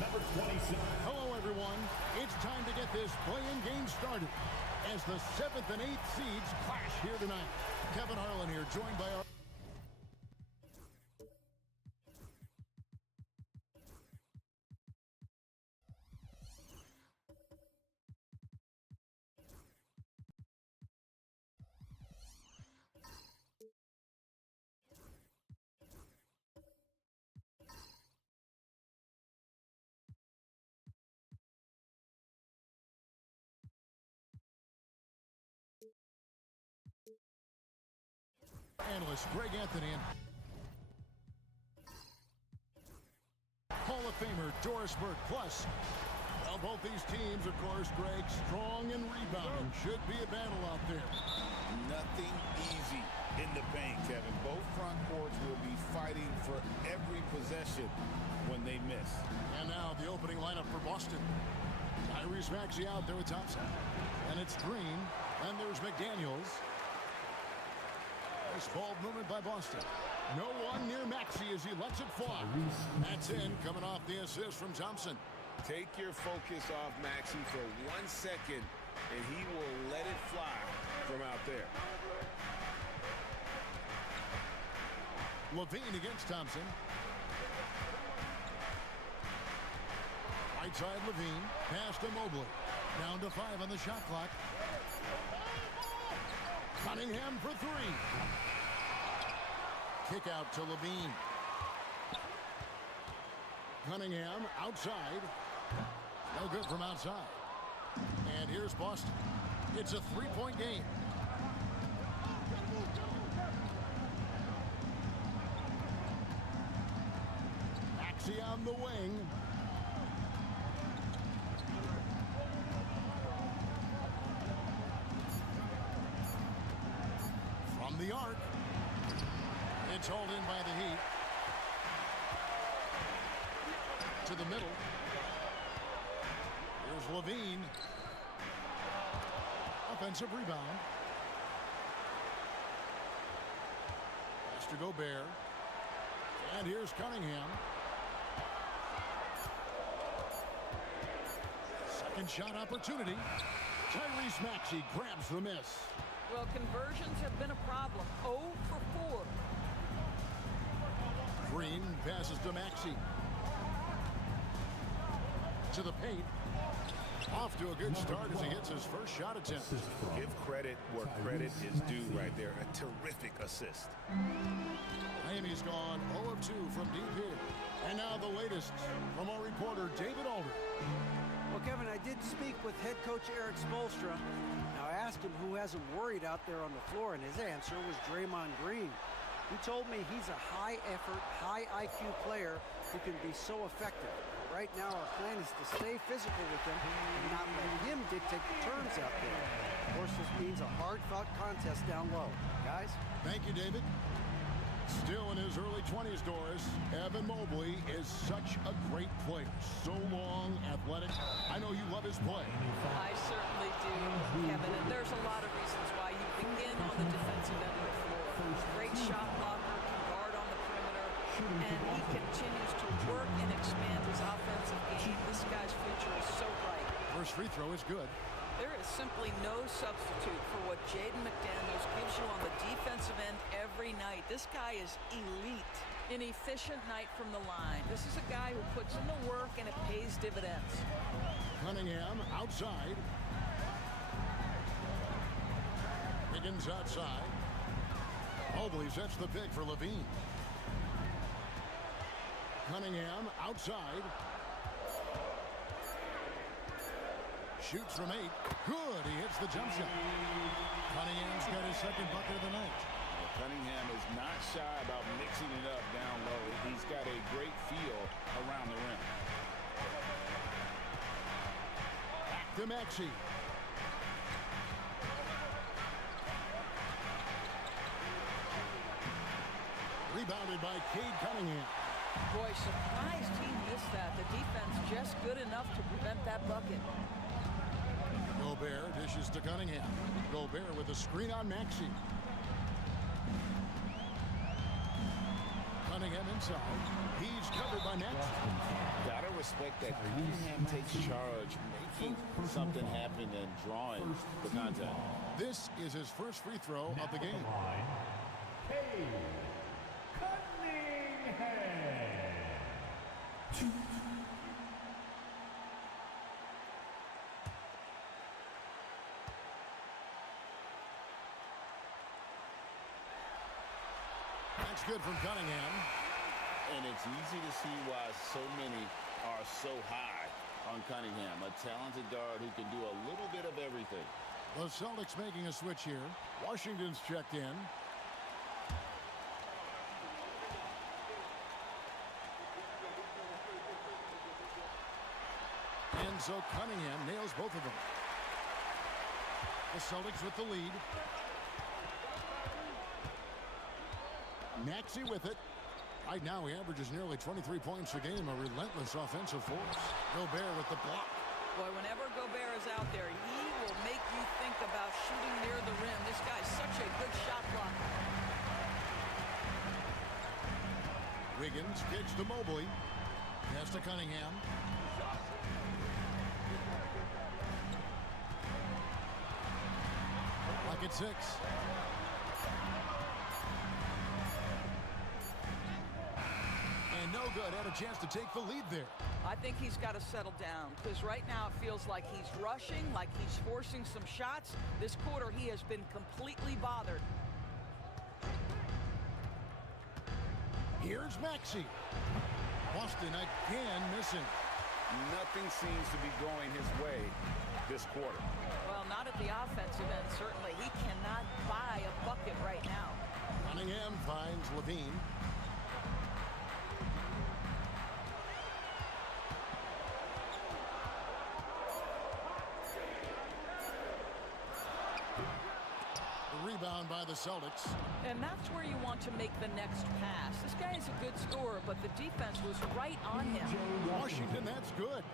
Number 27. Hello, everyone. It's time to get this play-in game started as the 7th and 8th seeds clash here tonight. Kevin Harlan here, joined by our... analyst Greg Anthony and Hall of Famer Doris Burke. Plus, well, both these teams, of course, Greg, strong and rebounding. Should be a battle out there. Nothing easy in the paint, Kevin. Both front courts will be fighting for every possession when they miss. And now the opening lineup for Boston. Tyrese Maxey out there with Thompson. And it's Green. And there's McDaniels. Nice ball movement by Boston. No one near Maxey as he lets it fly. That's in, coming off the assist from Thompson. Take your focus off Maxey for 1 second, and he will let it fly from out there. Levine against Thompson. Right side Levine. Pass to Mobley. Down to 5 on the shot clock. Cunningham for 3. Kick out to Levine. Cunningham outside. No good from outside. And here's Boston. It's a 3-point game. Maxey on the wing. From the arc. It's hauled in by the Heat. To the middle. Here's Levine. Offensive rebound. Pass to Gobert. And here's Cunningham. Second shot opportunity. Tyrese Maxey grabs the miss. Well, conversions have been a problem. 0 for 4. Green passes to Maxey. To the paint. Off to a good start as he hits his first shot attempt. Give credit where credit is due right there. A terrific assist. Miami's gone 0 of 2 from deep here. And now the latest from our reporter, David Alder. Well, Kevin, I did speak with head coach Eric Spoelstra. Now, I asked him who hasn't worried out there on the floor, and his answer was Draymond Green. He told me he's a high-effort, high-IQ player who can be so effective. Right now, our plan is to stay physical with him and not let him dictate the terms out there. Of course, this means a hard-fought contest down low. Guys? Thank you, David. Still in his early 20s, Doris, Evan Mobley is such a great player. So long, athletic. I know you love his play. I certainly do, Kevin. And there's a lot of reasons why you begin on the defensive end of the floor. Great shot blocker, can guard on the perimeter, and he continues to work and expand his offensive game. This guy's future is so bright. First free throw is good. There is simply no substitute for what Jaden McDaniels gives you on the defensive end every night. This guy is elite. An efficient night from the line. This is a guy who puts in the work and it pays dividends. Cunningham outside. Higgins outside. Mobley sets the pick for Levine. Cunningham outside. Shoots from 8. Good. He hits the jump shot. Cunningham's got his second bucket of the night. Cunningham is not shy about mixing it up down low. He's got a great feel around the rim. Back to Maxey. Rebounded by Cade Cunningham. Boy, surprised he missed that. The defense just good enough to prevent that bucket. Gobert dishes to Cunningham. Gobert with a screen on Maxey. Cunningham inside. He's covered by Maxey. Gotta respect that Cunningham takes charge, making something happen and drawing the contact. This is his first free throw of the game. That's good from Cunningham. And it's easy to see why so many are so high on Cunningham. A talented guard who can do a little bit of everything. The Celtics making a switch here. Washington's checked in. And so Cunningham nails both of them. The Celtics with the lead. Maxey with it. Right now he averages nearly 23 points a game, a relentless offensive force. Gobert with the block. Boy, whenever Gobert is out there, he will make you think about shooting near the rim. This guy's such a good shot blocker. Wiggins kicks to Mobley. Pass to Cunningham. Lock at 6. And no good. Had a chance to take the lead there. I think he's got to settle down because right now it feels like he's rushing, like he's forcing some shots. This quarter he has been completely bothered. Here's Maxey. Boston again missing. Nothing seems to be going his way this quarter. Well, not at the offensive end, certainly. He cannot buy a bucket right now. Cunningham finds Levine. Rebound by the Celtics. And that's where you want to make the next pass. This guy is a good scorer, but the defense was right on him. Washington, that's good.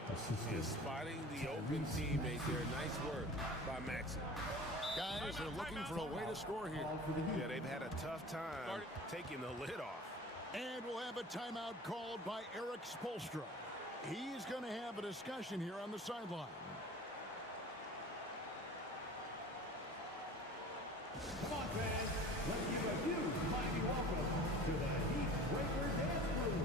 Is spotting the open teammate there. Nice work by Maxey. Guys are looking for a way to score here. Yeah, they've had a tough time taking the lid off. And we'll have a timeout called by Eric Spoelstra. He's going to have a discussion here on the sideline. Come on, fans. Let's give a huge mighty welcome to the Heat Breaker Dance Crew.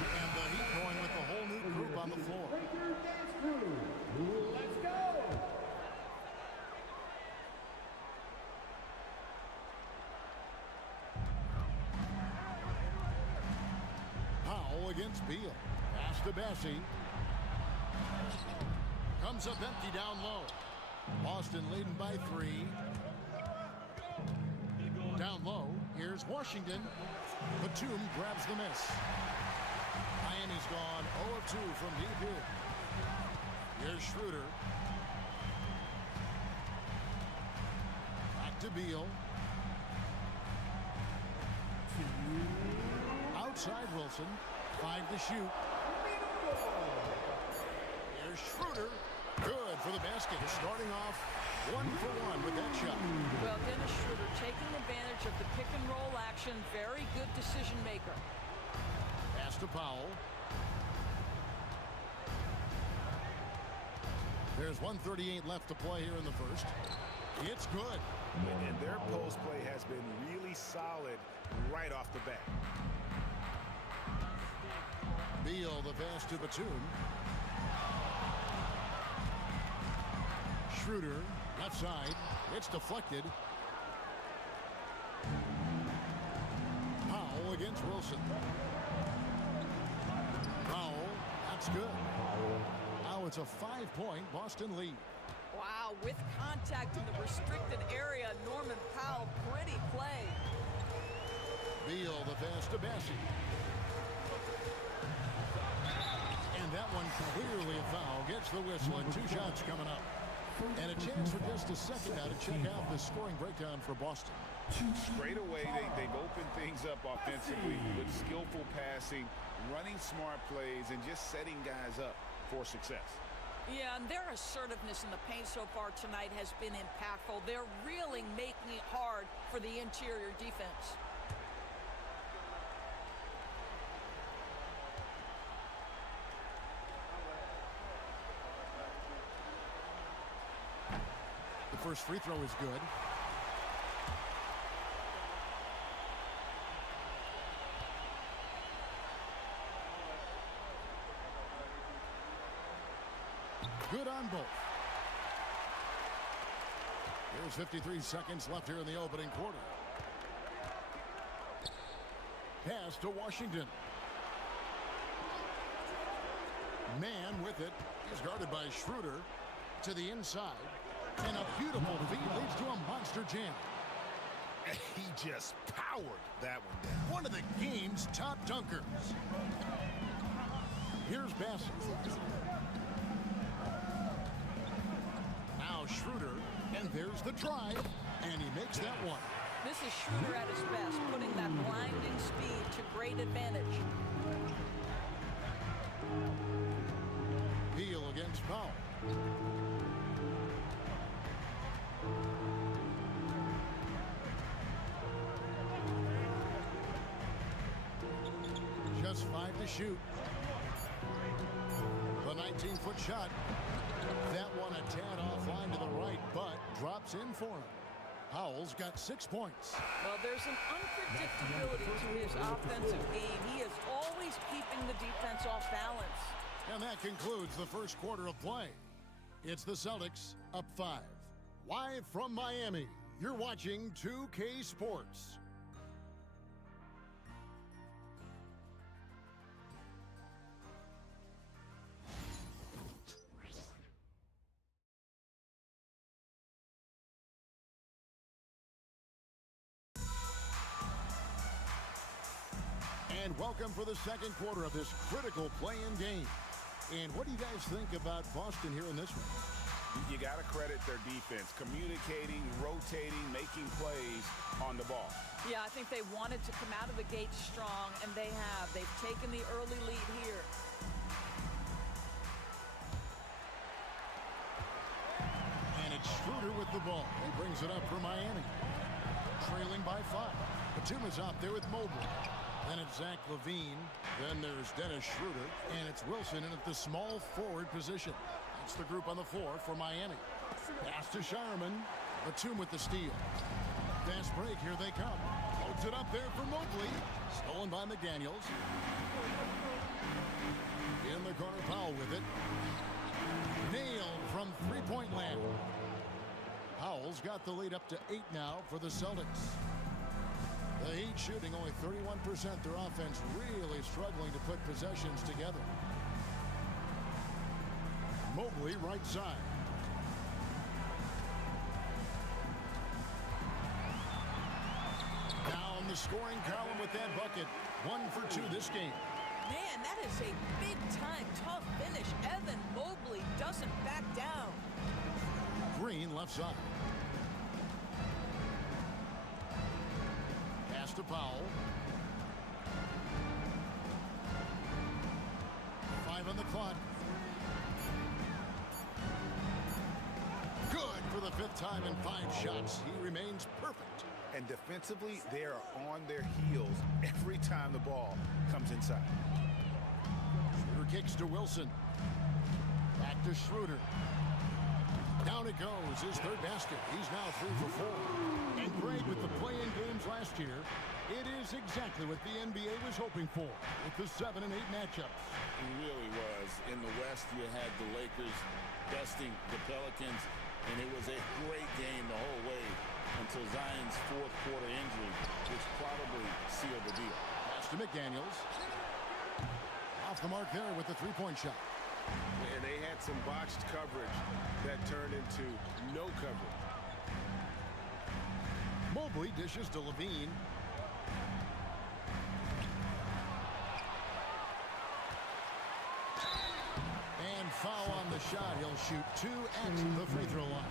And the Heat going with the whole new group on the floor. Breaker Dance Crew. Let's go. Powell against Beal. Pass to Bessie. Comes up empty down low. Boston leading by 3. Down low, here's Washington. Batum grabs the miss. Miami's gone 0 of 2 from deep here. Here's Schroeder. Back to Beal. Outside Wilson. 5 to shoot. Here's Schroeder. Good for the basket. Starting off 1 for 1 with that shot. Well, Dennis Schroeder taking advantage of the pick and roll action. Very good decision maker. Pass to Powell. There's 1:38 left to play here in the first. It's good. And their post play has been really solid right off the bat. Beal the pass to Batum. Schroeder left side. It's deflected. against Wilson. Foul. That's good. Now it's a 5-point Boston lead. Wow, with contact in the restricted area, Norman Powell, pretty play. Beal, the pass to Bessie. And that one clearly a foul. Gets the whistle and 2 shots coming up. And a chance for just a second now to check out the scoring breakdown for Boston. Straight away, they've opened things up offensively with skillful passing, running smart plays, and just setting guys up for success. Yeah, and their assertiveness in the paint so far tonight has been impactful. They're really making it hard for the interior defense. The first free throw is good. Good on both. There's 53 seconds left here in the opening quarter. Pass to Washington. Man with it. He's guarded by Schroeder to the inside. And a beautiful feed leads to a monster jam. He just powered that one down. One of the game's top dunkers. Here's Bassett. Now Schroeder, and there's the drive, and he makes that one. This is Schroeder at his best, putting that blinding speed to great advantage. Beal against Powell. Just 5 to shoot. The 19-foot shot. That one a tad offline to the right, but drops in for him. Powell's got 6 points. Well, there's an unpredictability to his offensive game. He is always keeping the defense off balance. And that concludes the first quarter of play. It's the Celtics up 5. Live from Miami, you're watching 2K Sports. And welcome for the second quarter of this critical play-in game. And what do you guys think about Boston here in this one? You got to credit their defense, communicating, rotating, making plays on the ball. Yeah, I think they wanted to come out of the gate strong, and they have. They've taken the early lead here. And it's Schroeder with the ball. He brings it up for Miami. Trailing by 5. Batum is out there with Mobley. Then it's Zach LaVine. Then there's Dennis Schroeder. And it's Wilson in at the small forward position. That's the group on the floor for Miami. Pass to Shireman. Batum with the steal. Fast break. Here they come. Loads it up there for Mobley. Stolen by McDaniels. In the corner, Powell with it. Nailed from three-point land. Powell's got the lead up to 8 now for the Celtics. The Heat shooting only 31%. Their offense really struggling to put possessions together. Mobley right side. Down the scoring column with that bucket. 1 for 2 this game. Man, that is a big-time tough finish. Evan Mobley doesn't back down. Green left side. Pass to Powell. 5 on the clock. Good for the 5th time in 5 shots. He remains perfect. And defensively, they are on their heels every time the ball comes inside. Schroeder kicks to Wilson. Back to Schroeder. Down it goes, his 3rd basket. He's now 3 for 4. And Greg, with the play-in games last year, it is exactly what the NBA was hoping for with the 7 and 8 matchups. It really was. In the West, you had the Lakers besting the Pelicans, and it was a great game the whole way until Zion's 4th quarter injury, which probably sealed the deal. to McDaniels. Off the mark there with the three-point shot. And they had some botched coverage that turned into no coverage. Mobley dishes to Levine. And foul on the shot. He'll shoot 2 at the free throw line.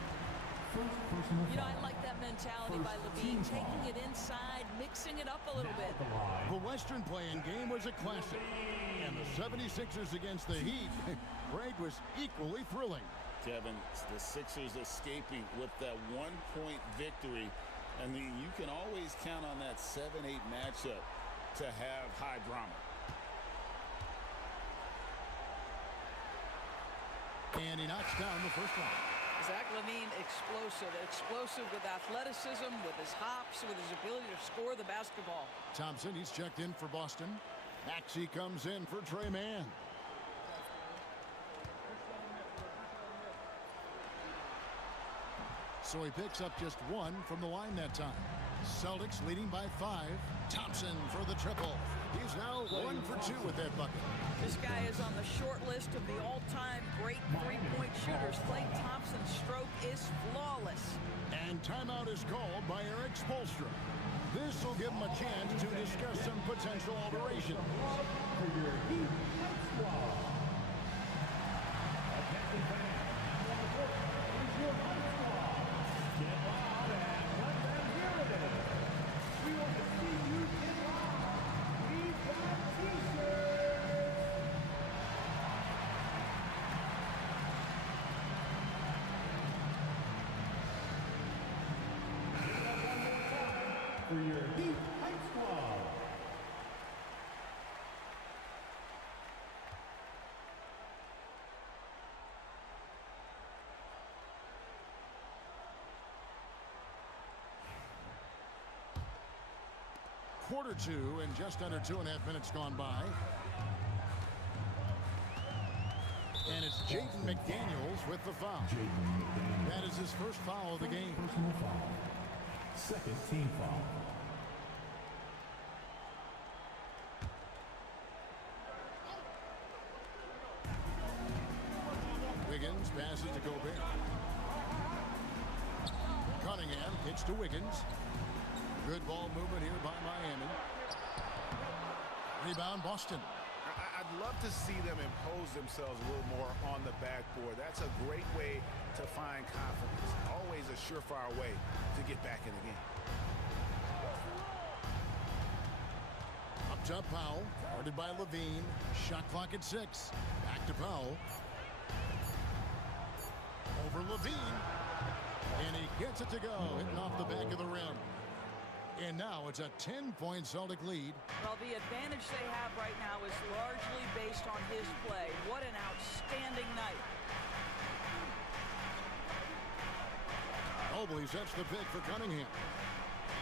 You know, I like that mentality by Levine, taking it inside, mixing it up a little bit. The Western play-in game was a classic. And the 76ers against the Heat, Greg, was equally thrilling. Kevin, the Sixers escaping with that one-point victory. I mean, you can always count on that 7-8 matchup to have high drama. And he knocks down the first one. Zach LaVine, explosive with athleticism, with his hops, with his ability to score the basketball. Thompson, he's checked in for Boston. Maxey comes in for Trey Mann. So he picks up just 1 from the line that time. Celtics leading by 5. Thompson for the triple. He's now 1 for 2 with that bucket. This guy is on the short list of the all-time great three-point shooters. Klay Thompson's stroke is flawless. And timeout is called by Eric Spoelstra. This will give him a chance to discuss some potential alterations. For your Heat Night Squad. Attention fans, on the court is your Night Squad. Get loud and let them hear it. We want to see you get loud. We've got T-shirts. For your Heat Night Squad. Quarter 2 and just under 2.5 minutes gone by. And it's Jaden McDaniels with the foul. That is his first foul of the game. Personal foul. Second team foul. Wiggins passes to Gobert. Cunningham kicks to Wiggins. Good ball movement here by Miami. Rebound Boston. I'd love to see them impose themselves a little more on the backboard. That's a great way to find confidence. Always a surefire way to get back in the game. Up top Powell. Guarded by Levine. Shot clock at 6. Back to Powell. Over Levine. And he gets it to go. Hitting off the back of the rim. And now it's a 10-point Celtic lead. Well, the advantage they have right now is largely based on his play. What an outstanding night. Mobley sets the pick for Cunningham.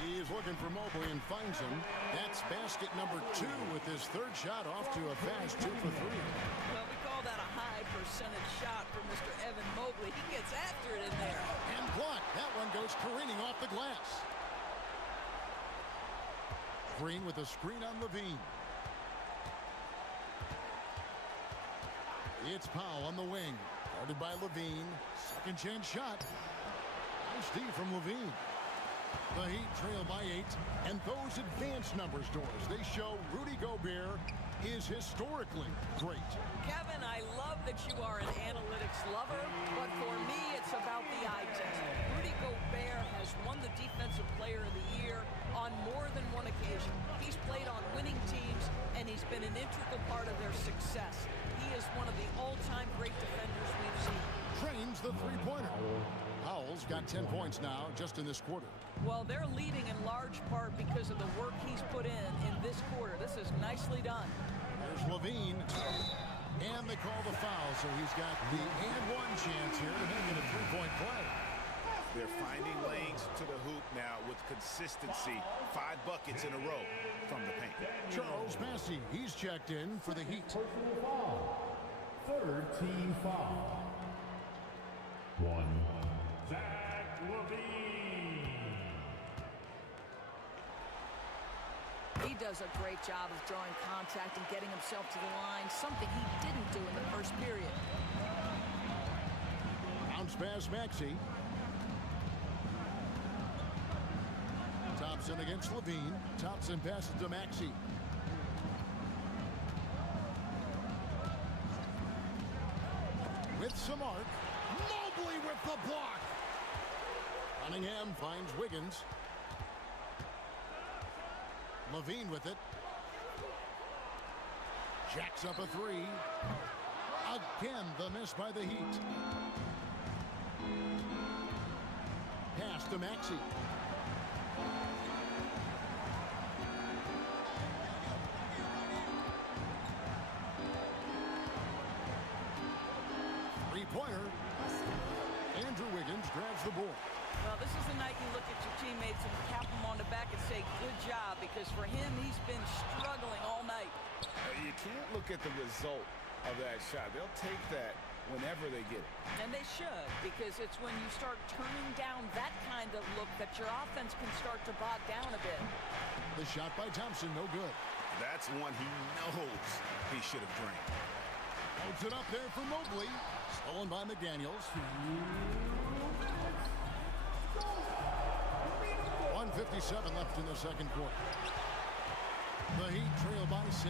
He is looking for Mobley and finds him. That's basket number 2 with his third shot off to a fast 2 for 3. Well, we call that a high percentage shot from Mr. Evan Mobley. He gets after it in there. And blocked. That one goes careening off the glass. Green with a screen on Levine. It's Powell on the wing. Guarded by Levine. Second chance shot. Nice D from Levine. The Heat trail by 8. And those advanced numbers, Doris, they show Rudy Gobert is historically great. Kevin, I love that you are an analytics lover, but for me, it's about the eye test. Rudy Gobert has won the Defensive Player of the Year on more than one occasion. He's played on winning teams, and he's been an integral part of their success. He is one of the all-time great defenders we've seen. Trains the three-pointer. Powell's got 10 points now just in this quarter. Well, they're leading in large part because of the work he's put in this quarter. This is nicely done. There's Levine. And they call the foul, so he's got the and-one chance here to make it a three-point play. They're finding lanes to the hoop now with consistency. 5 buckets in a row from the paint. Charles Massey, he's checked in for the Heat. Personal foul. Third team foul. 1. Zach LaVine. He does a great job of drawing contact and getting himself to the line, something he didn't do in the first period. Bounce pass, Maxey. Thompson against Levine. Thompson passes to Maxey. With some arc. Mobley with the block. Cunningham finds Wiggins. Levine with it. Jacks up a three. Again, the miss by the Heat. Pass to Maxey. Three-pointer. Andrew Wiggins grabs the board. Well, this is the night you look at your teammates and tap them on the back and say, good job, because for him, he's been struggling all night. You can't look at the result of that shot. They'll take that whenever they get it. And they should, because it's when you start turning down that kind of look that your offense can start to bog down a bit. The shot by Thompson, no good. That's one he knows he should have drained. Holds it up there for Mobley. Stolen by McDaniels. 1:57 left in the second quarter. The Heat trail by 6.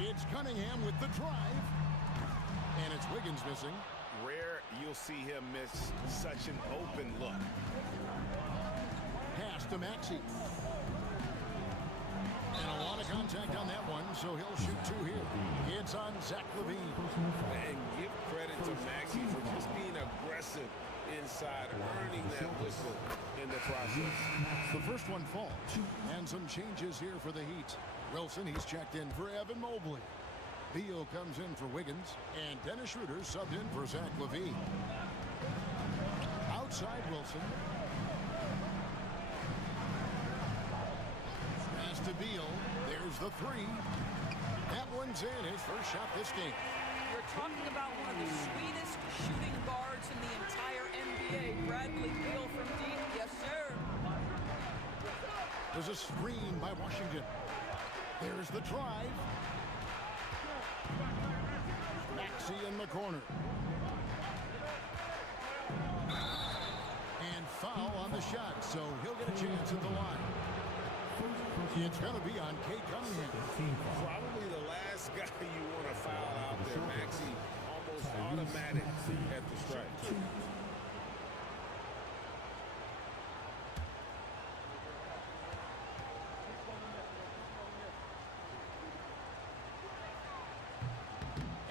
It's Cunningham with the drive. And it's Wiggins missing. Rare you'll see him miss such an open look. Pass to Maxey. And a lot of contact on that one, so he'll shoot 2 here. It's on Zach LaVine. And give credit to Maxey for just being aggressive inside, earning that whistle in the process. The first one falls. And some changes here for the Heat. Wilson, he's checked in for Evan Mobley. Beal comes in for Wiggins. And Dennis Schroeder subbed in for Zach LaVine. Outside Wilson. Pass to Beal. There's the 3. That one's in. His first shot this game. You're talking about one of the sweetest shooting guards in the entire NBA. Bradley Beal from deep. Yes, sir. There's a screen by Washington. There's the drive. Maxey in the corner. And foul on the shot, so he'll get a chance at the line. It's going to be on Kate Cunningham. Probably the last guy you want to foul out there. Maxey almost automatic at the strike.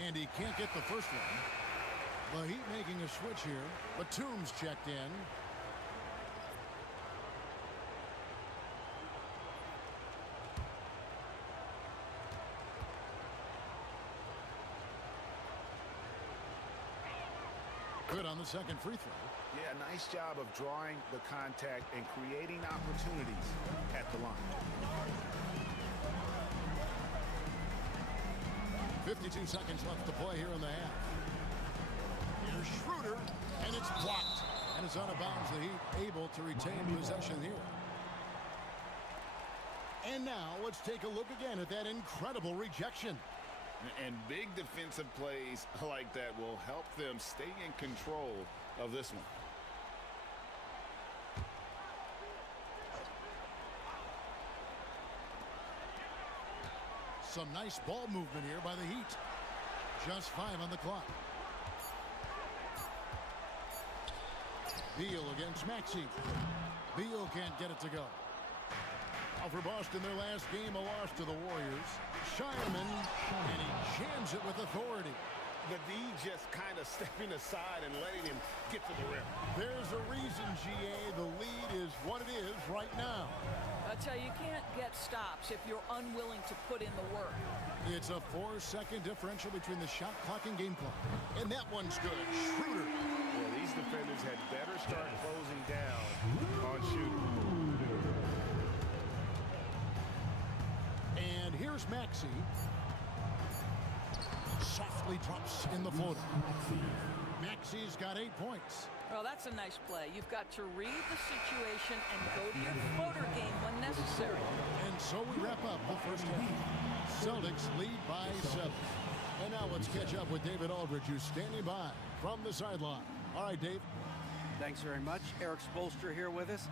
And he can't get the first one. The Heat making a switch here. Batum's checked in. Good on the second free throw. Yeah, nice job of drawing the contact and creating opportunities at the line. 52 seconds left to play here in the half. Here's Schroeder, and it's blocked. And it's out of bounds. The Heat able to retain possession here. And now let's take a look again at that incredible rejection. And big defensive plays like that will help them stay in control of this one. Some nice ball movement here by the Heat. Just 5 on the clock. Beal against Maxey. Beal can't get it to go. Now for Boston, their last game, a loss to the Warriors. Shireman, and he jams it with authority. The D just kind of stepping aside and letting him get to the rim. There's a reason, GA, the lead is what it is right now. I tell you, you can't get stops if you're unwilling to put in the work. It's a 4-second differential between the shot clock and game clock. And that one's good. Schroeder. Well, these defenders had better start closing down on shooting. And here's Maxey. Softly drops in the floater. Maxey's got 8 points. Well, that's a nice play. You've got to read the situation and go to your floater game when necessary. wrap up the first half. Celtics lead by 7. And now let's catch up with David Aldridge, who's standing by from the sideline. All right, Dave. Thanks very much. Eric Spoelstra here with us.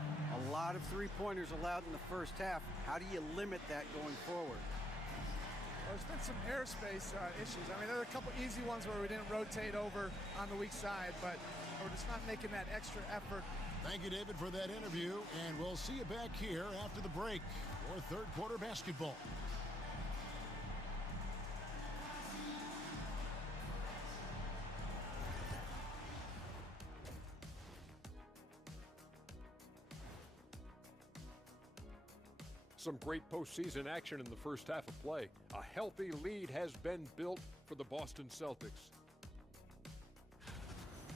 A lot of three-pointers allowed in the first half. How do you limit that going forward? Well, there's been some airspace issues. I mean, there are a couple easy ones where we didn't rotate over on the weak side, but we're just not making that extra effort. Thank you, David, for that interview, and we'll see you back here after the break for third quarter basketball. Some great postseason action in the first half of play. A healthy lead has been built for the Boston Celtics.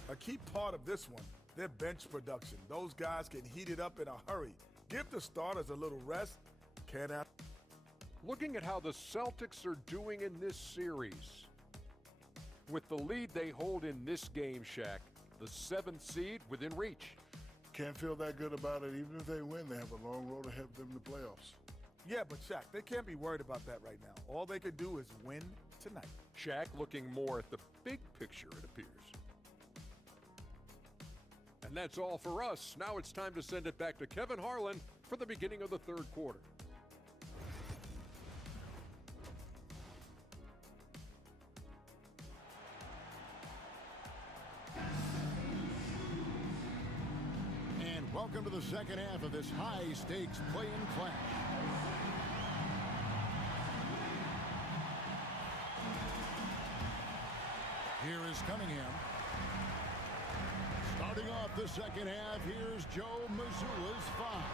A key part of this one, their bench production. Those guys can heat it up in a hurry. Give the starters a little rest. Can't have. Looking at how the Celtics are doing in this series. With the lead they hold in this game, Shaq, the 7th seed within reach. Can't feel that good about it. Even if they win, they have a long road ahead of them in the playoffs. Yeah, but Shaq, they can't be worried about that right now. All they could do is win tonight. Shaq looking more at the big picture, it appears. And that's all for us. Now it's time to send it back to Kevin Harlan for the beginning of the third quarter. And welcome to the second half of this high-stakes play-in clash. Here is Cunningham. Starting off the second half, here's Joe Mazzulla's foul.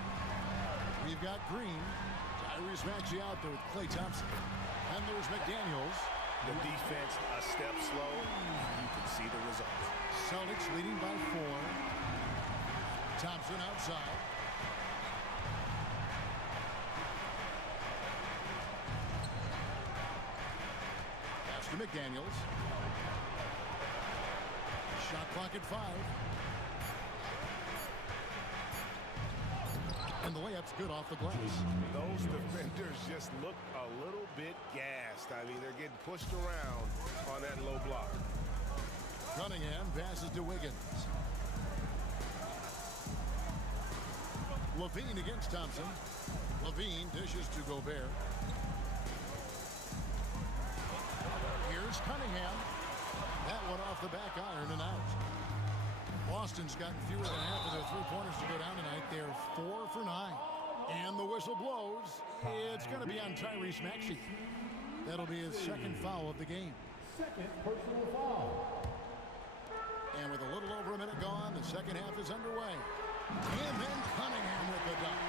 We've got Green. Tyrese Maxey out there with Klay Thompson. And there's McDaniels. The defense a step slow. You can see the result. Celtics leading by 4. Thompson outside. Pass to McDaniels. Shot clock at 5. And the layup's good off the glass. Those defenders just look a little bit gassed. I mean, they're getting pushed around on that low block. Cunningham passes to Wiggins. Levine against Thompson. Levine dishes to Gobert. Here's Cunningham. That one off the back iron and out. Boston's gotten fewer than half of their three-pointers to go down tonight. They're 4 for 9. And the whistle blows. It's going to be on Tyrese Maxey. That'll be his second foul of the game. Second personal foul. And with a little over a minute gone, the second half is underway. And then Cunningham with the dunk.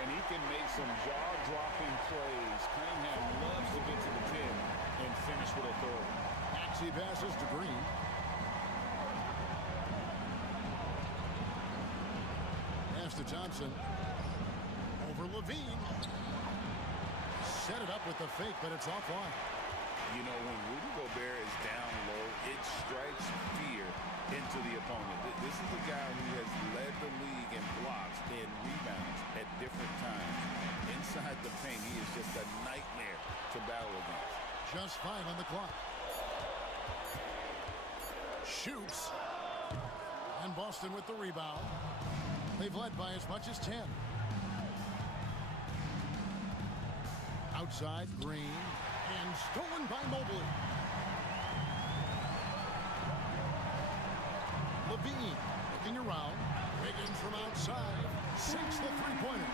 And he can make some jaw-dropping plays. Cunningham loves to get to the 10 and finish with authority. Maxey passes to Green. Pass to Thompson. Over Levine. Set it up with the fake, but it's offline. You know, when Rudy Gobert is down low, it strikes fear into the opponent. This is a guy who has led the league in blocks and rebounds at different times. Inside the paint, he is just a nightmare to battle against. Just 5 on the clock. Shoots. And Boston with the rebound. They've led by as much as 10. Outside, Green. And stolen by Mobley. Levine looking around. Wiggins from outside. Sinks the three-pointer.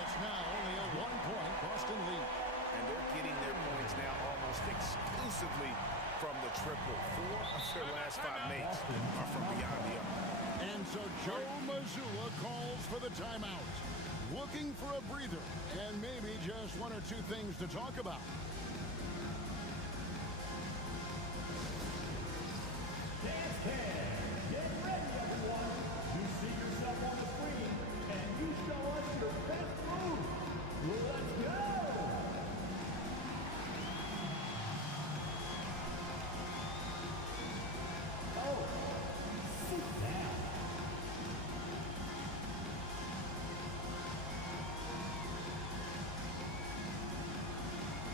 It's now only a 1-point Boston lead. And they're getting their points now almost exclusively from the triple. 4 of their last 5 makes are from beyond the arc. And so Joe Mazzulla calls for the timeout. Looking for a breather and maybe just 1 or 2 things to talk about. Dance 10. Get ready, everyone. You see yourself on the screen, and you show us your best move. Let's go. Oh, sit down.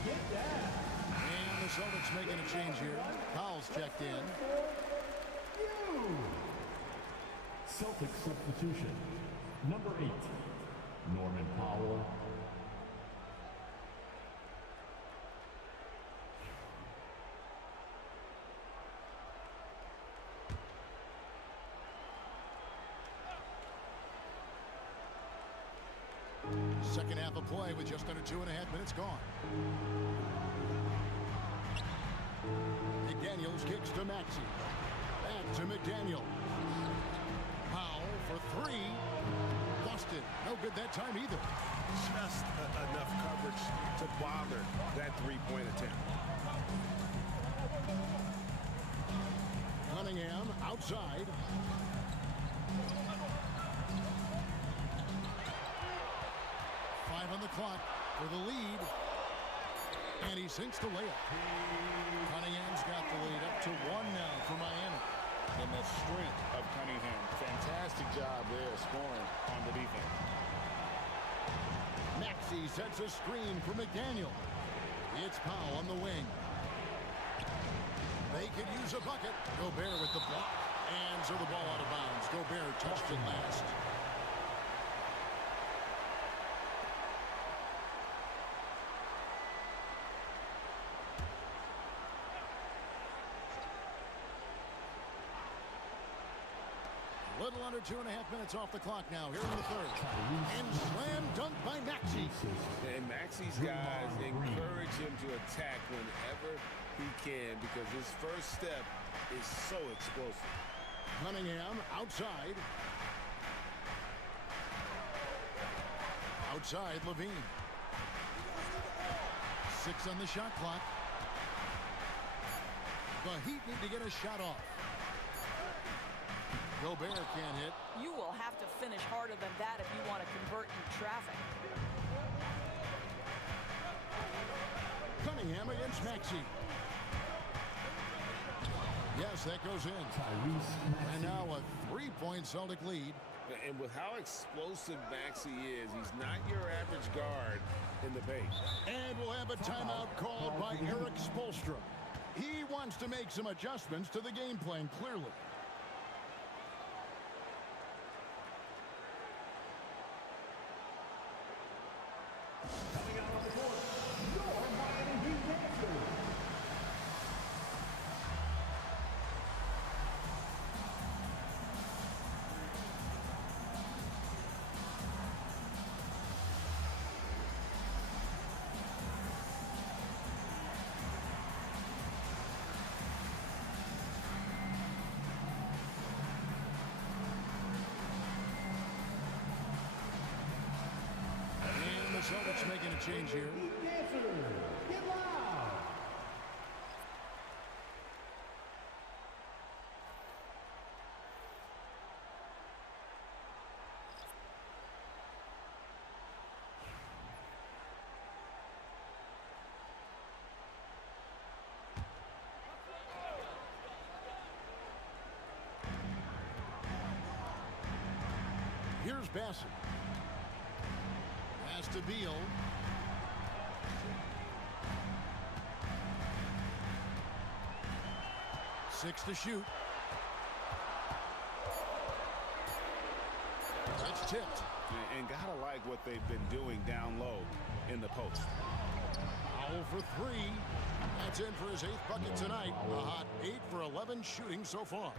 And the Celtics making a change here. Powell's checked in. Celtics substitution. Number 8, Norman Powell. Second half of play with just under 2.5 minutes gone. McDaniels kicks to Maxey. Back to McDaniel. Powell for 3. Busted. No good that time either. Just enough coverage to bother that three-point attempt. Cunningham outside. On the clock for the lead, and he sinks the layup. Cunningham's got the lead up to 1 now for Miami. And the strength of Cunningham. Fantastic job there scoring on the defense. Maxey sets a screen for McDaniel. It's Powell on the wing. They could use a bucket. Gobert with the block. And so the ball out of bounds. Gobert touched it last. Little under 2.5 minutes off the clock now here in the third. And slam dunk by Maxey. And Maxey's guys encourage him to attack whenever he can because his first step is so explosive. Cunningham outside. Outside Levine. 6 on the shot clock. The Heat need to get a shot off. Gobert can't hit. You will have to finish harder than that if you want to convert in traffic. Cunningham against Maxey. Yes, that goes in. And now a 3-point Celtic lead. And with how explosive Maxey is, he's not your average guard in the paint. And we'll have a timeout called by Eric Spoelstra. He wants to make some adjustments to the game plan, clearly. Coming out on the court, your Miami Heat dancers. And the Celtics making a change here. Heat dancers, get loud. Here's Bassett. Pass to Beal. Six to shoot. That's tipped. And gotta like what they've been doing down low in the post. Powell for 3. That's in for his 8th bucket tonight. A hot 8 for 11 shooting so far.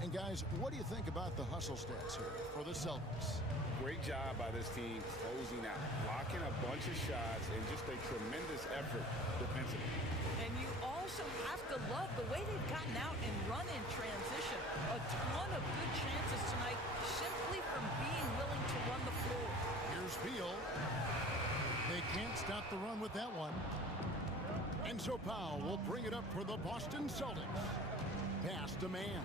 And guys, what do you think about the hustle stats here for the Celtics? Great job by this team closing out, blocking a bunch of shots, and just a tremendous effort defensively. And you also have to love the way they've gotten out and run in transition. A ton of good chances tonight simply from being willing to run the floor. Here's Beal. They can't stop the run with that one. And so Powell will bring it up for the Boston Celtics. Pass to man.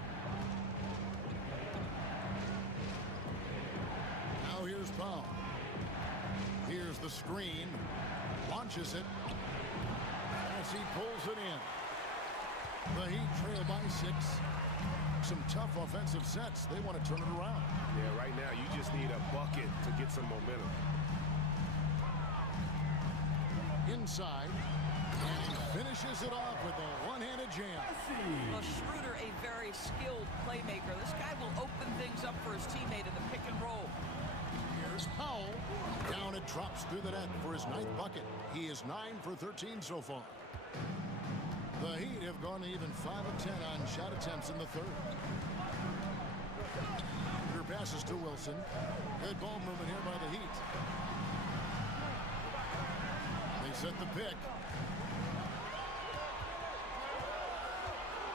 Now here's Powell. Here's the screen. Launches it. As he pulls it in. The Heat trail by 6. Some tough offensive sets. They want to turn it around. Yeah, right now you just need a bucket to get some momentum. Inside. Finishes it off with a one-handed jam. Well, Schroeder, a very skilled playmaker. This guy will open things up for his teammate in the pick and roll. Here's Powell. Down it drops through the net for his 9th bucket. He is 9 for 13 so far. The Heat have gone even 5 of 10 on shot attempts in the third. Your passes to Wilson. Good ball movement here by the Heat. They set the pick.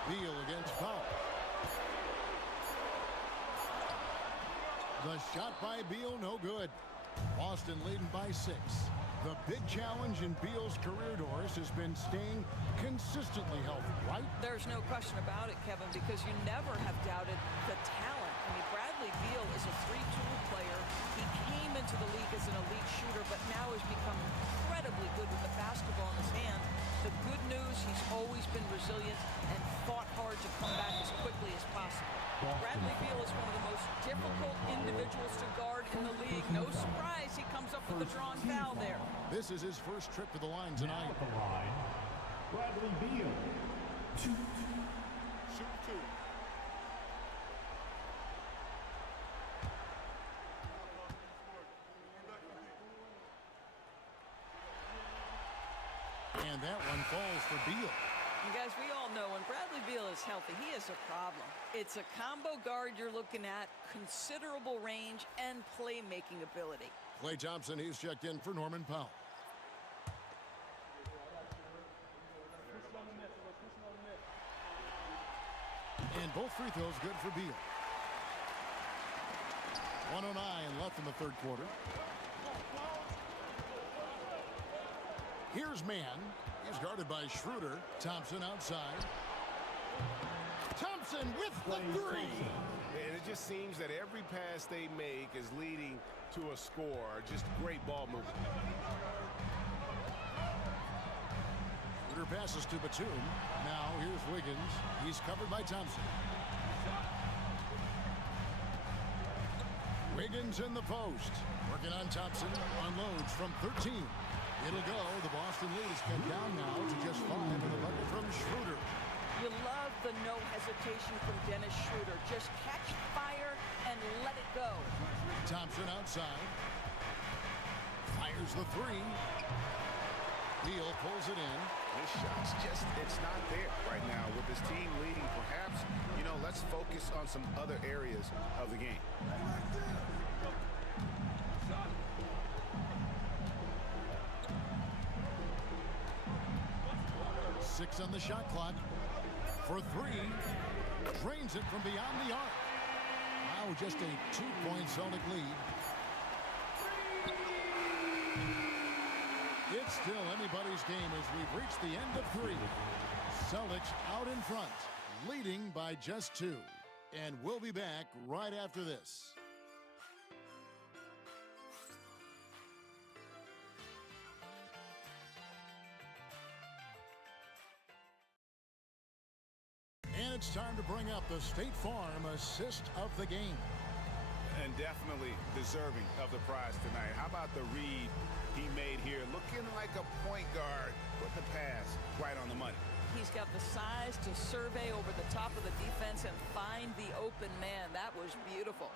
Beal against Powell. The shot by Beal, no good. Boston leading by 6. The big challenge in Beal's career, Doris, has been staying consistently healthy, right? There's no question about it, Kevin, because you never have doubted the talent. I mean, Bradley Beal is a three-tool player. He came into the league as an elite shooter, but now has become incredibly good with the basketball in his hand. The good news, he's always been resilient and fought hard to come back as quickly as possible. Bradley Beal is one of the most difficult individuals to guard in the league. No surprise he comes up with the drawn foul there. This is his first trip to the line tonight. At the line, Bradley Beal. Shoot two. And that one falls for Beal. And guys, we all know when Bradley Beal is healthy, he is a problem. It's a combo guard you're looking at, considerable range and playmaking ability. Klay Thompson, he's checked in for Norman Powell. And both free throws good for Beal. 1:09 left in the third quarter. Here's Mann. He's guarded by Schroeder. Thompson outside. Thompson with the three. And it just seems that every pass they make is leading to a score. Just great ball movement. Schroeder passes to Batum. Now here's Wiggins. He's covered by Thompson. Wiggins in the post. Working on Thompson. Unloads from 13. It'll go. The Boston lead is cut down now to just 5 with a bucket from Schroeder. You love the no hesitation from Dennis Schroeder. Just catch fire and let it go. Thompson outside. Fires the three. Beal pulls it in. This shot's just, it's not there right now. With this team leading, perhaps, let's focus on some other areas of the game. 6 on the shot clock. For 3. Drains it from beyond the arc. Now just a 2-point Celtic lead. It's still anybody's game as we've reached the end of 3. Celtics out in front, leading by just 2. And we'll be back right after this. And it's time to bring up the State Farm assist of the game. And definitely deserving of the prize tonight. How about the read he made here? Looking like a point guard. Put the pass right on the money. He's got the size to survey over the top of the defense and find the open man. That was beautiful.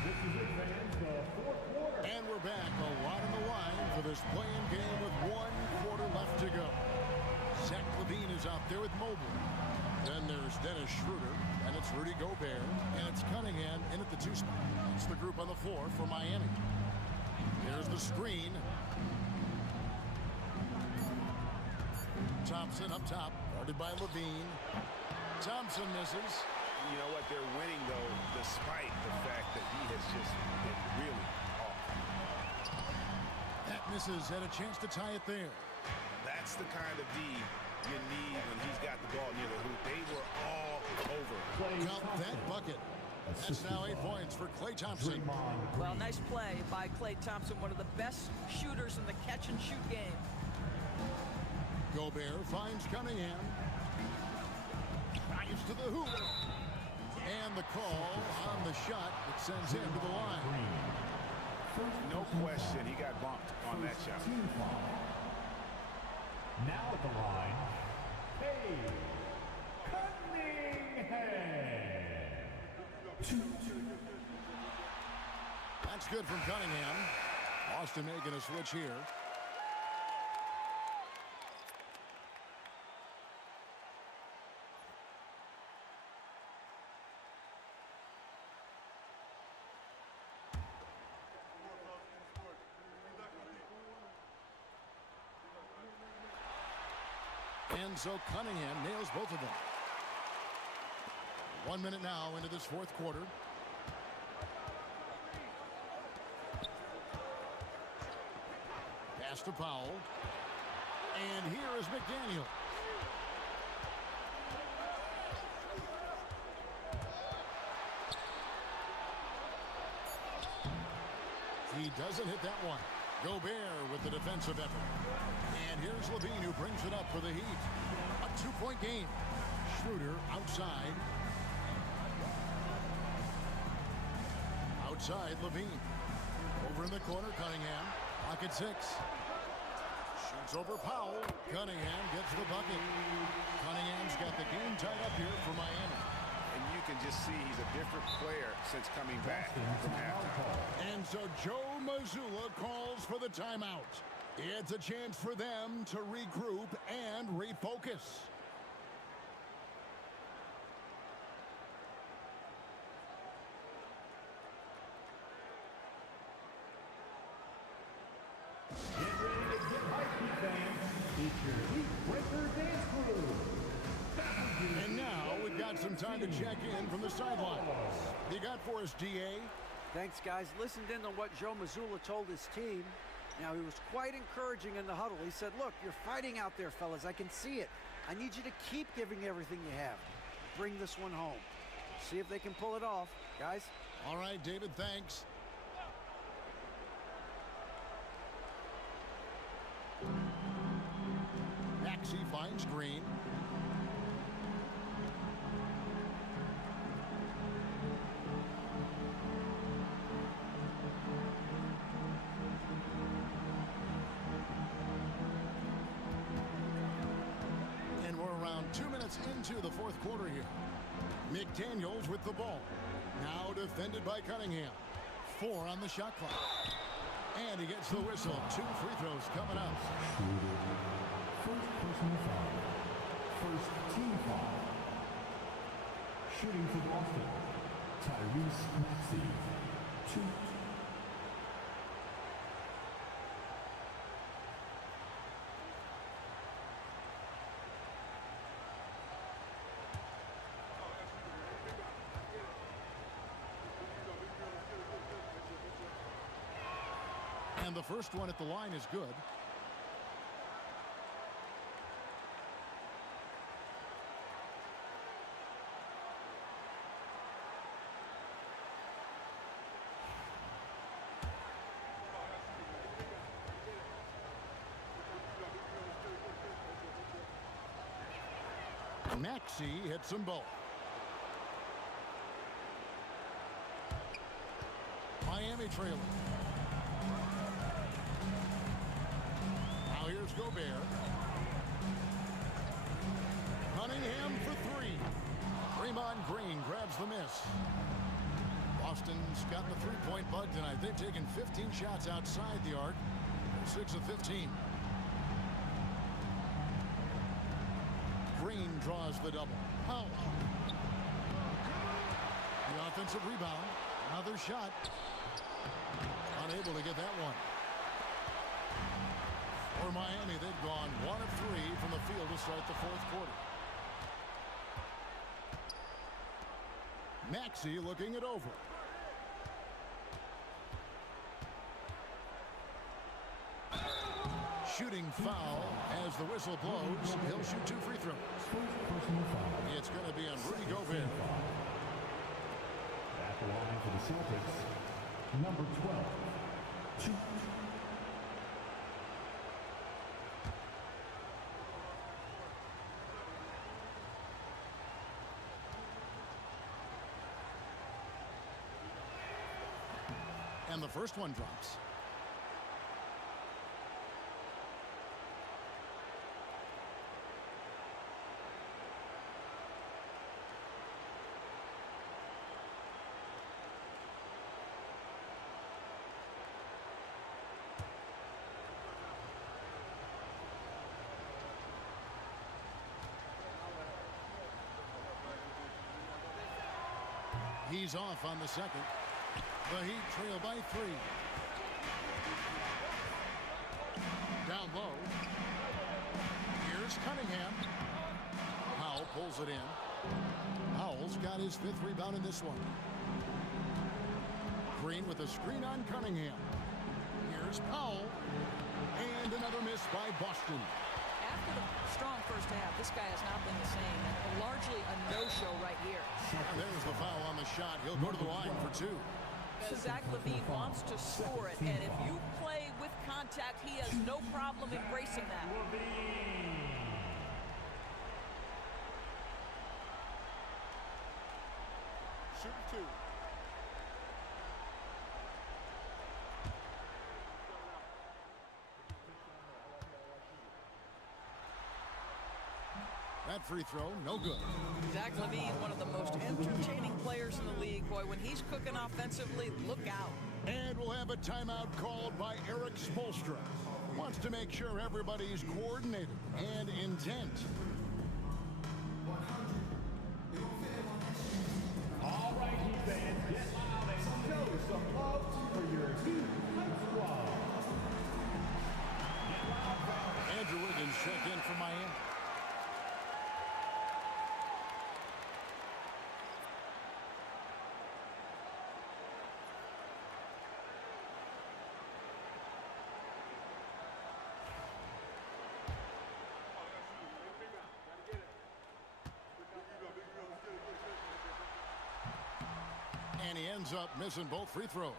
This is advance the fourth quarter. And we're back a lot on the line for this play-in game with 1 quarter left to go. Zach LaVine is out there with Mobley. Then there's Dennis Schroeder, and it's Rudy Gobert, and it's Cunningham in at the 2 spot. It's the group on the floor for Miami. There's the screen. Thompson up top, guarded by LaVine. Thompson misses. You know what? They're winning, though, despite the fact that he has just been really off. That misses, had a chance to tie it there. That's the kind of D you need when he's got the ball near the hoop. They were all over. Count that bucket. That's now 8 points for Klay Thompson. Well, nice play by Klay Thompson, one of the best shooters in the catch-and-shoot game. Gobert finds Cunningham. Drives to the hoop. And the call on the shot that sends him to the line. No question, he got bumped on that shot. Team foul. Now at the line, Cade Cunningham. That's good from Cunningham. Boston making a switch here. And so Cunningham nails both of them. 1 minute now into this fourth quarter. Pass to Powell. And here is McDaniel. He doesn't hit that one. Gobert with the defensive effort. And here's Levine who brings it up for the Heat. A 2-point game. Schroeder outside. Outside Levine. Over in the corner, Cunningham. Pocket 6. Shoots over Powell. Cunningham gets the bucket. Cunningham's got the game tied up here for Miami. And you can just see he's a different player since coming back from halftime. And so Joe Mazzulla calls for the timeout. It's a chance for them to regroup and refocus. Get ready to get hyped, fans. It's your Heat Breaker Dance Crew. And now we've got some time to check in from the sidelines. You got for us, DA? Thanks, guys. Listened in on what Joe Mazzulla told his team. Now, he was quite encouraging in the huddle. He said, look, you're fighting out there, fellas. I can see it. I need you to keep giving everything you have. Bring this one home. See if they can pull it off. Guys? All right, David, thanks. Maxey finds Green. And we're around 2 minutes into the fourth quarter here. McDaniels with the ball. Now defended by Cunningham. 4 on the shot clock. And he gets the whistle. 2 free throws coming up. First personal foul. First team foul. Shooting for Boston, Tyrese Maxey. 2. And the first one at the line is good. Maxey hits them both. Miami trailing. Now here's Gobert. Cunningham for 3. Draymond Green grabs the miss. Boston's got the three-point bug tonight. They've taken 15 shots outside the arc. 6 of 15. Green draws the double. Powell. The offensive rebound. Another shot. Unable to get that one. For Miami, they've gone 1 of 3 from the field to start the fourth quarter. Maxey looking it over. Shooting foul as the whistle blows. He'll shoot 2 free throws. It's going to be on Rudy Gobert. At the line for the Celtics, number 12, 2. And the first one drops. He's off on the second. The Heat trail by 3. Down low. Here's Cunningham. Powell pulls it in. Powell's got his 5th rebound in this one. Green with a screen on Cunningham. Here's Powell. And another miss by Boston. After the strong first half, this guy has not been the same, and largely a no-show right here. And there's the foul on the shot. He'll go to the line for 2. Zach LaVine wants to score it, and if you play with contact, he has no problem embracing that. Shooter 2. That free throw, no good. Zach LaVine, one of the most entertaining players in the league. Boy, when he's cooking offensively, look out. And we'll have a timeout called by Eric Spoelstra. Wants to make sure everybody's coordinated and intent. All right, Heat fans, get loud and show some love for your Heat squad. Andrew Wiggins check in for Miami. And he ends up missing both free throws.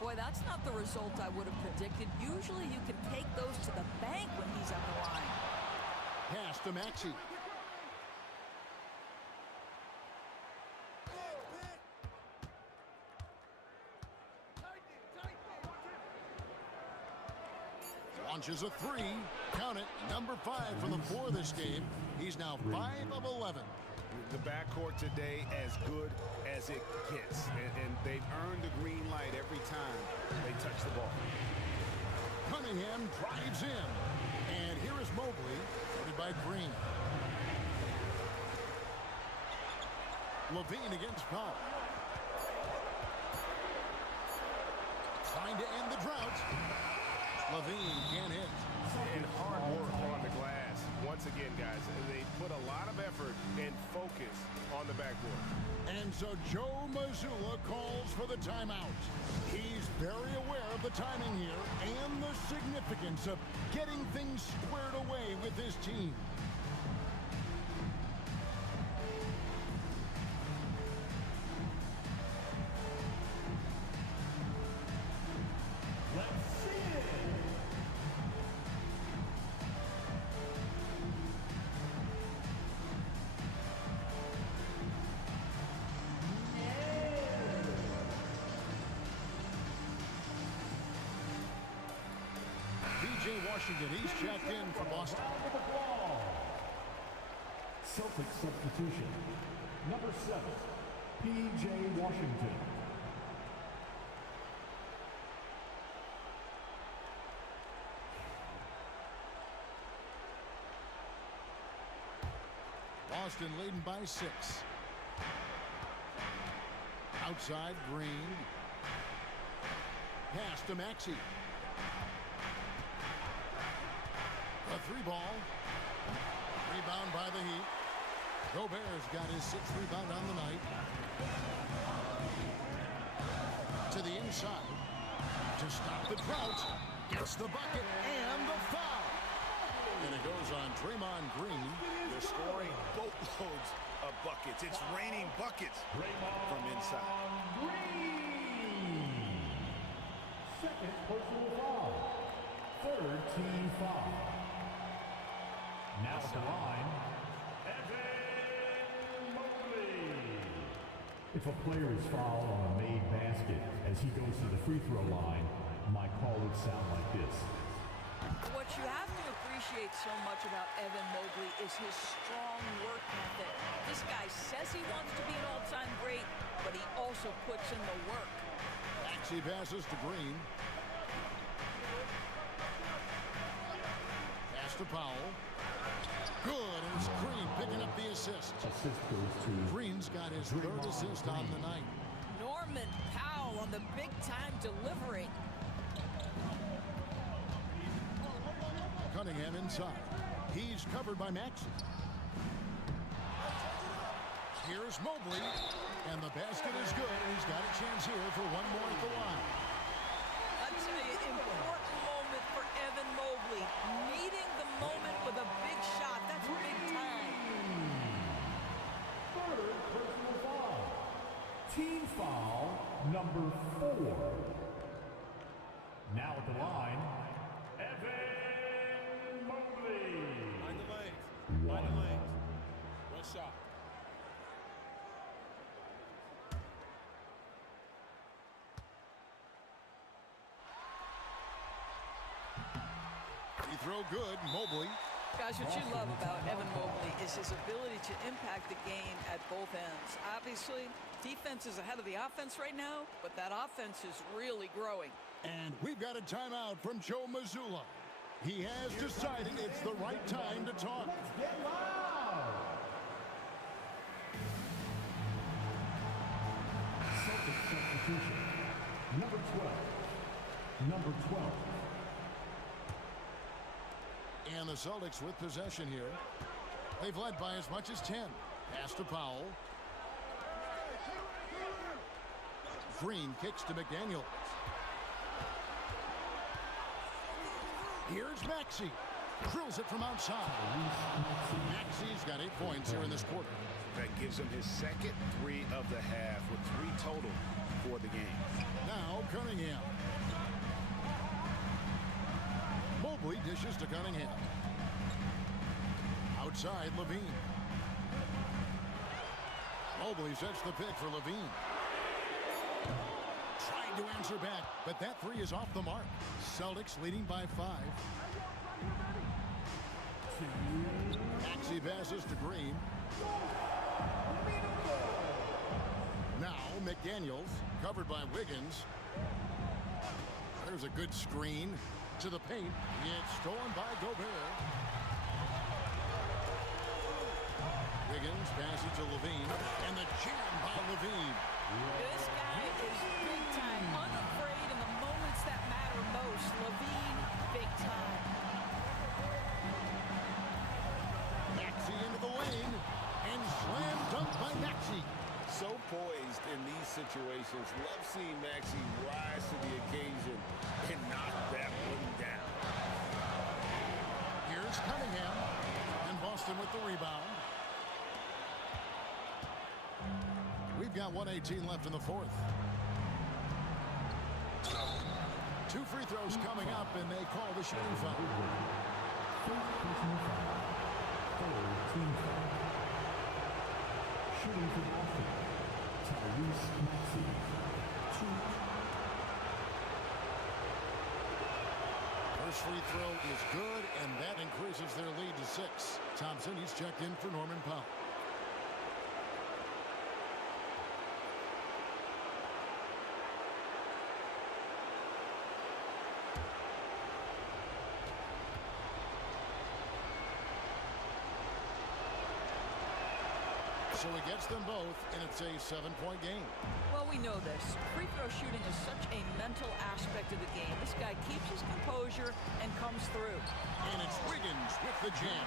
Boy, that's not the result I would have predicted. Usually you can take those to the bank when he's at the line. Pass to Maxey. Launches a 3. Count it. Number 5 from the floor this game. He's now 5 of 11. The backcourt today as good as it gets. And they've earned the green light every time they touch the ball. Cunningham drives in. And here is Mobley, guarded by Green. LaVine against Powell. Trying to end the drought. LaVine can't hit. And hard work on the glass. Once again, guys, they put a lot of effort and focus on the backboard. And so Joe Mazzulla calls for the timeout. He's very aware of the timing here and the significance of getting things squared away with his team. Let's see it. P.J. Washington, he's checked in for Boston. Celtics substitution. Number 7, P.J. Washington. Boston leading by 6. Outside, Green. Pass to Maxey. A 3-ball. Rebound by the Heat. Gobert's got his 6th rebound on the night. To the inside. To stop the drought. Gets the bucket and the foul. And it goes on Draymond Green. They're scoring boatloads of buckets. It's raining buckets from inside. Green. Second personal foul. Third team foul. Now at the line, Evan Mobley. If a player is fouled on a made basket as he goes to the free throw line, my call would sound like this. What you have to appreciate so much about Evan Mobley is his strong work ethic. This guy says he wants to be an all-time great, but he also puts in the work. Maxey passes to Green. Pass to Powell. Good, and it's Green picking up the assist. Assist goes to Green's got his third assist on the night. Norman Powell on the big-time delivery. Cunningham inside. He's covered by Maxey. Here's Mobley, and the basket is good. He's got a chance here for one more at the line. I tell you, important moment for Evan Mobley. Meeting the moment with a big shot. That's big time. third personal foul. Team foul number 4. Now at the line, Evan Mobley. Mind the lanes. Mind the lanes. One shot. Free throw good, Mobley. Guys, what you love about Evan Mobley is his ability to impact the game at both ends. Obviously, defense is ahead of the offense right now, but that offense is really growing. And we've got a timeout from Joe Mazzulla. He has decided it's the right time to talk. Let's get loud. Celtics substitution. Number 12. Number 12. And the Celtics with possession here. They've led by as much as 10. Pass to Powell. Green kicks to McDaniel. Here's Maxey. Drills it from outside. Maxey's got 8 points here in this quarter. That gives him his second 3 of the half with 3 total for the game. Now Cunningham. Mobley dishes to Cunningham. Outside, Levine. Mobley sets the pick for Levine. Trying to answer back, but that 3 is off the mark. Celtics leading by 5. Maxey passes to Green. Now McDaniels, covered by Wiggins. There's a good screen to the paint. It's stolen by Gobert. Wiggins passes to Levine, and the jam by Levine. This guy is big time, unafraid in the moments that matter most. Levine, big time. Maxey into the lane, and slam dunk by Maxey. So poised in these situations. Love seeing Maxey rise to the occasion and knock that one down. Here's Cunningham, and Boston with the rebound. We've got 1:18 left in the 4th. 2 free throws coming up, and they call the shooting foul. First personal foul. Third team foul. Shooting for Boston. Tyrese Maxey. 2. First free throw is good, and that increases their lead to 6. Thompson, he's checked in for Norman Powell. So he gets them both, and it's a 7-point game. Well, we know this. Free throw shooting is such a mental aspect of the game. This guy keeps his composure and comes through. And it's Wiggins with the jam.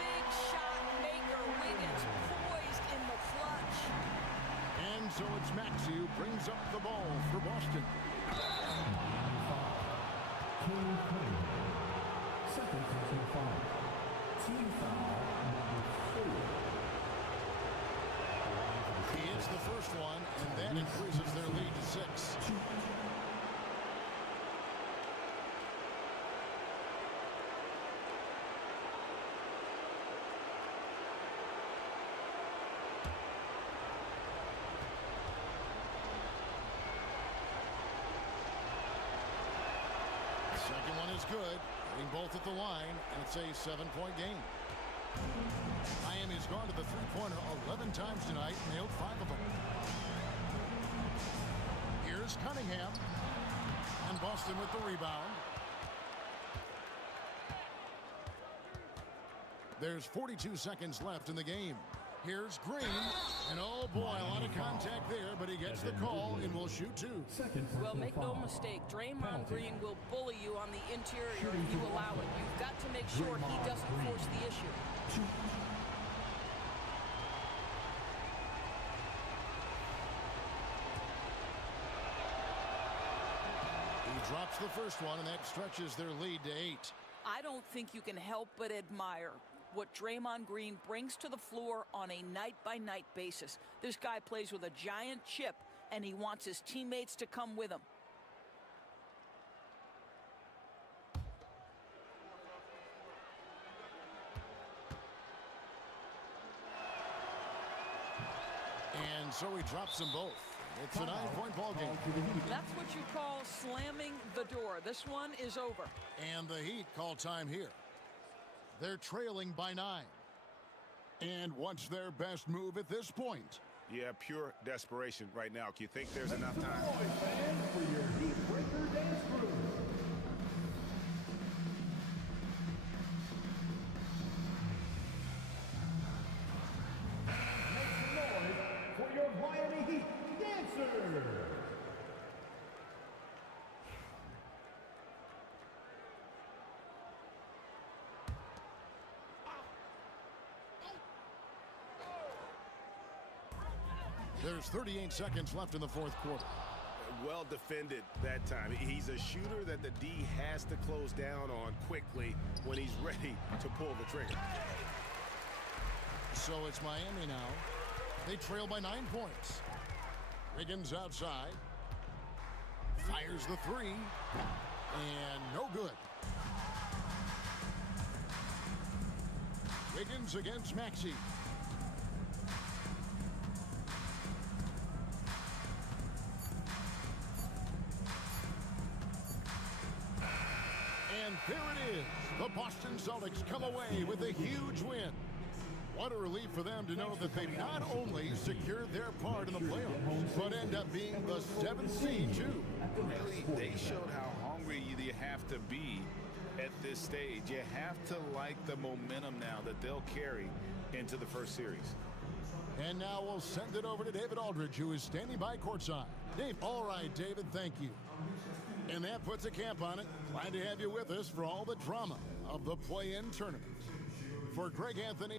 Big shot maker. Wiggins poised in the clutch. And so it's Maxey who brings up the ball for Boston. Cade Cunningham. Second personal foul. Team foul number 4. He hits the first one, and that increases their lead to 6. Second one is good. Hitting both at the line, and it's a 7-point game. Miami's gone to the three-pointer 11 times tonight, nailed 5 of them. Here's Cunningham. And Boston with the rebound. There's 42 seconds left in the game. Here's Green. And oh boy, a lot of contact there, but he gets the call and will shoot 2. Well, make no mistake, Draymond Green will bully you on the interior if you allow it. You've got to make sure he doesn't force the issue. He drops the first one, and that stretches their lead to 8. I don't think you can help but admire what Draymond Green brings to the floor on a night-by-night basis. This guy plays with a giant chip, and he wants his teammates to come with him. And so he drops them both. It's a 9-point ball game. That's what you call slamming the door. This one is over. And the Heat call time here. They're trailing by 9. And what's their best move at this point? Yeah, pure desperation right now. Do you think there's enough time? For your Heat Breaker dance crew. Make some noise for your Miami Heat dancers. There's 38 seconds left in the fourth quarter. Well defended that time. He's a shooter that the D has to close down on quickly when he's ready to pull the trigger. So it's Miami now. They trail by 9 points. Wiggins outside. Fires the 3. And no good. Wiggins against Maxey. And there it is. The Boston Celtics come away with a huge win. What a relief for them to know that they've not only secured their part in the playoffs, but end up being the 7th seed, too. Really, they showed how hungry you have to be at this stage. You have to like the momentum now that they'll carry into the first series. And now we'll send it over to David Aldridge, who is standing by courtside. Dave, all right, David, thank you. And that puts a camp on it. Glad to have you with us for all the drama of the play-in tournament. For Greg Anthony.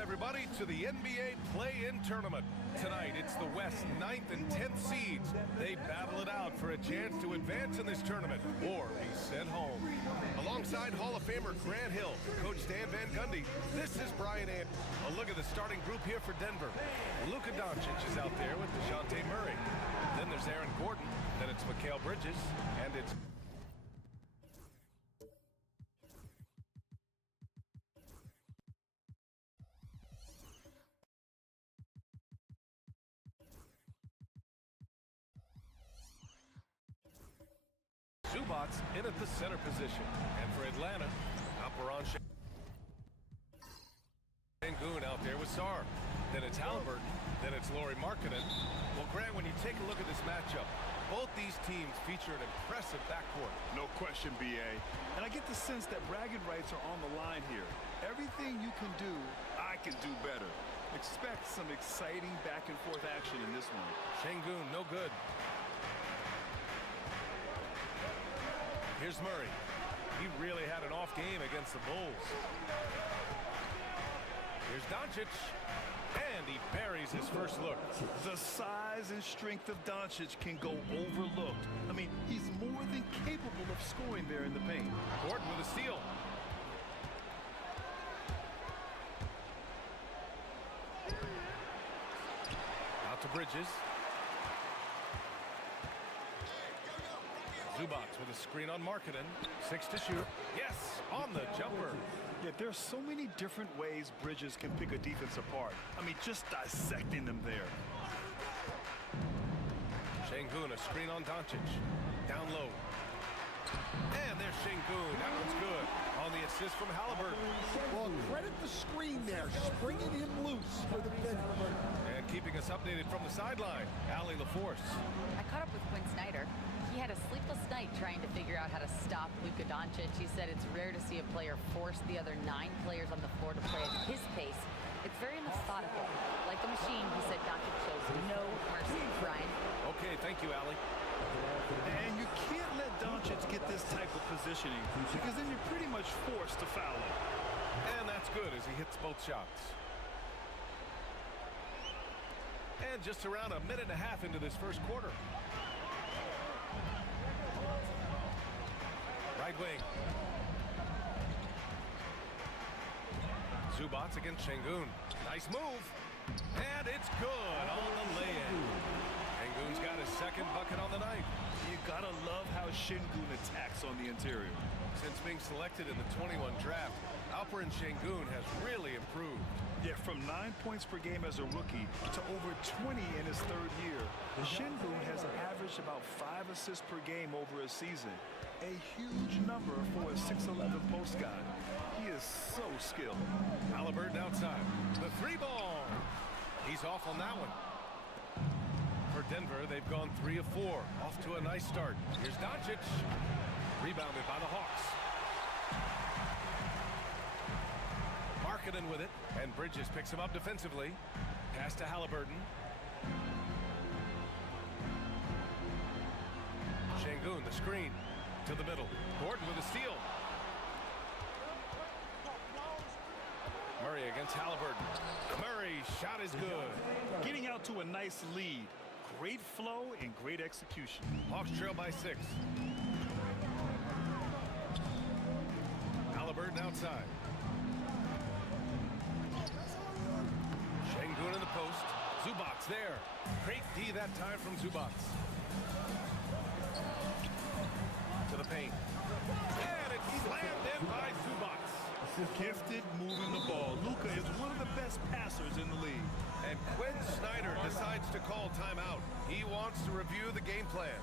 everybody, to the NBA play-in tournament. Tonight, it's the West 9th and 10th seeds. They battle it out for a chance to advance in this tournament or be sent home. Alongside Hall of Famer Grant Hill, Coach Stan Van Gundy, this is Brian Ant. A look at the starting group here for Denver. Luka Doncic is out there with DeJounte Murray. Then there's Aaron Gordon. Then it's Mikal Bridges. And it's Zubats in at the center position. And for Atlanta, Alperon Şengün out there with Sarr. Then it's Halliburton. Then it's Lauri Markkanen. Well, Grant, when you take a look at this matchup, both these teams feature an impressive backcourt. No question, B.A. And I get the sense that bragging rights are on the line here. Everything you can do, I can do better. Expect some exciting back-and-forth action in this one. Şengün, no good. Here's Murray. He really had an off game against the Bulls. Here's Doncic. And he buries his first look. The size and strength of Doncic can go overlooked. I mean, he's more than capable of scoring there in the paint. Gordon with a steal. Out to Bridges. Zubats with a screen on Markkanen. 6 to shoot. Yes, on the jumper. Yeah, there's so many different ways Bridges can pick a defense apart. I mean, just dissecting them there. Şengün, a screen on Doncic. Down low. And there's Şengün. That one's good. On the assist from Halliburton. Well, credit the screen there, springing him loose for the Denver. And keeping us updated from the sideline, Allie LaForce. I caught up with Quinn Snyder. He had a sleepless night trying to figure out how to stop Luka Doncic. He said it's rare to see a player force the other 9 players on the floor to play at his pace. It's very methodical. Like a machine, he said Doncic shows no mercy. Brian? Okay, thank you, Allie. And you can't let Doncic get this type of positioning because then you're pretty much forced to foul him. And that's good as he hits both shots. And just around a minute and a half into this first quarter. Right wing. Zubats against Şengün. Nice move. And it's good on the lay-in. Şengün's got his second bucket on the night. You gotta love how Şengün attacks on the interior. Since being selected in the 21 draft, Alperon Şengün has really improved. Yeah, from 9 points per game as a rookie to over 20 in his third year. Şengün has averaged about 5 assists per game over a season. A huge number for a 6'11" post guy. He is so skilled. Halliburton outside. The 3-ball. He's off on that one. For Denver, they've gone 3 of 4. Off to a nice start. Here's Doncic. Rebounded by the Hawks. Markkanen with it. And Bridges picks him up defensively. Pass to Halliburton. Şengün, the screen. To the middle. Gordon with a steal. Murray against Halliburton. Murray, shot is good. Getting out to a nice lead. Great flow and great execution. Hawks trail by 6. Halliburton outside. Şengün in the post. Zubats there. Great D that time from Zubats. To the paint. And it's slammed in by Zubats. Gifted moving the ball. Luka is one of the best passers in the league. And Quinn Snyder decides to call timeout. He wants to review the game plan.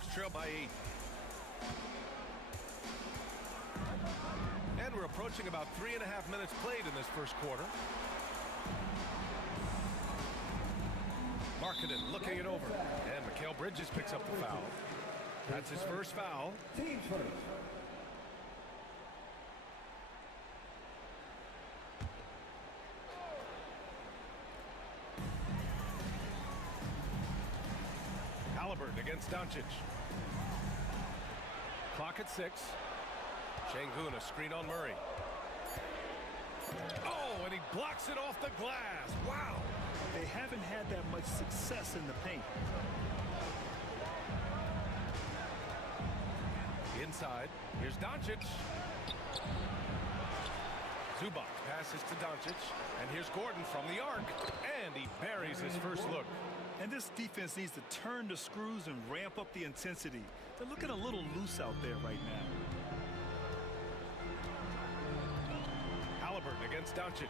Hawks trail by 8. And we're approaching about 3.5 minutes played in this first quarter. Markkanen looking it over. And Mikal Bridges picks up the foul. That's his first foul. Team first. Halliburton against Doncic. Clock at 6. Şengün, a screen on Murray. Oh, and he blocks it off the glass. Wow. They haven't had that much success in the paint. Inside, here's Doncic. Zubac passes to Doncic, and here's Gordon from the arc, and he buries his first look. And this defense needs to turn the screws and ramp up the intensity. They're looking a little loose out there right now. Halliburton against Doncic.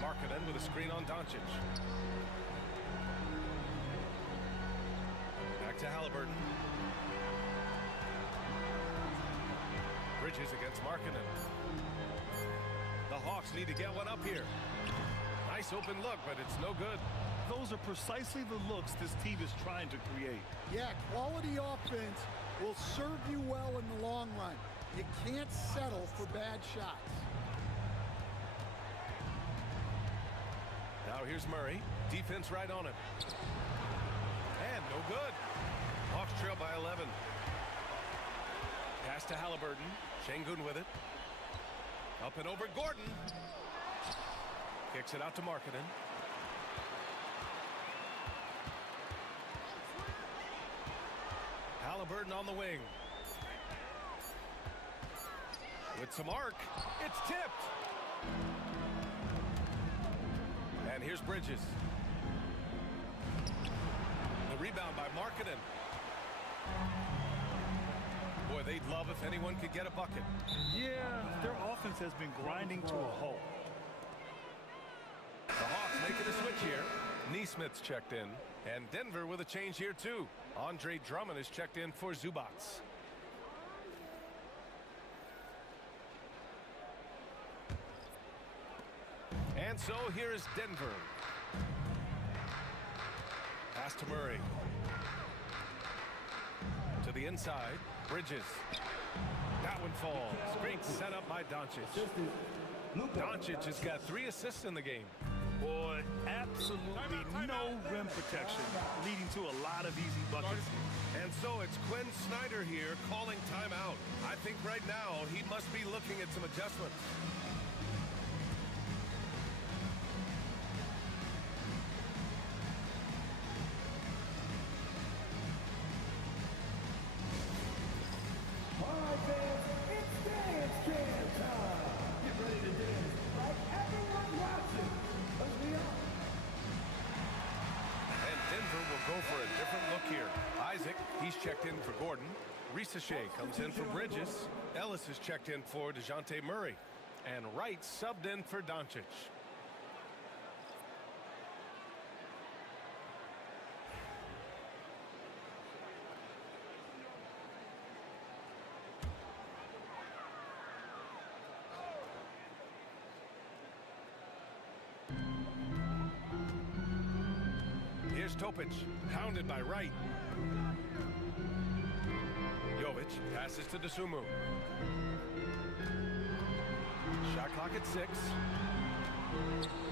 Markkanen with a screen on Doncic. Back to Halliburton. Bridges against Markkanen. The Hawks need to get one up here. Nice open look, but it's no good. Those are precisely the looks this team is trying to create. Yeah, quality offense will serve you well in the long run. You can't settle for bad shots. Now here's Murray. Defense right on him. And no good. Hawks trail by 11. Pass to Halliburton. Şengün with it. Up and over Gordon. Kicks it out to Markkanen. Halliburton on the wing. With some arc. It's tipped. And here's Bridges. The rebound by Markkanen. Boy, they'd love if anyone could get a bucket. Yeah, their offense has been grinding to a halt. The Hawks making a switch here. Neesmith's checked in. And Denver with a change here, too. Andre Drummond is checked in for Zubac. And so here is Denver. Pass to Murray. To the inside. Bridges. That one falls. Great setup by Doncic. Doncic has got 3 assists in the game. Boy, absolutely no rim protection, leading to a lot of easy buckets. And so it's Quinn Snyder here calling timeout. I think right now he must be looking at some adjustments. All right, fans, it's dance can time. Get ready to dance like everyone watching, as we are. And Denver will go for a different look here. Isaac, he's checked in for Gordon. Risacher comes in for Bridges. Ellis is checked in for DeJounte Murray. And Wright subbed in for Doncic. Here's Topic, pounded by Wright. Jovic passes to Dosunmu. Shot clock at 6.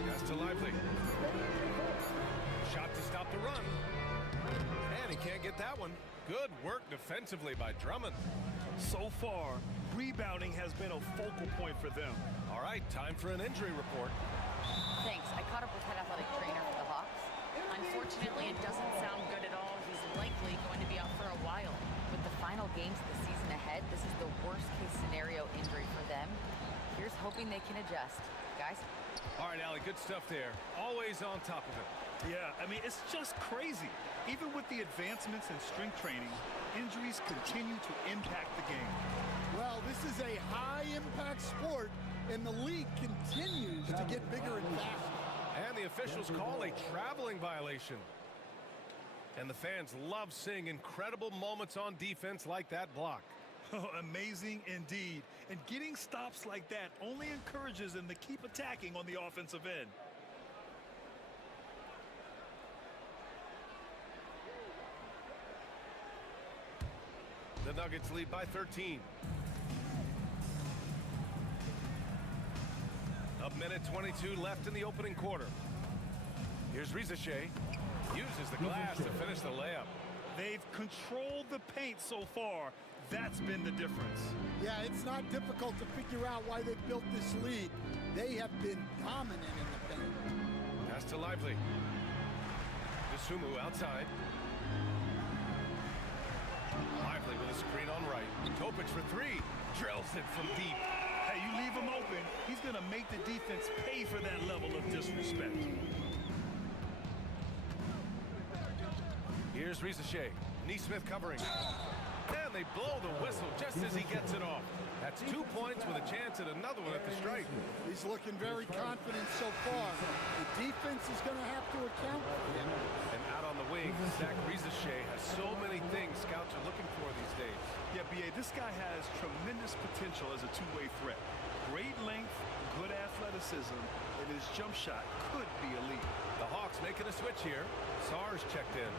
Pass to Lively. Shot to stop the run. And he can't get that one. Good work defensively by Drummond. So far, rebounding has been a focal point for them. All right, time for an injury report. Thanks. I caught up with head athletic trainer for the Hawks. Unfortunately, it doesn't sound good at all. He's likely going to be out for a while. With the final games of the season ahead, this is the worst-case scenario injury for them. Here's hoping they can adjust. Guys? All right, Allie, good stuff there. Always on top of it. Yeah, I mean, it's just crazy. Even with the advancements in strength training, injuries continue to impact the game. Well, this is a high-impact sport, and the league continues to get bigger and faster. And the officials call a traveling violation. And the fans love seeing incredible moments on defense like that block. Oh, amazing indeed. And getting stops like that only encourages them to keep attacking on the offensive end. The Nuggets lead by 13. A minute 22 left in the opening quarter. Here's Riza Shea. Uses the glass to finish the layup. They've controlled the paint so far. That's been the difference. Yeah, it's not difficult to figure out why they built this lead. They have been dominant in the paint. Pass to Lively. Dosunmu outside. Lively with a screen on right. Topic for three. Drills it from deep. Hey, you leave him open, he's going to make the defense pay for that level of disrespect. Here's Riza Shea. Neesmith covering. And they blow the whistle just as he gets it off. That's 2 points with a chance at another one at the stripe. He's looking very confident so far. The defense is going to have to account for him. And out on the wing, Zach Riza Shea has so many things scouts are looking for these days. Yeah, B.A., this guy has tremendous potential as a two-way threat. Great length, good athleticism, and his jump shot could be elite. The Hawks making a switch here. Sarr's checked in.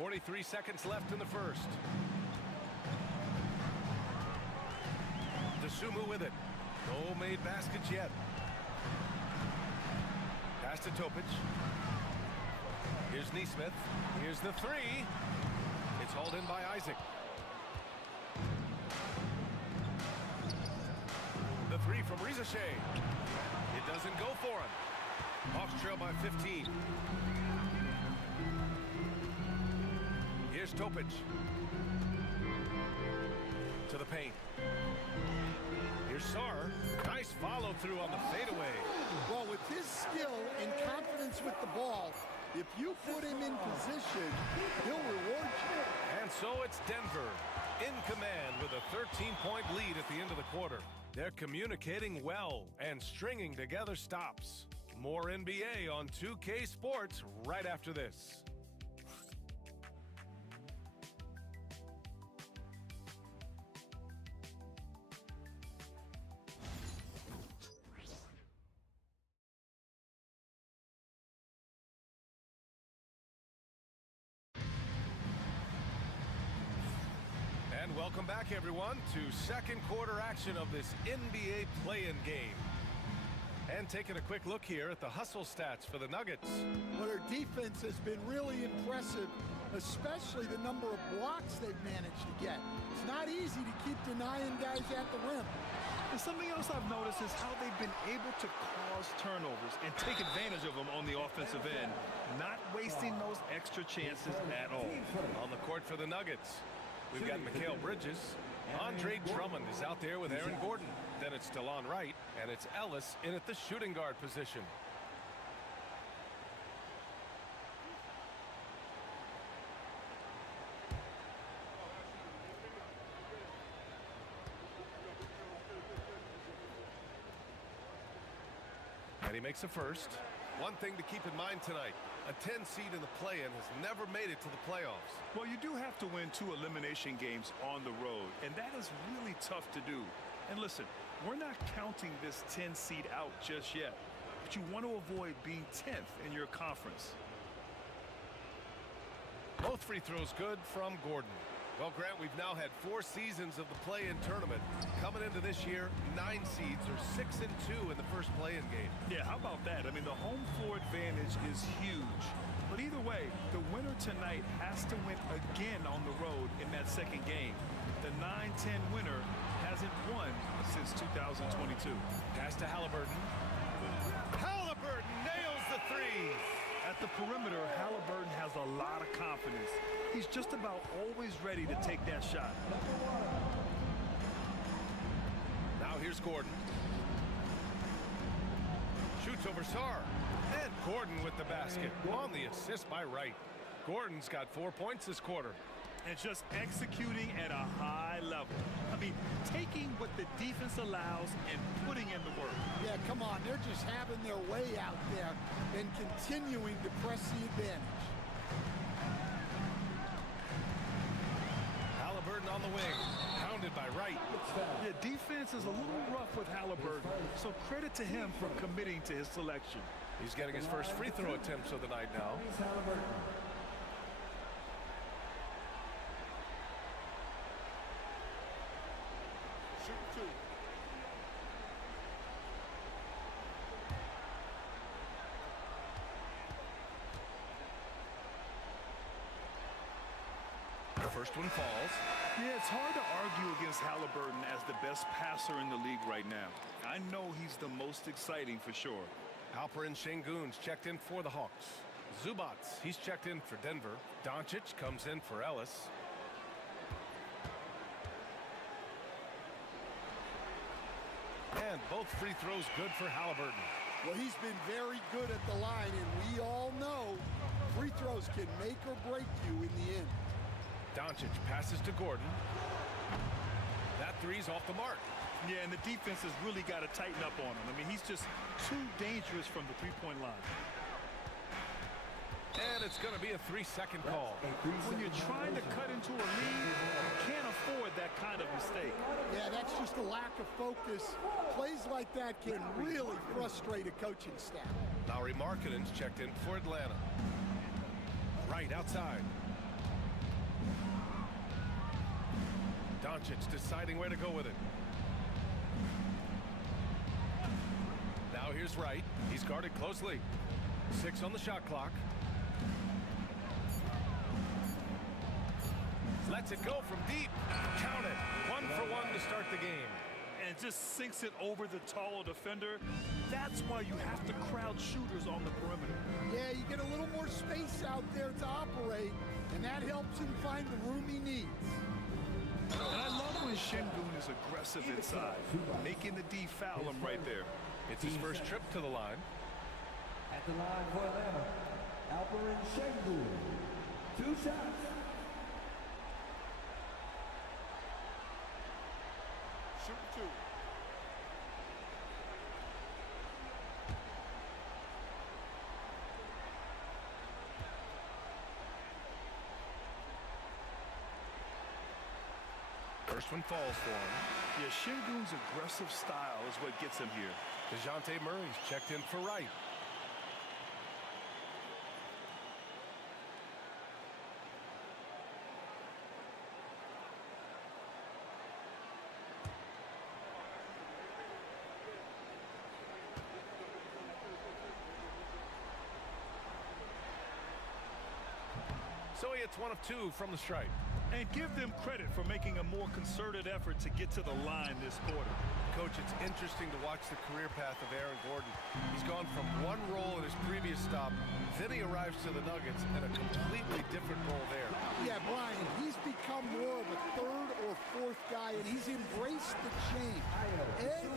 .43 seconds left in the first. Dosunmu with it. No made baskets yet. Pass to Topic. Here's Neesmith. Here's the three. It's hauled in by Isaac. The three from Riza Shea. It doesn't go for him. Hawks trail by 15. Here's Topic. To the paint. Here's Sarr. Nice follow through on the fadeaway. Well, with his skill and confidence with the ball, if you put him in position, he'll reward you. And so it's Denver in command with a 13-point lead at the end of the quarter. They're communicating well and stringing together stops. More NBA on 2K Sports right after this. Welcome back, everyone, to second quarter action of this NBA play-in game. And taking a quick look here at the hustle stats for the Nuggets. Well, their defense has been really impressive, especially the number of blocks they've managed to get. It's not easy to keep denying guys at the rim. And something else I've noticed is how they've been able to cause turnovers and take advantage of them on the offensive end, not wasting those extra chances at all. On the court for the Nuggets, we've got Mikal Bridges. Andre Drummond is out there with Aaron Gordon. Then it's DeLon Wright, and it's Ellis in at the shooting guard position. And he makes a first. One thing to keep in mind tonight, a 10 seed in the play-in has never made it to the playoffs. Well, you do have to win 2 elimination games on the road, and that is really tough to do. And listen, we're not counting this 10 seed out just yet, but you want to avoid being 10th in your conference. Both free throws good from Gordon. Well, Grant, we've now had 4 seasons of the play-in tournament. Coming into this year, 9 seeds are 6-2 in the first play-in game. Yeah, how about that? I mean, the home floor advantage is huge. But either way, the winner tonight has to win again on the road in that second game. The 9-10 winner hasn't won since 2022. Pass to Halliburton. Halliburton nails the three. At the perimeter, Halliburton has a lot of confidence. He's just about always ready to take that shot. Now here's Gordon. Shoots over Sarr. And Gordon with the basket on the assist by Wright. Gordon's got 4 points this quarter. And just executing at a high level. I mean, taking what the defense allows and putting in the work. Yeah, come on. They're just having their way out there and continuing to press the advantage. Halliburton on the wing, pounded by Wright. The defense is a little rough with Halliburton, so credit to him for committing to his selection. He's getting his first free throw attempts of the night now. Shoot 2. The first one falls. Yeah, it's hard to argue against Halliburton as the best passer in the league right now. I know he's the most exciting for sure. Alperen Şengün's checked in for the Hawks. Zubats, he's checked in for Denver. Doncic comes in for Ellis. And both free throws good for Halliburton. Well, he's been very good at the line, and we all know free throws can make or break you in the end. Doncic passes to Gordon. That three's off the mark. Yeah, and the defense has really got to tighten up on him. I mean, he's just too dangerous from the three-point line. And it's going to be a 3-second call. When you're trying to cut into a lead, you can't afford that kind of mistake. Yeah, that's just a lack of focus. Plays like that can really frustrate a coaching staff. Lauri Markkanen's checked in for Atlanta. Right outside. Doncic deciding where to go with it. Now here's Wright. He's guarded closely. 6 on the shot clock. Lets it go from deep. Count it. 1 for 1 to start the game. And just sinks it over the taller defender. That's why you have to crowd shooters on the perimeter. Yeah, you get a little more space out there to operate, and that helps him find the room he needs. And I love when Şengün is aggressive inside, making the D foul him right there. It's his first trip to the line. At the line for Atlanta, Alperen Şengün. 2 shots. Shoot 2. First one falls for him. Yeah, Şengün's aggressive style is what gets him here. DeJounte Murray's checked in for Wright. So he hits 1 of 2 from the stripe. And give them credit for making a more concerted effort to get to the line this quarter. Coach, it's interesting to watch the career path of Aaron Gordon. He's gone from one role in his previous stop, then he arrives to the Nuggets in a completely different role there. Yeah, Brian, he's become more of a third or fourth guy, and he's embraced the change.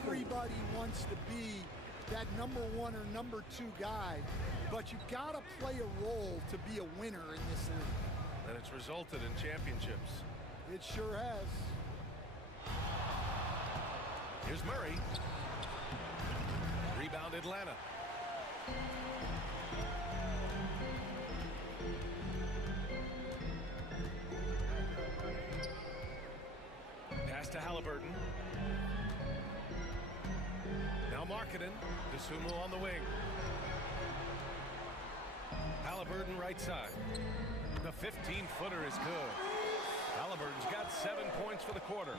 Everybody wants to be that number 1 or number 2 guy, but you've got to play a role to be a winner in this league. And it's resulted in championships. It sure has. Here's Murray. Rebound Atlanta. Pass to Halliburton. Now Markkanen. DeSumo on the wing. Halliburton right side. The 15-footer is good. Halliburton's got 7 points for the quarter.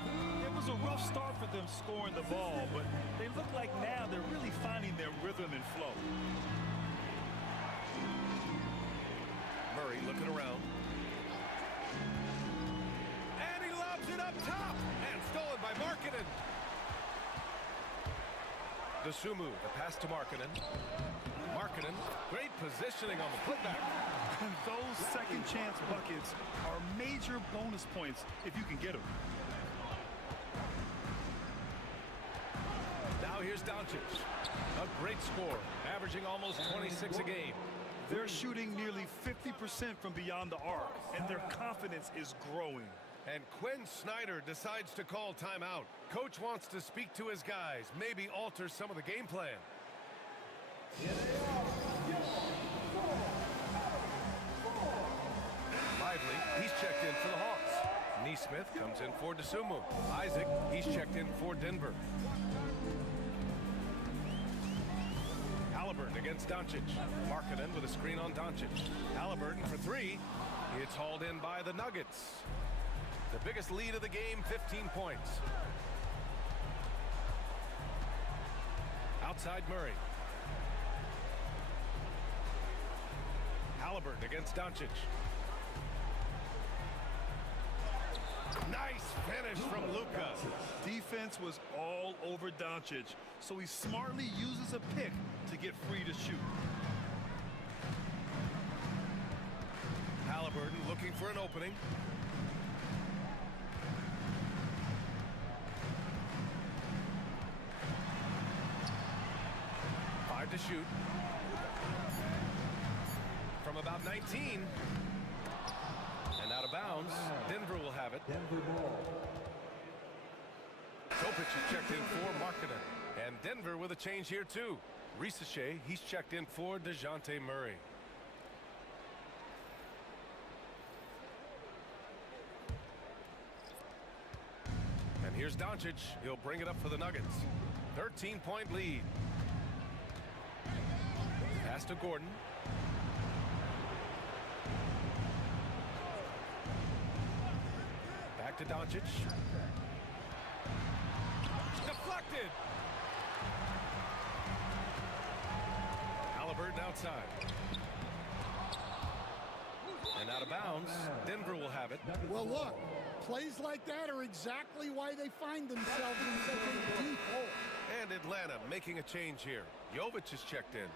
It was a rough start for them scoring the ball, but they look like now they're really finding their rhythm and flow. Murray looking around. And he lobs it up top. And stolen by Markkanen. DeSumo, the pass to Markkanen. Markkanen, great positioning on the putback. And those second chance buckets are major bonus points if you can get them. Now here's Doncic. A great score, averaging almost 26 a game. They're shooting nearly 50% from beyond the arc, and their confidence is growing. And Quinn Snyder decides to call timeout. Coach wants to speak to his guys, maybe alter some of the game plan. Lively, he's checked in for the Hawks. Neesmith comes in for DeSumo. Isaac, he's checked in for Denver. Halliburton against Doncic. Markkanen with a screen on Doncic. Halliburton for three. It's hauled in by the Nuggets. The biggest lead of the game, 15 points. Outside Murray. Halliburton against Doncic. Nice finish from Luka. Defense was all over Doncic, so he smartly uses a pick to get free to shoot. Halliburton looking for an opening. Five to shoot. From about 19. And out of bounds. Denver will have it. Topic is checked in for Markkanen. And Denver with a change here too. Risache, he's checked in for DeJounte Murray. And here's Doncic. He'll bring it up for the Nuggets. 13-point lead. Pass to Gordon. Back to Doncic. Deflected. Halliburton outside. And out of bounds. Denver will have it. Well, look, plays like that are exactly why they find themselves in such a deep hole. And Atlanta making a change here. Jovic is checked in.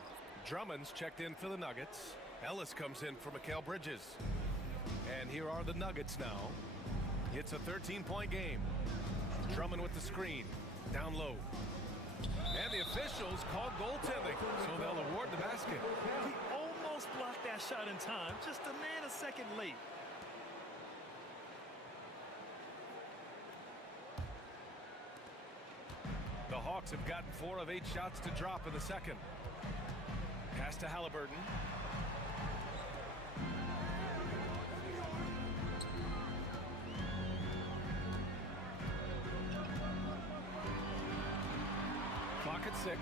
Drummond's checked in for the Nuggets. Ellis comes in for Mikal Bridges. And here are the Nuggets now. It's a 13-point game. Drummond with the screen. Down low. And the officials called goaltending, so they'll award the basket. He almost blocked that shot in time, just a nanosecond late. The Hawks have gotten 4 of 8 shots to drop in the second. Pass to Halliburton. Clock at 6.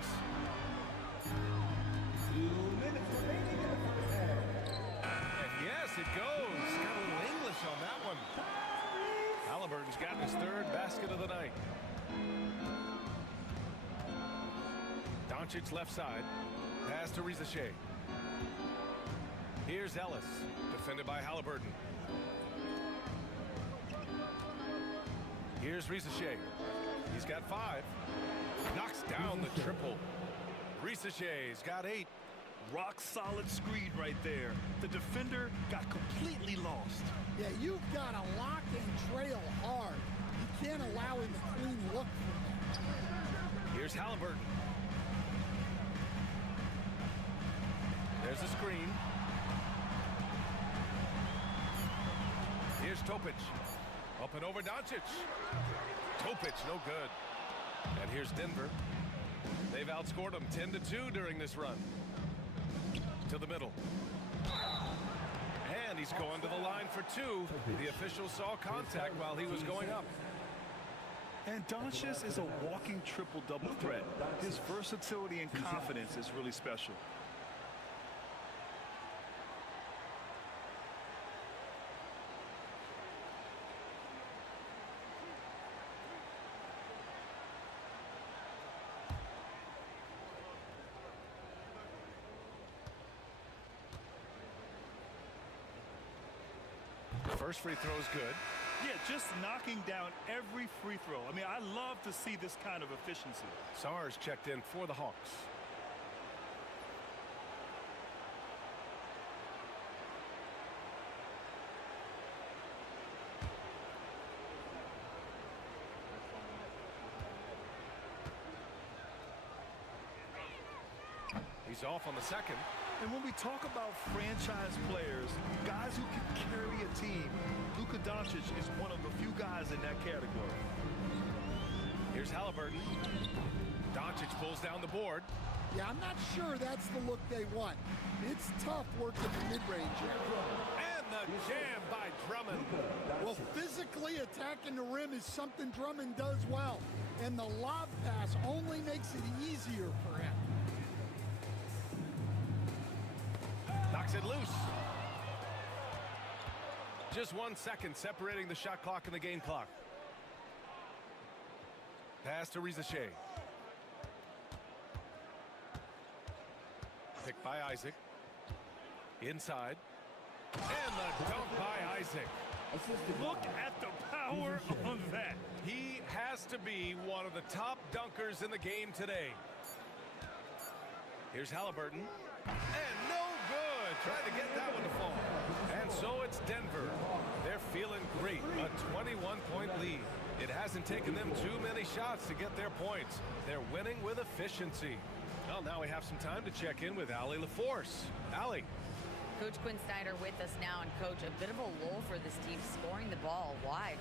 2 minutes remaining in the first half. And yes, it goes. Got a little English on that one. Halliburton's gotten his 3rd basket of the night. Doncic left side. Pass to Risache. Here's Ellis. Defended by Halliburton. Here's Risache. He's got 5. Knocks down the triple. Risache's got 8. Rock solid screen right there. The defender got completely lost. Yeah, you've got to lock and trail hard. You can't allow him a clean look from that. Here's Halliburton. There's a screen. Here's Topic. Up and over Doncic. Topic, no good. And here's Denver. They've outscored them 10-2 during this run. To the middle. And he's going to the line for 2. The official saw contact while he was going up. And Doncic is a walking triple-double threat. His versatility and confidence is really special. First free throw is good. Yeah, just knocking down every free throw. I mean, I love to see this kind of efficiency. Sarge checked in for the Hawks. He's off on the second. And when we talk about franchise players, guys who can carry a team, Luka Doncic is one of the few guys in that category. Here's Halliburton. Doncic pulls down the board. Yeah, I'm not sure that's the look they want. It's tough working the mid-range area. And the jam by Drummond. Well, physically attacking the rim is something Drummond does well, and the lob pass only makes it easier for him. Knocks it loose. Just 1 second separating the shot clock and the game clock. Pass to Rizachet. Picked by Isaac. Inside. And the dunk by Isaac. Look at the power on that. He has to be one of the top dunkers in the game today. Here's Halliburton. And no good. Tried to get that one to fall. And so it's Denver. They're feeling great. A 21-point lead. It hasn't taken them too many shots to get their points. They're winning with efficiency. Well, now we have some time to check in with Allie LaForce. Allie. Coach Quinn Snyder with us now, and Coach, a bit of a lull for this team scoring the ball. Why?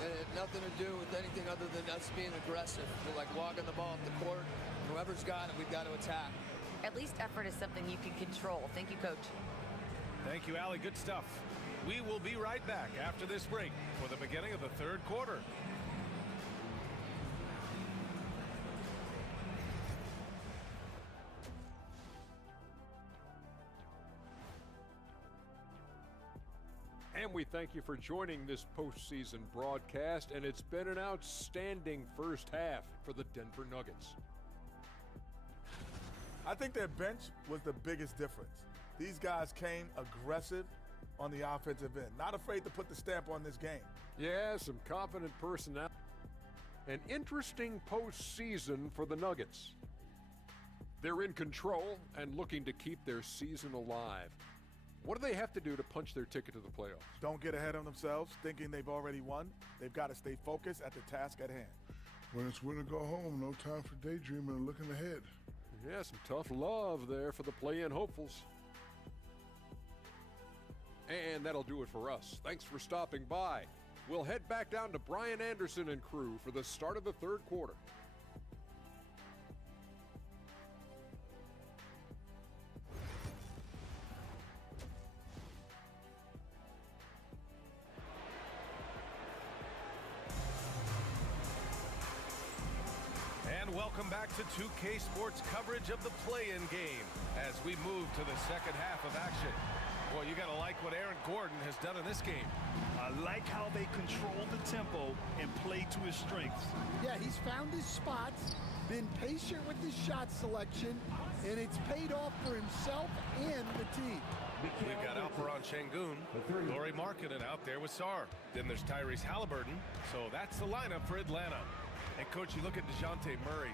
It had nothing to do with anything other than us being aggressive. We're like walking the ball up the court. Whoever's got it, we've got to attack. At least effort is something you can control. Thank you, Coach. Thank you, Allie. Good stuff. We will be right back after this break for the beginning of the third quarter. And we thank you for joining this postseason broadcast, and it's been an outstanding first half for the Denver Nuggets. I think their bench was the biggest difference. These guys came aggressive on the offensive end, not afraid to put the stamp on this game. Yeah, some confident personnel. An interesting postseason for the Nuggets. They're in control and looking to keep their season alive. What do they have to do to punch their ticket to the playoffs? Don't get ahead of themselves thinking they've already won. They've got to stay focused at the task at hand. When it's win or go home, no time for daydreaming and looking ahead. Yeah, some tough love there for the play-in hopefuls. And that'll do it for us. Thanks for stopping by. We'll head back down to Brian Anderson and crew for the start of the third quarter. And welcome back to 2K Sports coverage of the play-in game as we move to the second half of action. Well, you got to like what Aaron Gordon has done in this game. I like how they control the tempo and play to his strengths. Yeah, he's found his spots, been patient with his shot selection, and it's paid off for himself and the team. We've got Alperon Şengün, Lauri Markkanen out there with Sarr. Then there's Tyrese Halliburton. So that's the lineup for Atlanta. And, Coach, you look at DeJounte Murray,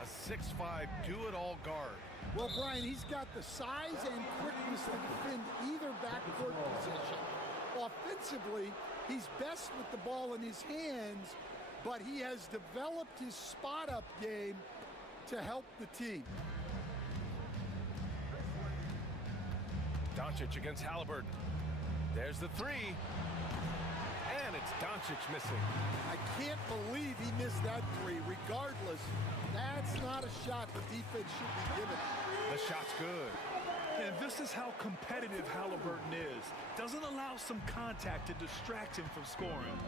a 6'5", do-it-all guard. Well, Brian, he's got the size and quickness to defend either backcourt position. Offensively, he's best with the ball in his hands, but he has developed his spot-up game to help the team. Doncic against Halliburton. There's the three. And it's Doncic missing. I can't believe he missed that three. Regardless, that's not a shot the defense should be given. The shot's good. And this is how competitive Halliburton is. Doesn't allow some contact to distract him from scoring.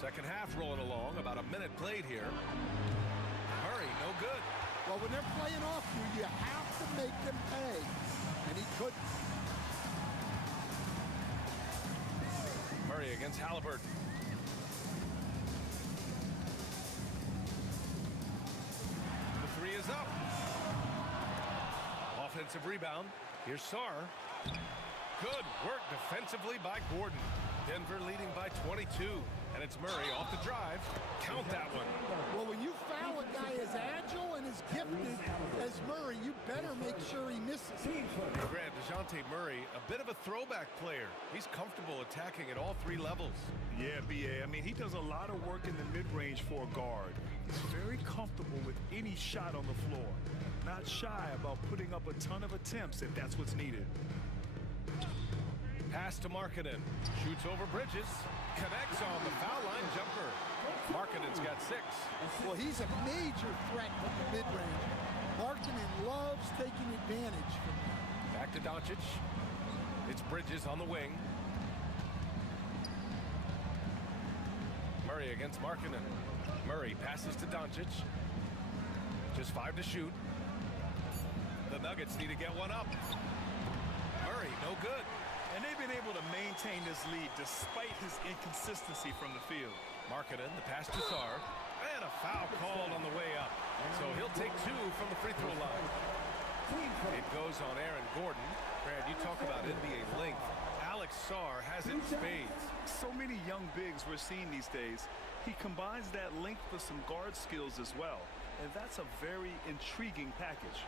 Second half rolling along, about a minute played here. Murray, no good. Well, when they're playing off you, you have to make them pay. And he couldn't. Murray against Halliburton. The three is up. Offensive rebound. Here's Sarr. Good work defensively by Gordon. Denver leading by 22. And it's Murray off the drive. Count that one. Well, when you foul a guy as agile and as gifted as Murray, you better make sure he misses. Grant, DeJounte Murray, a bit of a throwback player. He's comfortable attacking at all three levels. Yeah, B.A. I mean, he does a lot of work in the mid-range for a guard. He's very comfortable with any shot on the floor. Not shy about putting up a ton of attempts if that's what's needed. Pass to Markkanen. Shoots over Bridges. Connects on the foul line jumper. Markkanen's got 6. Well, he's a major threat from the mid-range. Markkanen loves taking advantage from that. Back to Doncic. It's Bridges on the wing. Murray against Markkanen. Murray passes to Doncic. Just 5 to shoot. The Nuggets need to get one up. Murray, no good. And they've been able to maintain this lead despite his inconsistency from the field. Markkanen, the pass to Sarr. And a foul called on the way up. So he'll take 2 from the free throw line. It goes on Aaron Gordon. Brad, you talk about NBA length. Alex Sarr has it in spades. So many young bigs we're seeing these days. He combines that length with some guard skills as well. And that's a very intriguing package.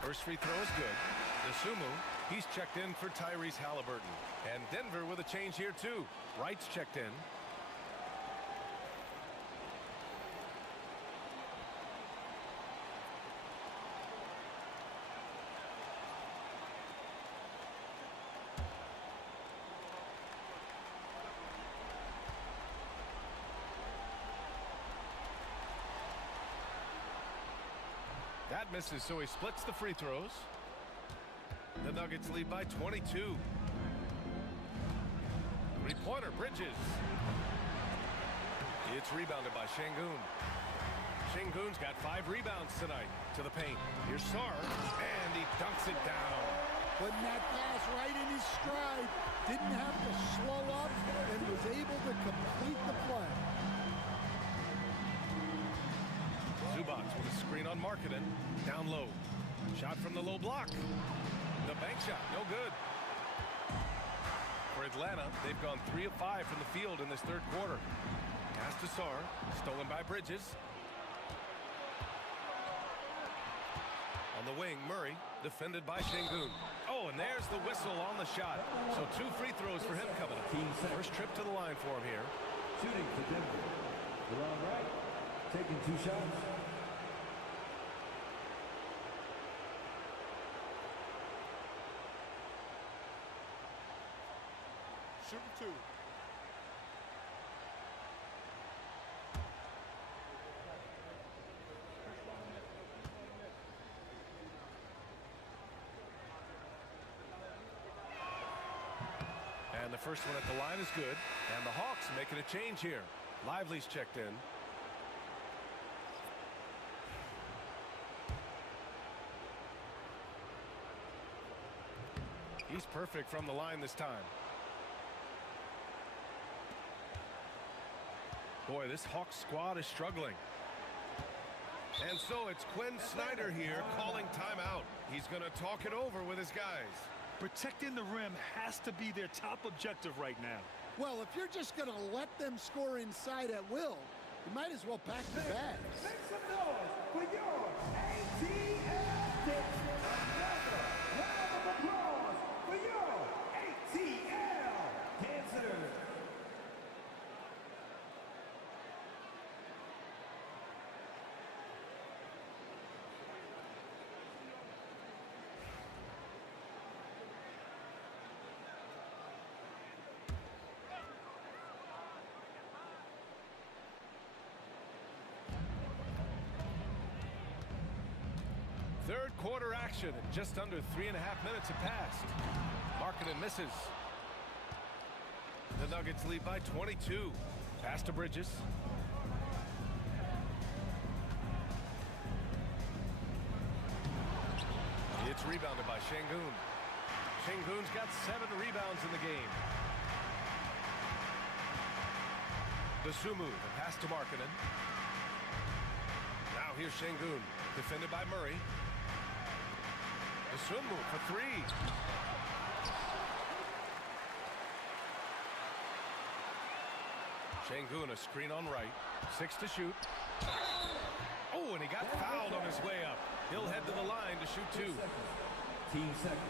First free throw is good. Dosunmu, he's checked in for Tyrese Halliburton. And Denver with a change here too. Wright's checked in. That misses, so he splits the free throws. The Nuggets lead by 22. Three-pointer, Bridges. It's rebounded by Şengün. Şengün's got 5 rebounds tonight to the paint. Here's Sarr, and he dunks it down. Putting that pass right in his stride. Didn't have to slow up and was able to complete the play. Zubac with a screen on Markkanen. Down low. Shot from the low block. The bank shot, no good. For Atlanta, they've gone 3 of 5 from the field in this third quarter. Pass to Sarr, stolen by Bridges. On the wing, Murray, defended by Şengün. Oh, and there's the whistle on the shot. So 2 free throws for him coming up. First trip to the line for him here. Shooting for Denver. Delon Wright taking 2 shots. Shooting 2. And the first one at the line is good. And the Hawks making a change here. Lively's checked in. He's perfect from the line this time. Boy, this Hawks squad is struggling. And so it's Quinn Snyder here calling timeout. He's going to talk it over with his guys. Protecting the rim has to be their top objective right now. Well, if you're just going to let them score inside at will, you might as well pack the bags. Make some noise for your ATL Dixon. Another round of applause for your ATL dancers. Third quarter action. Just under 3.5 minutes have passed. Markkanen misses. The Nuggets lead by 22. Pass to Bridges. It's rebounded by Şengün. Şengün's got 7 rebounds in the game. Dosunmu, the pass to Markkanen. Now here's Şengün, defended by Murray. Dosunmu for 3. Şengün, a screen on right. 6 to shoot. and he got fouled on his way up. He'll head to the line to shoot 2. Team seconds.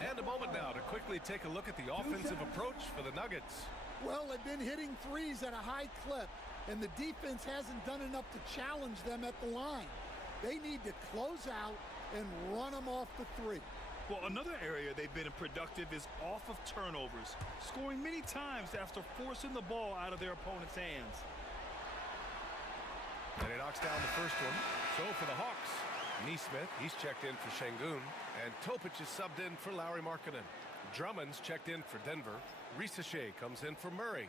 And a moment now to quickly take a look at the offensive approach for the Nuggets. Well, they've been hitting threes at a high clip, and the defense hasn't done enough to challenge them at the line. They need to close out and run them off the three. Well, another area they've been productive is off of turnovers, scoring many times after forcing the ball out of their opponent's hands. And he knocks down the first one. So for the Hawks, Neesmith, he's checked in for Şengün, and Topic is subbed in for Lauri Markkanen. Drummond's checked in for Denver. Risacher comes in for Murray.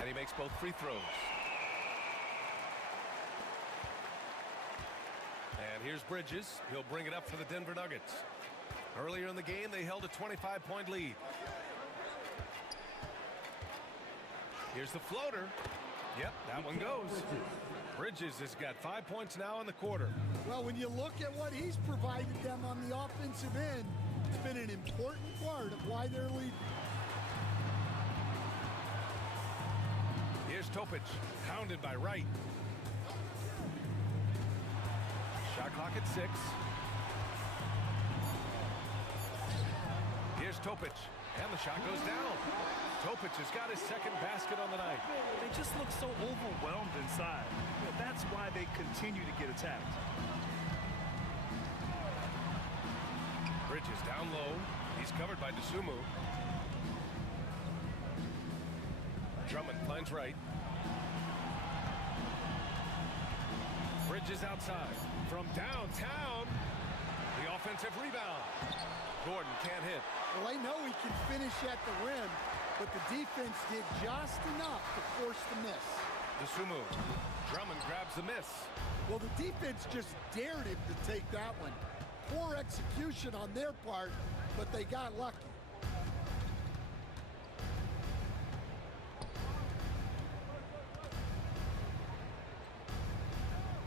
And he makes both free throws. And here's Bridges. He'll bring it up for the Denver Nuggets. Earlier in the game, they held a 25-point lead. Here's the floater. Yep, that one goes. Bridges has got 5 points now in the quarter. Well, when you look at what he's provided them on the offensive end, it's been an important part of why they're leading. Here's Topic, hounded by Wright. Shot clock at 6. Here's Topic, and the shot goes down. Topic has got his second basket on the night. They just look so overwhelmed inside. That's why they continue to get attacked. Bridges down low. He's covered by Dosunmu. Drummond finds Wright. Bridges outside. From downtown, the offensive rebound. Gordon can't hit. Well, they know he can finish at the rim, but the defense did just enough to force the miss. Dosunmu. Drummond grabs the miss. Well, the defense just dared him to take that one. Poor execution on their part, but they got lucky.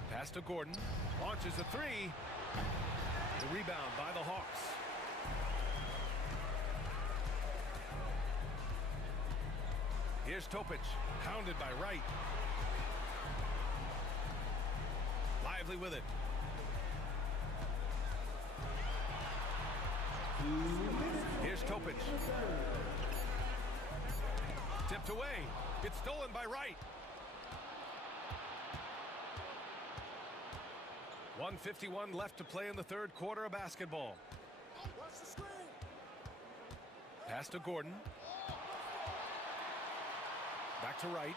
Pass to Gordon. Launches a 3. The rebound by the Hawks. Here's Topic, hounded by Wright. Lively with it. Here's Topic. Tipped away. It's stolen by Wright. 1:51 left to play in the third quarter of basketball. Pass to Gordon. Back to Wright.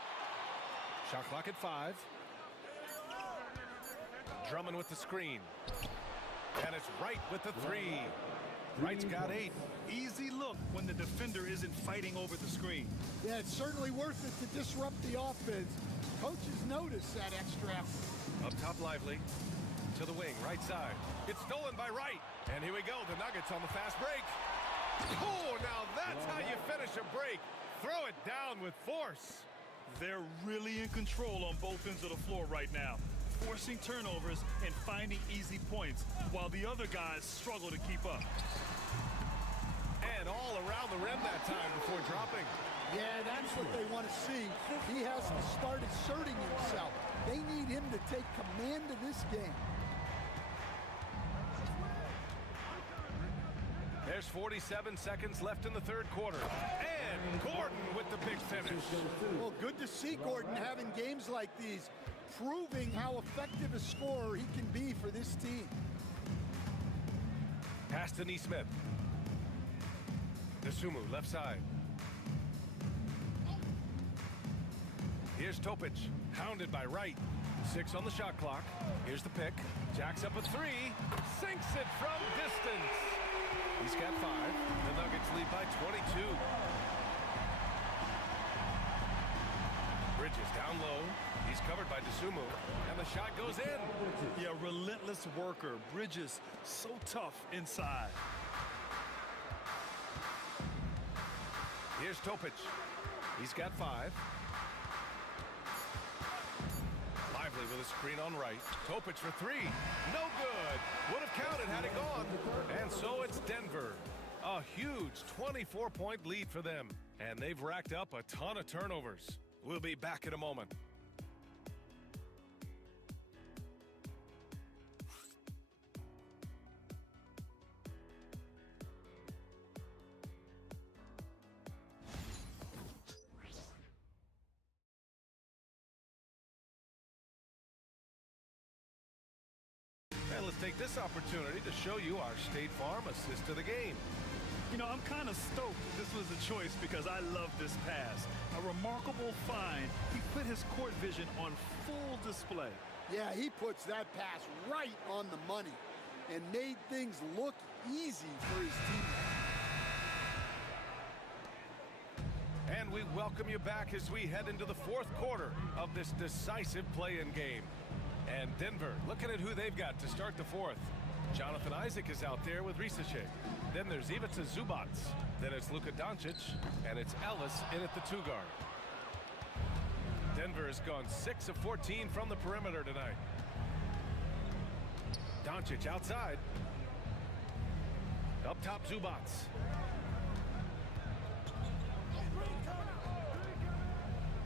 Shot clock at 5. Drummond with the screen. And it's Wright with the 3. Wright's got 8. Easy look when the defender isn't fighting over the screen. Yeah, it's certainly worth it to disrupt the offense. Coaches notice that extra effort. Up top, Lively. To the wing, right side. It's stolen by Wright. And here we go, the Nuggets on the fast break. Oh, now that's how you finish a break. Throw it down with force. They're really in control on both ends of the floor right now, forcing turnovers and finding easy points while the other guys struggle to keep up. And all around the rim that time before dropping. Yeah, that's what they want to see. He has to start asserting himself. They need him to take command of this game. There's 47 seconds left in the third quarter. And Gordon with the big finish. Well, good to see Gordon having games like these, proving how effective a scorer he can be for this team. Pass to Neesmith. Dosunmu, left side. Here's Topic, hounded by Wright. 6 on the shot clock. Here's the pick. Jacks up a 3. Sinks it from distance. He's got 5. The Nuggets lead by 22. Bridges down low. He's covered by Dosunmu. And the shot goes in. Yeah, relentless worker. Bridges, so tough inside. Here's Topic. He's got 5. Lively with a screen on Wright. Topic for 3. No good. Would have counted had it gone. And so it's Denver. A huge 24-point lead for them, and they've racked up a ton of turnovers. We'll be back in a moment. And let's take this opportunity to show you our State Farm assist to the game. You know, I'm kind of stoked this was a choice because I love this pass. A remarkable find. He put his court vision on full display. Yeah, he puts that pass right on the money and made things look easy for his team. And we welcome you back as we head into the fourth quarter of this decisive play-in game. And Denver, looking at who they've got to start the fourth. Jonathan Isaac is out there with Risache. Then there's Ivica Zubac. Then it's Luka Doncic. And it's Ellis in at the 2 guard. Denver has gone 6 of 14 from the perimeter tonight. Doncic outside. Up top, Zubac.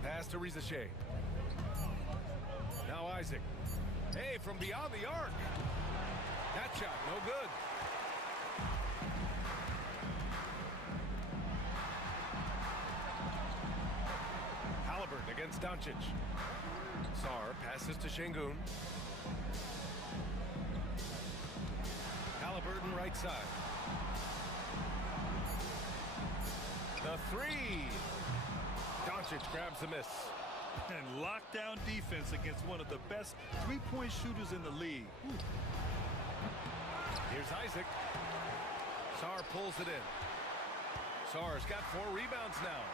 Pass to Risache. Now Isaac. Hey, from beyond the arc. That shot, no good. Halliburton against Doncic. Sarr passes to Şengün. Halliburton right side. The 3. Doncic grabs the miss. And lockdown defense against one of the best three-point shooters in the league. Here's Isaac. Sarr pulls it in. Sarr's got 4 rebounds now.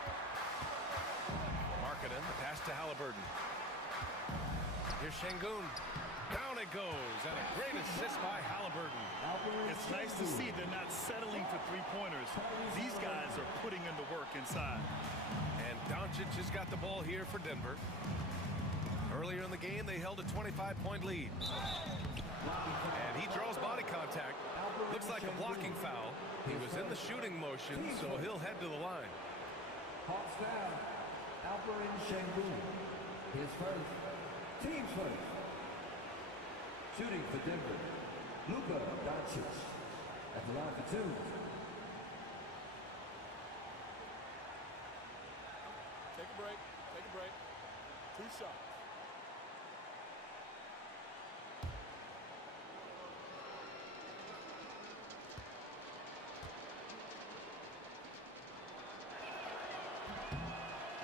Markkanen, the pass to Halliburton. Here's Şengün. Down it goes, and a great assist by Halliburton. It's nice to see they're not settling for three-pointers. These guys are putting in the work inside. And Doncic has got the ball here for Denver. Earlier in the game, they held a 25-point lead. And he draws body contact. Looks like a blocking foul. He was in the shooting motion, so he'll head to the line. Hawks down. Alperen Şengün. His first. Team's first. Shooting for Denver. Luka Doncic. At the line for 2. Take a break. Take a break. 2 shots.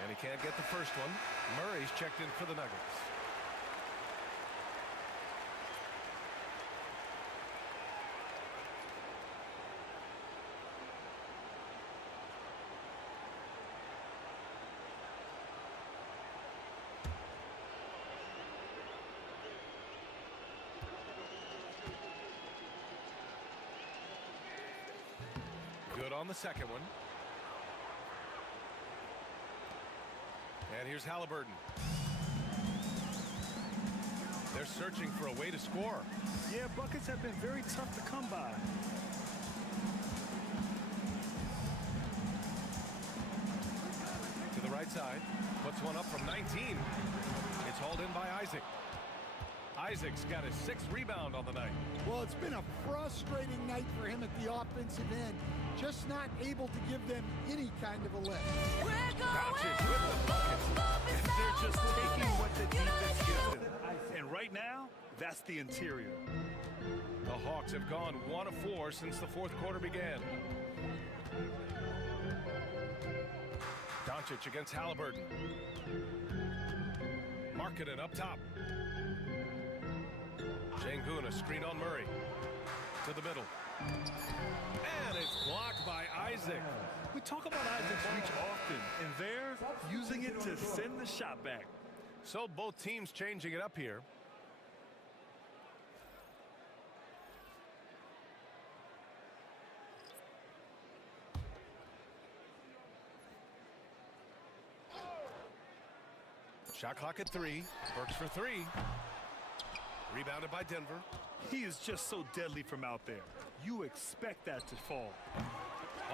And he can't get the first one. Murray's checked in for the Nuggets. Good on the second one. And here's Halliburton. They're searching for a way to score. Yeah, buckets have been very tough to come by. To the right side. Puts one up from 19. It's hauled in by Isaac. Isaac's got his 6th rebound on the night. Well, it's been a frustrating night for him at the offensive end. Just not able to give them any kind of a lift. Doncic with the bucket. And they're just taking what the defense gives them. And right now, that's the interior. The Hawks have gone 1 of 4 since the fourth quarter began. Doncic against Halliburton. Markkanen up top. Şengün, a screen on Murray. To the middle. And it's blocked by Isaac. We talk about Isaac's reach often, and they're using it to send the shot back. So both teams changing it up here. Shot clock at 3. Burks for 3. Rebounded by Denver. He is just so deadly from out there. You expect that to fall.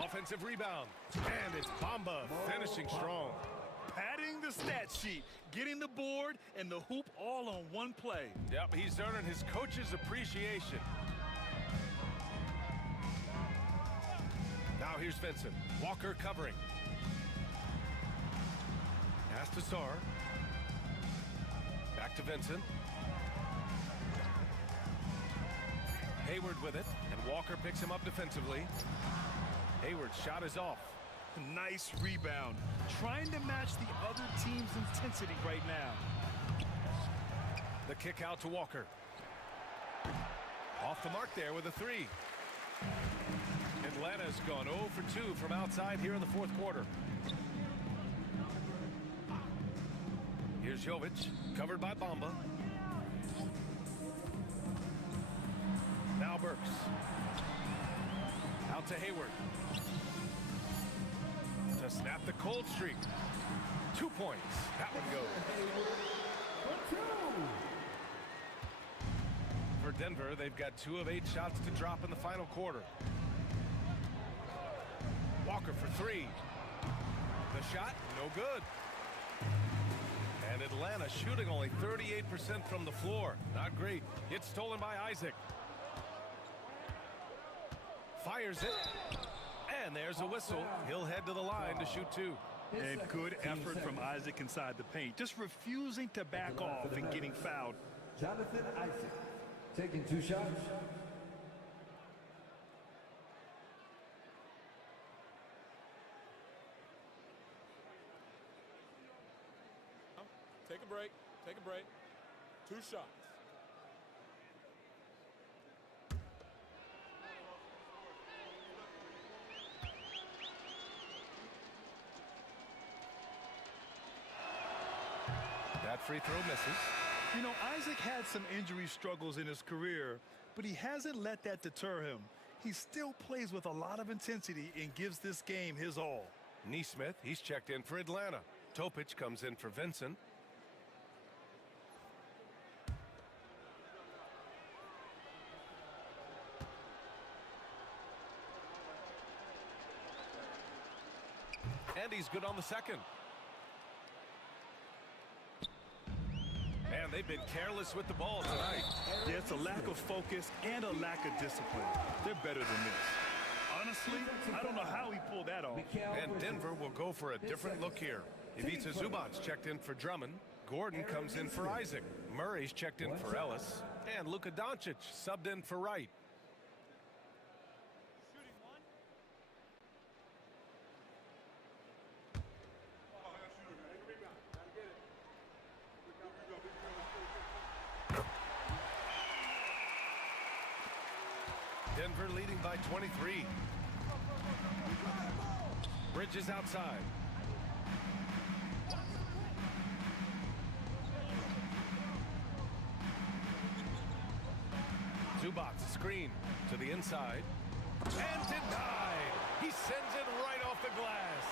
Offensive rebound. And it's Bamba finishing strong. Padding the stat sheet, getting the board and the hoop all on one play. Yep, he's earning his coach's appreciation. Now here's Vincent. Walker covering. Pass to Sarr. Back to Vincent. Hayward with it, and Walker picks him up defensively. Hayward's shot is off. Nice rebound. Trying to match the other team's intensity right now. The kick out to Walker. Off the mark there with a three. Atlanta's gone 0 for 2 from outside here in the fourth quarter. Here's Jovic, covered by Bamba. Now Burks. Out to Hayward. To snap the cold streak. 2 points. That one goes. For Denver, they've got 2 of 8 shots to drop in the final quarter. Walker for 3. The shot, no good. And Atlanta shooting only 38% from the floor. Not great. It's stolen by Isaac. Fires it. And there's a whistle. He'll head to the line to shoot 2. And good effort from Isaac inside the paint. Just refusing to back off and getting fouled. Jonathan Isaac taking 2 shots. Take a break. Take a break. 2 shots. That free throw misses. You know, Isaac had some injury struggles in his career, but he hasn't let that deter him. He still plays with a lot of intensity and gives this game his all. Neesmith, he's checked in for Atlanta. Topic comes in for Vincent. And he's good on the second. Man, they've been careless with the ball tonight. Yeah, it's a lack of focus and a lack of discipline. They're better than this. Honestly, I don't know how he pulled that off. And Denver will go for a different look here. Ivica Zubac's checked in for Drummond. Gordon comes in for Isaac. Murray's checked in for Ellis. And Luka Doncic subbed in for Wright. Denver leading by 23. Bridges outside. Zubac's screen to the inside. And denied. He sends it right off the glass.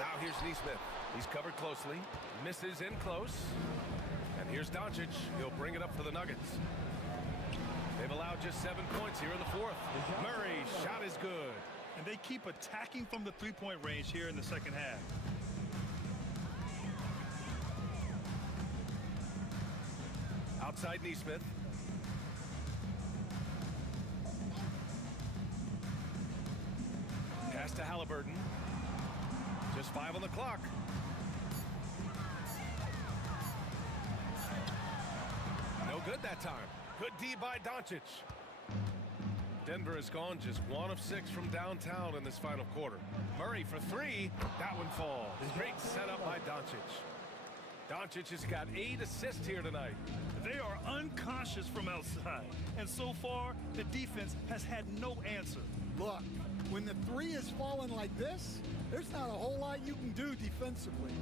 Now here's Neesmith. He's covered closely. Misses in close. And here's Doncic. He'll bring it up for the Nuggets. They've allowed just 7 points here in the fourth. Murray's shot is good. And they keep attacking from the three-point range here in the second half. Outside Neesmith. Pass to Halliburton. Just 5 on the clock. No good that time. Good D by Doncic. Denver has gone just 1 of 6 from downtown in this final quarter. Murray for 3. That one falls. Great setup by Doncic. Doncic has got 8 assists here tonight. They are unconscious from outside. And so far, the defense has had no answer. Look, when the 3 is falling like this, there's not a whole lot you can do defensively.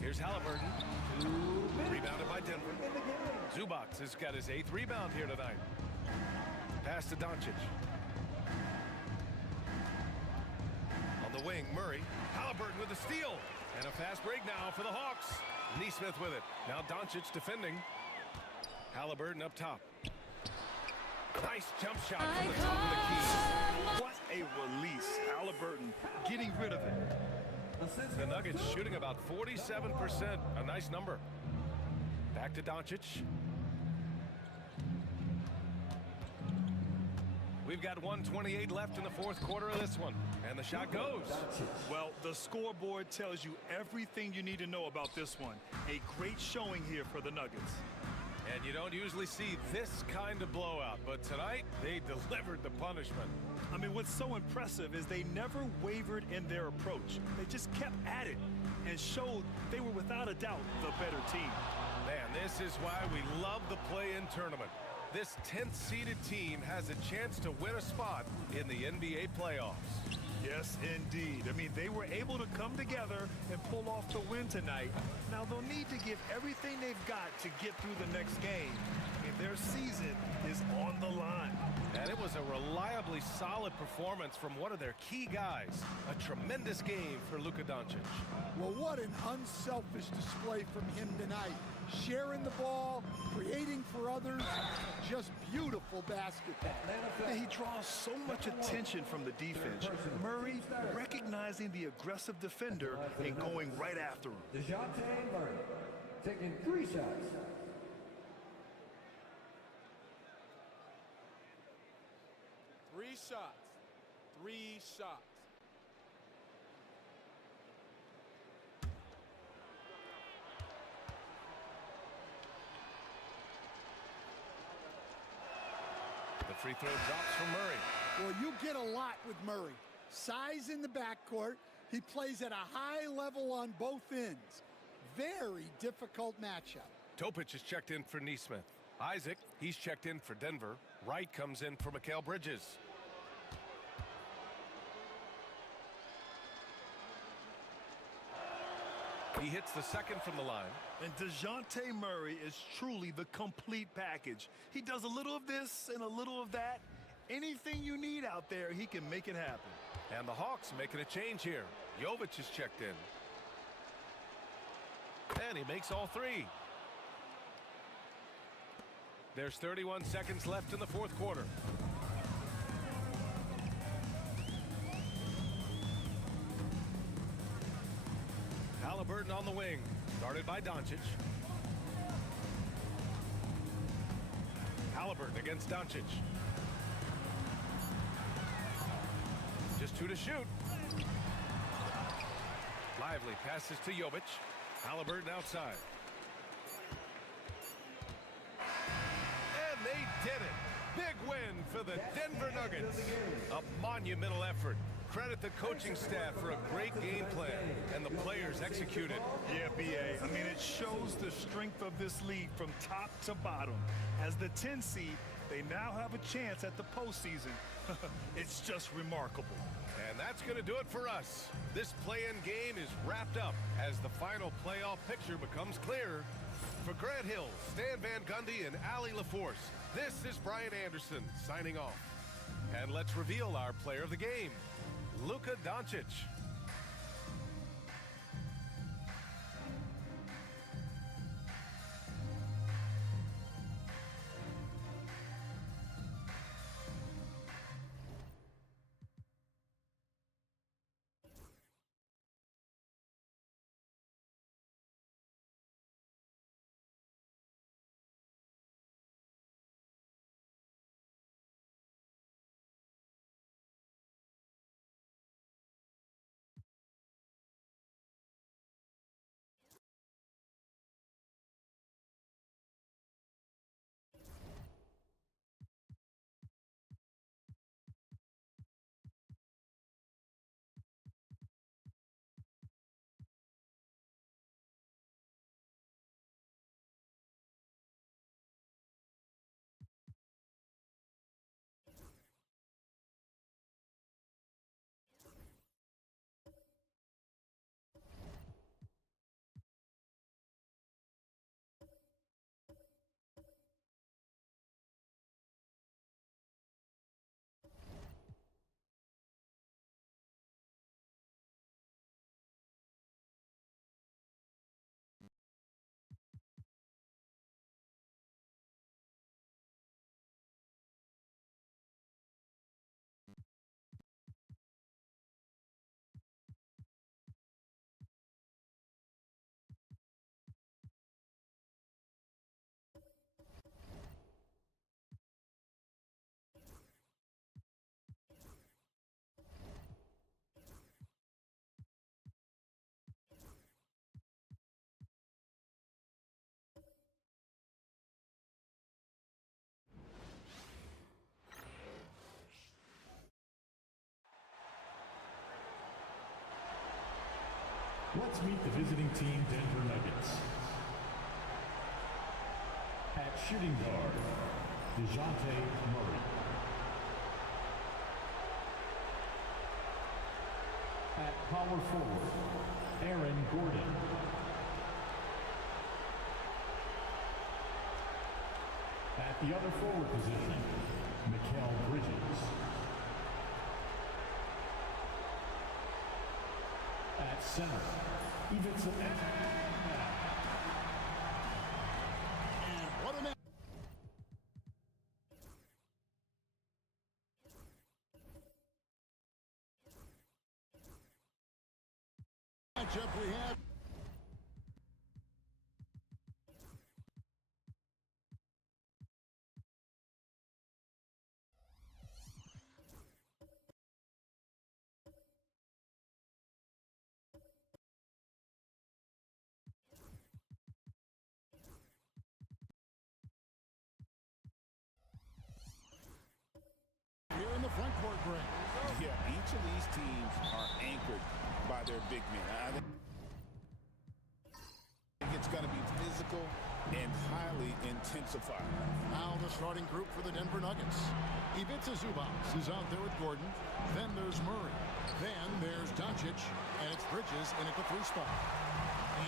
Here's Halliburton. Rebounded by Denver. Zubac has got his 8th rebound here tonight. Pass to Doncic. On the wing, Murray. Halliburton with a steal. And a fast break now for the Hawks. Neesmith with it. Now Doncic defending. Halliburton up top. Nice jump shot from the top of the key. What a release. Halliburton getting rid of it. The Nuggets shooting about 47%. A nice number. Back to Doncic. We've got 1:28 left in the fourth quarter of this one. And the shot goes. Well, the scoreboard tells you everything you need to know about this one. A great showing here for the Nuggets. And you don't usually see this kind of blowout, but tonight they delivered the punishment. I mean, what's so impressive is they never wavered in their approach. They just kept at it and showed they were without a doubt the better team. Man, this is why we love the play-in tournament. This 10th seeded team has a chance to win a spot in the NBA playoffs. Yes, indeed. I mean, they were able to come together and pull off the win tonight. Now, they'll need to give everything they've got to get through the next game. I mean, their season is on the line. And it was a reliably solid performance from one of their key guys. A tremendous game for Luka Doncic. Well, what an unselfish display from him tonight. Sharing the ball, creating for others, just beautiful basketball. And he draws so much attention from the defense. Murray recognizing the aggressive defender and going right after him. DeJounte Murray taking 3 shots. Three shots. 3 shots. The free throw drops from Murray. Well, you get a lot with Murray. Size in the backcourt. He plays at a high level on both ends. Very difficult matchup. Topic is checked in for Neesmith. Isaac, he's checked in for Denver. Wright comes in for Mikal Bridges. He hits the second from the line. And DeJounte Murray is truly the complete package. He does a little of this and a little of that. Anything you need out there, he can make it happen. And the Hawks making a change here. Jovic is checked in. And he makes all 3. There's 31 seconds left in the fourth quarter. Halliburton on the wing, guarded by Doncic. Halliburton against Doncic. Just 2 to shoot. Lively passes to Jovic. Halliburton outside. And they did it. Big win for the Denver Nuggets. A monumental effort. Credit the coaching staff for a great game plan, and the players executed. Yeah, B.A. I mean, it shows the strength of this league from top to bottom. As the 10 seed, they now have a chance at the postseason. It's just remarkable. And that's going to do it for us. This play-in game is wrapped up as the final playoff picture becomes clearer. For Grant Hill, Stan Van Gundy, and Allie LaForce, this is Brian Anderson signing off. And let's reveal our player of the game, Luka Doncic. Let's meet the visiting team, Denver Nuggets. At shooting guard, DeJounte Murray. At power forward, Aaron Gordon. At the other forward position, Mikal Bridges. At center, Ivica. And what a matchup we have. Here in the front court break. Yeah, each of these teams are anchored by their big men. I think it's going to be physical and highly intensified. Now the starting group for the Denver Nuggets. Ivica Zubac is out there with Gordon. Then there's Murray. Then there's Doncic. And it's Bridges in at the 3 spot.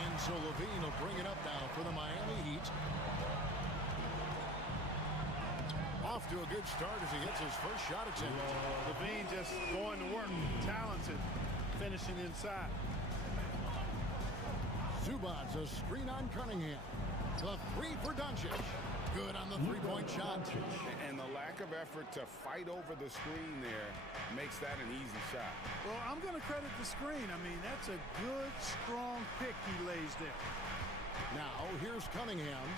And so Levine will bring it up now for the Miami Heat. Off to a good start as he hits his first shot attempt. Levine just going to work. Talented. Finishing inside. Zubac, a screen on Cunningham. The 3 for Doncic. Good on the 3-point shot. And the lack of effort to fight over the screen there makes that an easy shot. Well, I'm going to credit the screen. I mean, that's a good, strong pick he lays there. Now, here's Cunningham.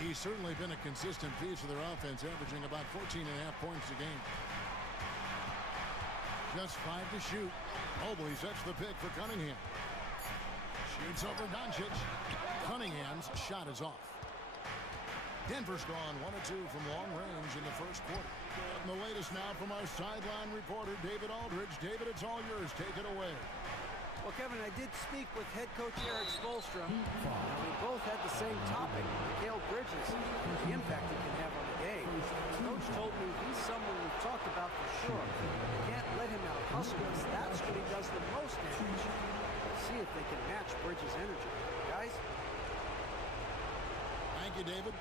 He's certainly been a consistent piece of their offense, averaging about 14.5 points a game. Just 5 to shoot. Mobley sets the pick for Cunningham. Shoots over Doncic. Cunningham's shot is off. Denver's gone 1 of 2 from long range in the first quarter. And the latest now from our sideline reporter, David Aldridge. David, it's all yours. Take it away. Well, Kevin, I did speak with head coach Eric Spoelstra. We both had the same topic, Mikal Bridges, the impact he can have on the game. Coach told me he's someone we've talked about for sure. Can't let him out hustle us. That's when he does the most damage. Let's see if they can match Bridges' energy. Guys? Thank you, David.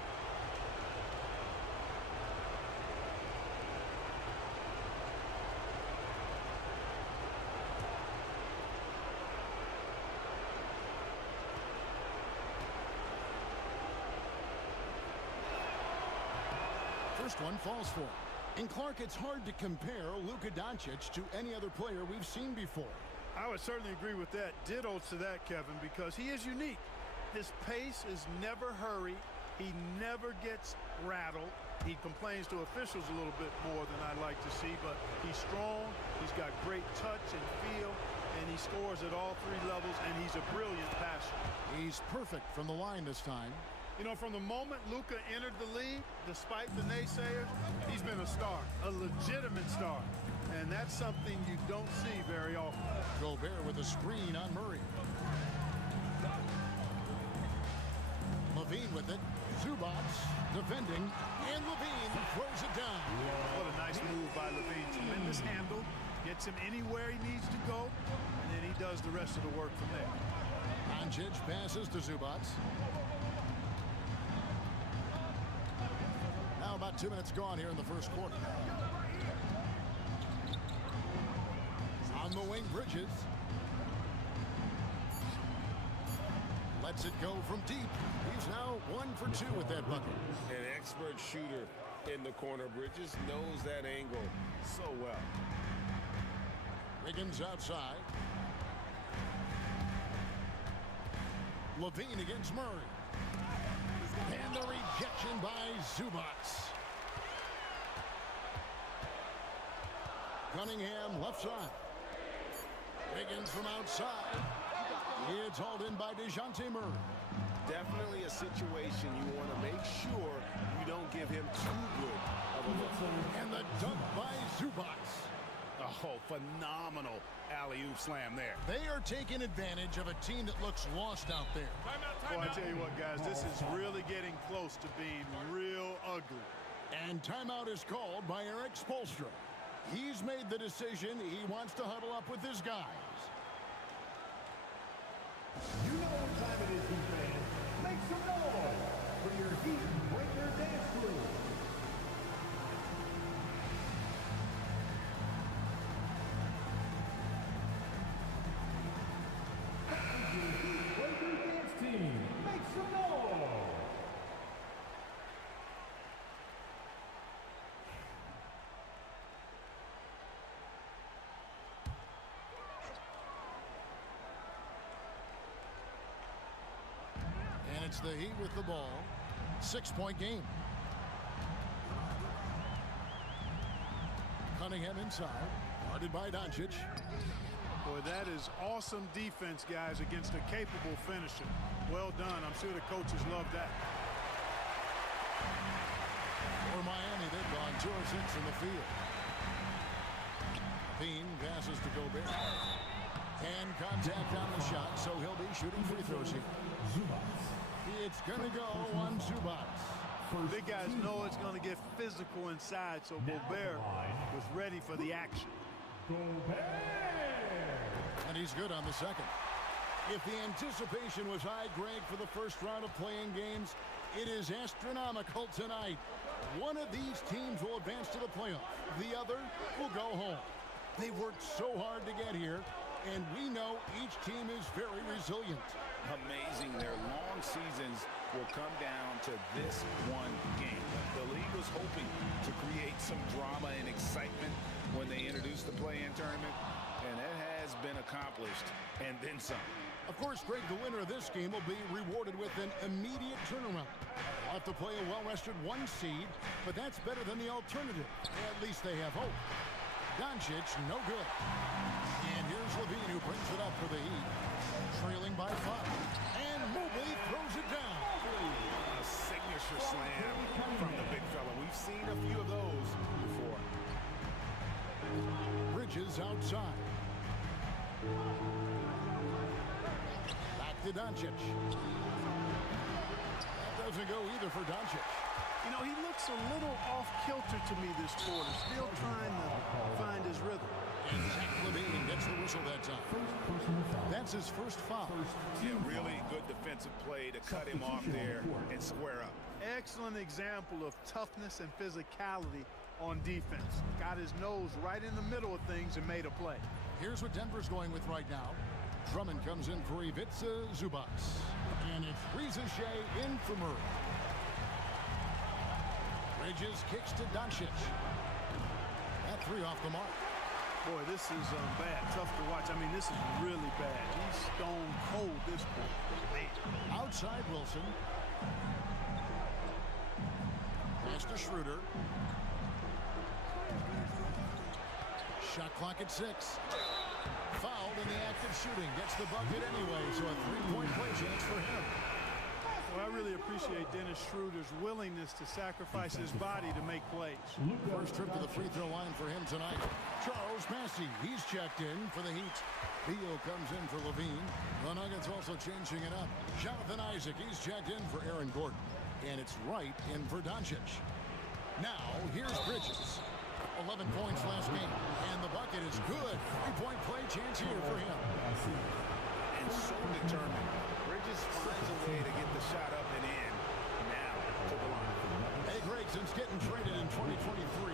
First one falls for him. And Clark, it's hard to compare Luka Doncic to any other player we've seen before. I would certainly agree with that. Ditto to that, Kevin, because he is unique. His pace is never hurried. He never gets rattled. He complains to officials a little bit more than I'd like to see, but he's strong. He's got great touch and feel, and he scores at all 3 levels, and he's a brilliant passer. He's perfect from the line this time. You know, from the moment Luka entered the league, despite the naysayers, he's been a star, a legitimate star. And that's something you don't see very often. Gobert with a screen on Murray. Levine with it. Zubac defending. And Levine throws it down. What a nice move by Levine. Tremendous handle. Gets him anywhere he needs to go. And then he does the rest of the work from there. Doncic passes to Zubac. Now about 2 minutes gone here in the first quarter. On the wing, Bridges. Lets it go from deep. He's now 1 for 2 with that bucket. An expert shooter in the corner. Bridges knows that angle so well. Wiggins outside. Levine against Murray. And the rejection by Zubac. Cunningham left side. Wiggins from outside. It's hauled in by DeJounte Murray. Definitely a situation you want to make sure you don't give him too good of a look. And the dunk by Zubac. Oh, phenomenal alley-oop slam there. They are taking advantage of a team that looks lost out there. Boy, I tell you what, guys, this is really getting close to being real ugly. And timeout is called by Eric Spoelstra. He's made the decision. He wants to huddle up with his guys. You know what time it is, Heat fans. Make some noise for your Heat Breaker dance crew. Your Heat Breaker dance team. Make some noise. And it's the Heat with the ball. 6-point game. Cunningham inside. Guarded by Doncic. Boy, that is awesome defense, guys, against a capable finisher. Well done. I'm sure the coaches love that. For Miami, they've gone 2 of 6 in the field. Bean passes to Gobert. Hand contact on the shot, so he'll be shooting free throws here. It's going to go on Zubac. Big guys know it's going to get physical inside, so Gobert was ready for the action. And he's good on the second. If the anticipation was high, Greg, for the first round of playing games, it is astronomical tonight. One of these teams will advance to the playoff. The other will go home. They worked so hard to get here, and we know each team is very resilient. Amazing. Their long seasons will come down to this one game. The league was hoping to create some drama and excitement when they introduced the play-in tournament, and that has been accomplished, and then some. Of course, Greg, the winner of this game will be rewarded with an immediate turnaround. They'll have to play a well-rested 1 seed, but that's better than the alternative. At least they have hope. Doncic, no good. And here's Levine, who brings it up for the Heat, trailing by 5. And Mobley throws it down. A signature slam from the big fella. We've seen a few of those before. Bridges outside. Back to Doncic. That doesn't go either for Doncic. You know, he looks a little off-kilter to me this quarter, still trying to find his rhythm. And Zach Levine gets the whistle that time. That's his first foul. Yeah, really good defensive play to cut him off there and square up. Excellent example of toughness and physicality on defense. Got his nose right in the middle of things and made a play. Here's what Denver's going with right now. Drummond comes in for Ivica Zubac. And it's Reza Shea in for Murray. Bridges kicks to Doncic. That 3 off the mark. Boy, this is bad. Tough to watch. I mean, this is really bad. He's stone cold this point. Man. Outside Wilson. Pass to Schroeder. Shot clock at 6. Fouled in the act of shooting. Gets the bucket anyway, so a 3-point play chance for him. Well, I really appreciate Dennis Schroeder's willingness to sacrifice his body to make plays. First trip to the free throw line for him tonight. Charles Massey, he's checked in for the Heat. Beal comes in for Levine. The Nuggets also changing it up. Jonathan Isaac, he's checked in for Aaron Gordon. And it's Wright in for Doncic. Now, here's Bridges. 11 points last game. And the bucket is good. 3-point play chance here for him. And so determined. Bridges finds a way to get the shot up and in. Now to the line. Hey, Greg, since getting traded in 2023,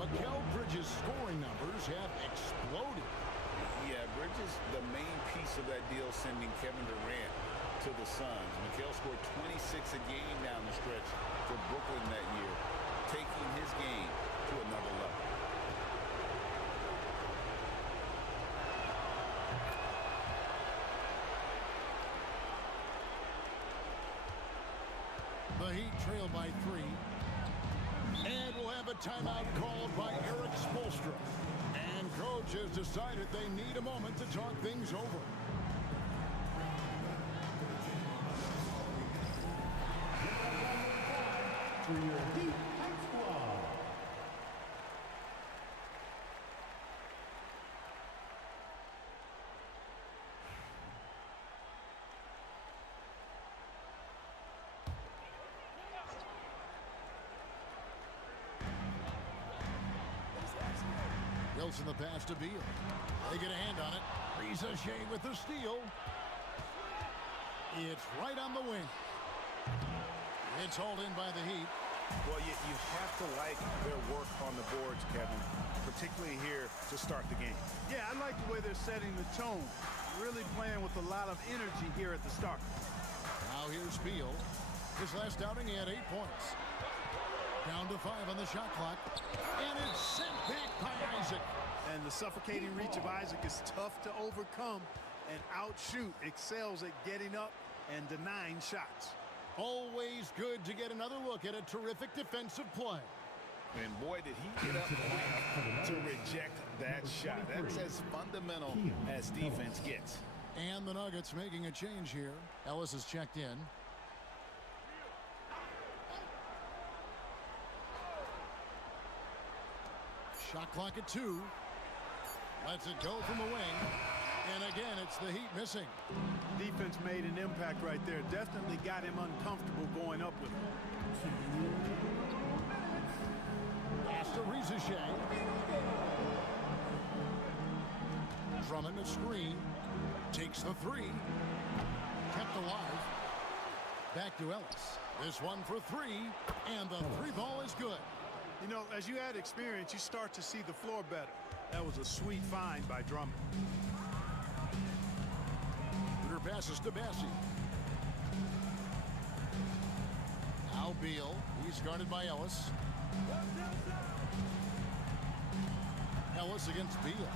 Mikal Bridges' scoring numbers have exploded. Yeah, Bridges, the main piece of that deal, sending Kevin Durant to the Suns. Mikal scored 26 a game down the stretch for Brooklyn that year, taking his game to another level. The Heat trail by 3. And we'll have a timeout called by Eric Spoelstra. And coach has decided they need a moment to talk things over. For your Heat Heights Squad. Wilson the pass to Beal. They get a hand on it. Shea with the steal. It's right on the wing. It's hauled in by the Heat. Well, you have to like their work on the boards, Kevin, particularly here to start the game. Yeah, I like the way they're setting the tone. Really playing with a lot of energy here at the start. Now here's Beal. His last outing, he had 8 points. Down to 5 on the shot clock. And it's sent back by Isaac. And the suffocating reach of Isaac is tough to overcome and outshoot. Excels at getting up and denying shots. Always good to get another look at a terrific defensive play. And boy, did he get up quick to reject that shot. That's as fundamental as defense gets. And the Nuggets making a change here. Ellis is checked in. Shot clock at 2. Lets it go from the wing. And again, it's the Heat missing. Defense made an impact right there. Definitely got him uncomfortable going up with it. Pass to Shea. Drummond a screen. Takes the 3. Kept alive. Back to Ellis. This one for 3. And the 3 ball is good. You know, as you add experience, you start to see the floor better. That was a sweet find by Drummond. Schroeder passes to Bassi. Now Beal. He's guarded by Ellis. Ellis against Beal.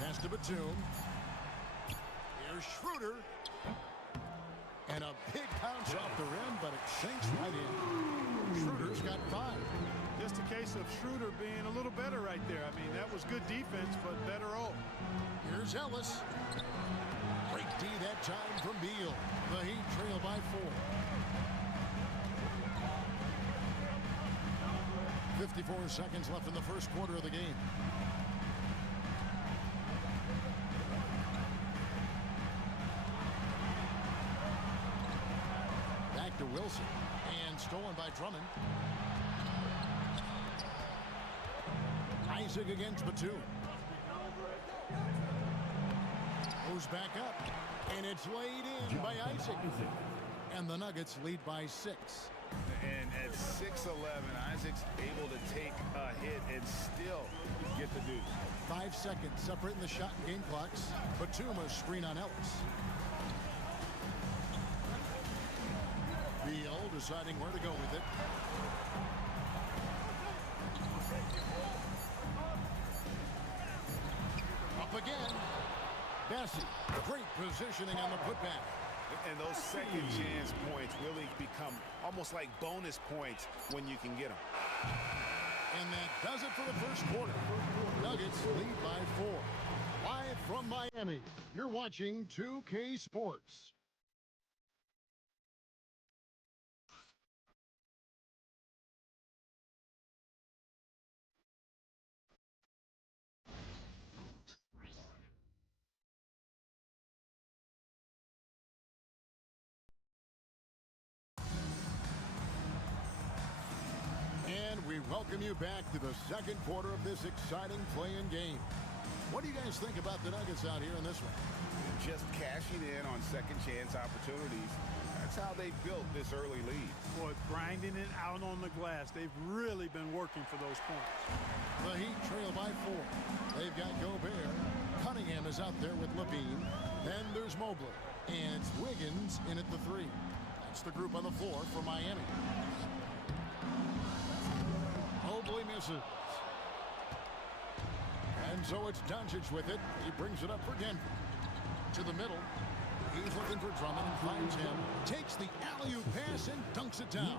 Pass to Batum. Here's Schroeder. And a big bounce off the rim, but it sinks right in. Schroeder's got 5. Just a case of Schroeder being a little better right there. I mean, that was good defense, but better all. Here's Ellis. Great D that time from Beal. The Heat trail by 4. 54 seconds left in the first quarter of the game. Back to Wilson. And stolen by Drummond. Isaac against Batum. Goes back up. And it's laid in by Isaac. And the Nuggets lead by 6. And at 6'11", Isaac's able to take a hit and still get the deuce. 5 seconds separating the shot and game clocks. Batum a screen on Ellis. Beal deciding where to go with it. Up again. Bassi, great positioning on the putback. And those second chance points really become almost like bonus points when you can get them. And that does it for the first quarter. Nuggets lead by 4. Live from Miami, you're watching 2K Sports. We welcome you back to the second quarter of this exciting play-in game. What do you guys think about the Nuggets out here in this one? Just cashing in on second chance opportunities. That's how they built this early lead. Boy, grinding it out on the glass. They've really been working for those points. The Heat trail by 4. They've got Gobert. Cunningham is out there with Levine. Then there's Mobley. And it's Wiggins in at the 3. That's the group on the floor for Miami. Mobley misses. And so it's Doncic with it. He brings it up for Denver. To the middle. He's looking for Drummond and finds him. Takes the alley-oop pass and dunks it down.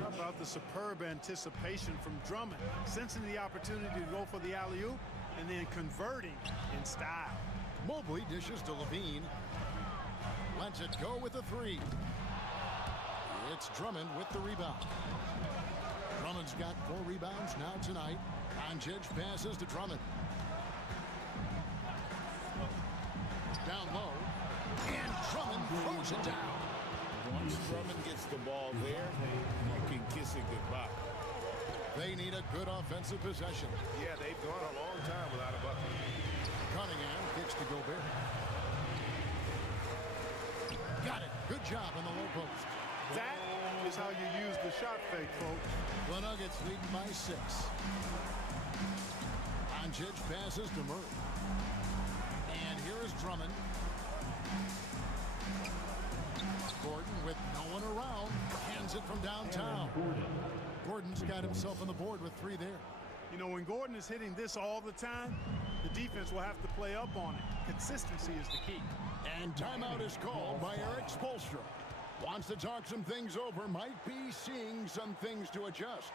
How about the superb anticipation from Drummond? Sensing the opportunity to go for the alley-oop and then converting in style. Mobley dishes to Levine. Lets it go with the 3. It's Drummond with the rebound. Drummond's got 4 rebounds now tonight. Doncic passes to Drummond. Down low. And Drummond throws it down. Once Drummond gets the ball there, you can kiss it goodbye. They need a good offensive possession. Yeah, they've gone a long time without a bucket. Cunningham kicks to Gobert. Got it. Good job on the low post. That is how you use the shot fake, folks. The Nuggets leading by 6. Doncic passes to Murray. And here is Drummond. Gordon with no one around. Hands it from downtown. Gordon's got himself on the board with 3 there. You know, when Gordon is hitting this all the time, the defense will have to play up on it. Consistency is the key. And timeout is called by Eric Spoelstra. Wants to talk some things over. Might be seeing some things to adjust.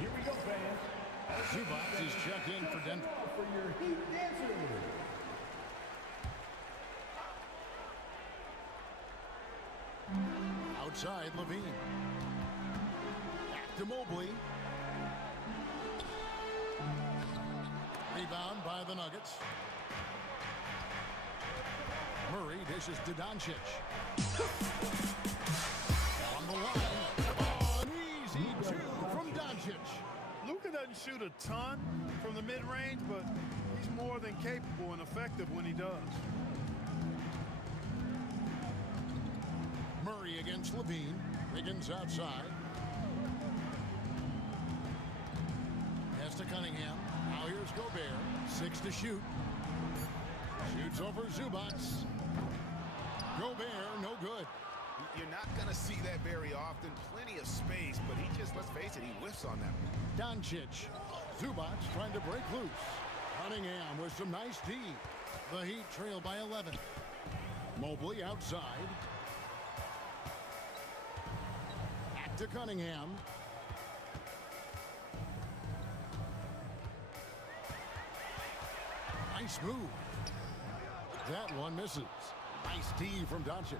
Here we go, fans. Zubac is checked in for Denver. For your Heat dancers. Outside, Levine. Back to Mobley. Rebound by the Nuggets. Murray dishes to Doncic. On the line. An easy 2 from Doncic. Luka doesn't shoot a ton from the mid-range, but he's more than capable and effective when he does. Murray against Levine. Wiggins outside. Pass to Cunningham. Now here's Gobert. 6 to shoot. Shoots over Zubac. Gobert, no good. You're not going to see that very often. Plenty of space, but he just, let's face it, he whiffs on that one. Doncic. Zubac trying to break loose. Cunningham with some nice D. The Heat trail by 11. Mobley outside. Back to Cunningham. Nice move. That one misses. Nice D from Doncic.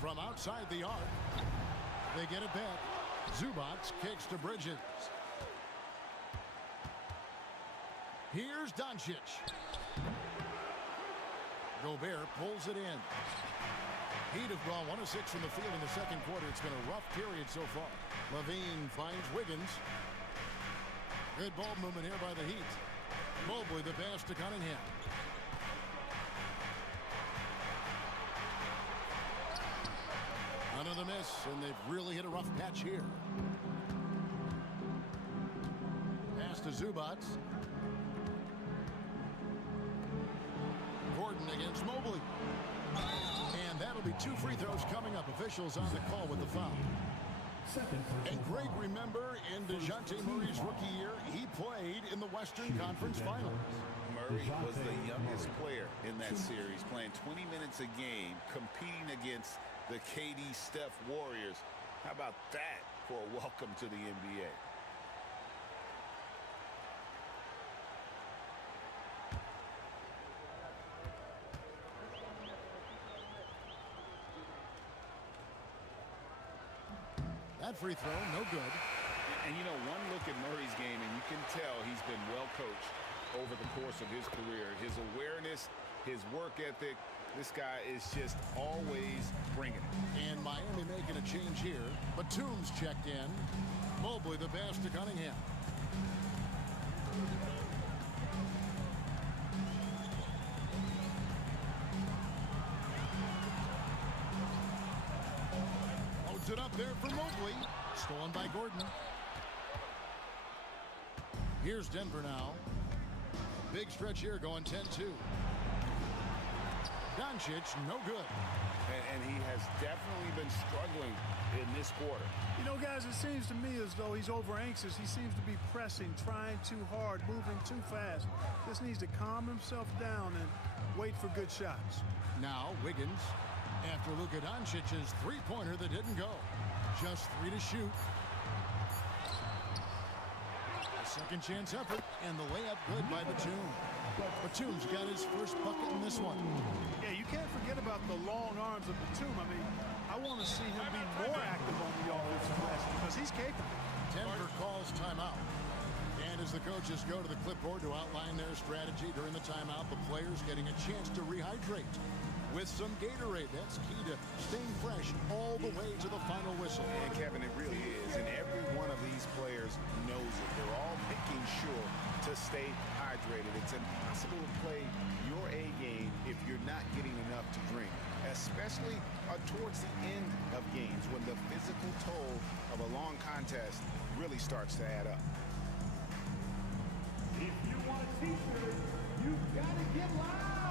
From outside the arc. They get it back. Zubac kicks to Bridges. Here's Doncic. Gobert pulls it in. Heat have gone 1 of 6 from the field in the second quarter. It's been a rough period so far. Levine finds Wiggins. Good ball movement here by the Heat. Mobley the pass to Cunningham. Another miss, and they've really hit a rough patch here. Pass to Zubac. Gordon against Mobley. And that'll be 2 free throws coming up. Officials on the call with the foul. And Greg, remember, in DeJounte Murray's rookie year, he played in the Western Conference Finals. Murray was the youngest player in that series, playing 20 minutes a game, competing against the KD Steph Warriors. How about that for a welcome to the NBA? That free throw, no good. And you know, one look at Murray's game, and you can tell he's been well coached over the course of his career. His awareness, his work ethic, this guy is just always bringing it. And Miami making a change here. Batum's checked in. Mobley the pass to Cunningham. Loads it up there for Mobley. Stolen by Gordon. Here's Denver now. Big stretch here going 10-2. Doncic, no good. And he has definitely been struggling in this quarter. You know, guys, it seems to me as though he's over anxious. He seems to be pressing, trying too hard, moving too fast. Just needs to calm himself down and wait for good shots. Now Wiggins after Luka Doncic's three-pointer that didn't go. Just 3 to shoot. A second chance effort, and the layup good by Batum. Batum's got his first bucket in this one. Yeah, you can't forget about the long arms of Batum. I mean, I want to see him be more active on the offensive glass because he's capable. Denver calls timeout. And as the coaches go to the clipboard to outline their strategy during the timeout, the players getting a chance to rehydrate. with some Gatorade. That's key to staying fresh all the way to the final whistle. And Kevin, it really is. And every one of these players knows it. They're all making sure to stay hydrated. It's impossible to play your A game if you're not getting enough to drink, especially towards the end of games when the physical toll of a long contest really starts to add up. If you want a t-shirt, you've got to get loud.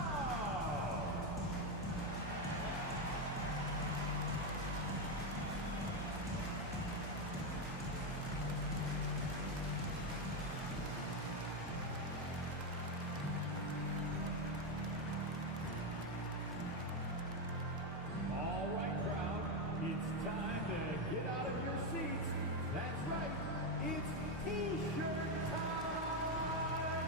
All right, crowd, it's time to get out of your seats. That's right, it's t-shirt time.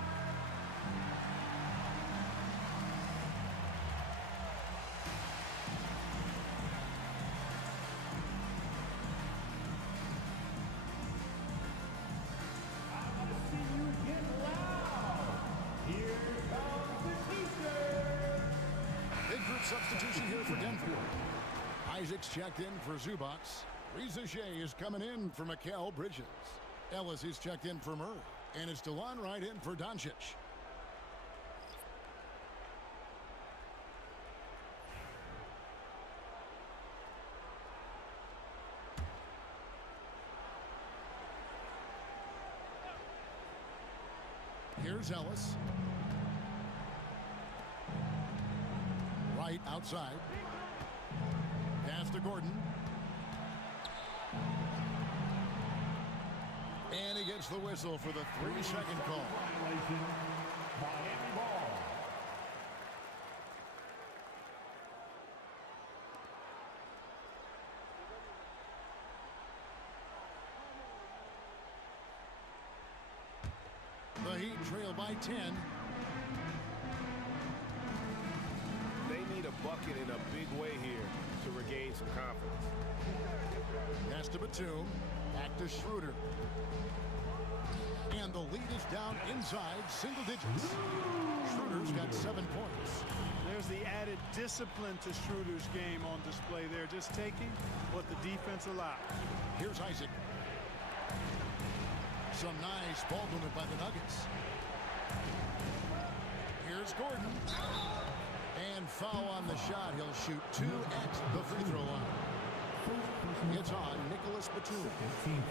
I want to see you get loud. Here comes the t-shirt. Big group substitution here for Denver. Isaac's checked in for Zubats. Rizachet is coming in for Mikal Bridges. Ellis is checked in for Murray. And it's DeLon right in for Doncic. Here's Ellis. Right outside. Pass to Gordon. And he gets the whistle for the 3-second call. Violation, Miami ball. The Heat trail by 10. They need a bucket in a big way here to regain some confidence. Pass to Batum. Back to Schroeder. And the lead is down inside single digits. Schroeder's got 7 points. There's the added discipline to Schroeder's game on display there, just taking what the defense allowed. Here's Isaac. Some nice ball movement by the Nuggets. Here's Gordon. And foul on the shot. He'll shoot 2 at the free throw line. It's on Nicholas Batum.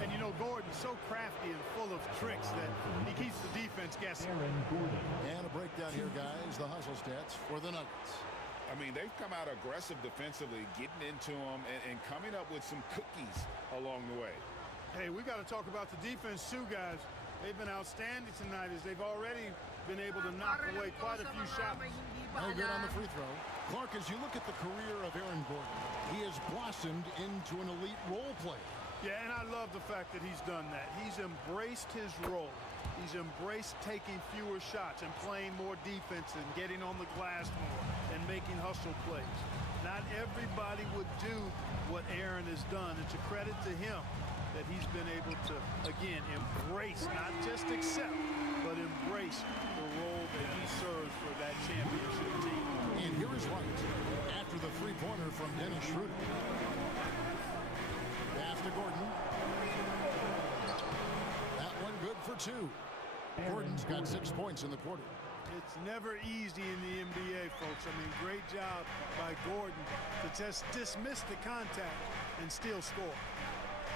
And you know, Gordon's so crafty and full of tricks that he keeps the defense guessing. And a breakdown here, guys. The hustle stats for the Nuggets. I mean, they've come out aggressive defensively, getting into them and coming up with some cookies along the way. Hey, we got to talk about the defense too, guys. They've been outstanding tonight as they've already been able to knock away quite a few shots. No good on the free throw. Clark, as you look at the career of Aaron Gordon, he has blossomed into an elite role player. Yeah, and I love the fact that he's done that. He's embraced his role. He's embraced taking fewer shots and playing more defense and getting on the glass more and making hustle plays. Not everybody would do what Aaron has done. It's a credit to him that he's been able to, again, embrace, not just accept, but embrace the role that he serves for that championship team. And here is Wright after the three-pointer from Dennis Schroeder. Pass to Gordon. That one good for 2. Gordon's got 6 points in the quarter. It's never easy in the NBA, folks. I mean, great job by Gordon to just dismiss the contact and still score.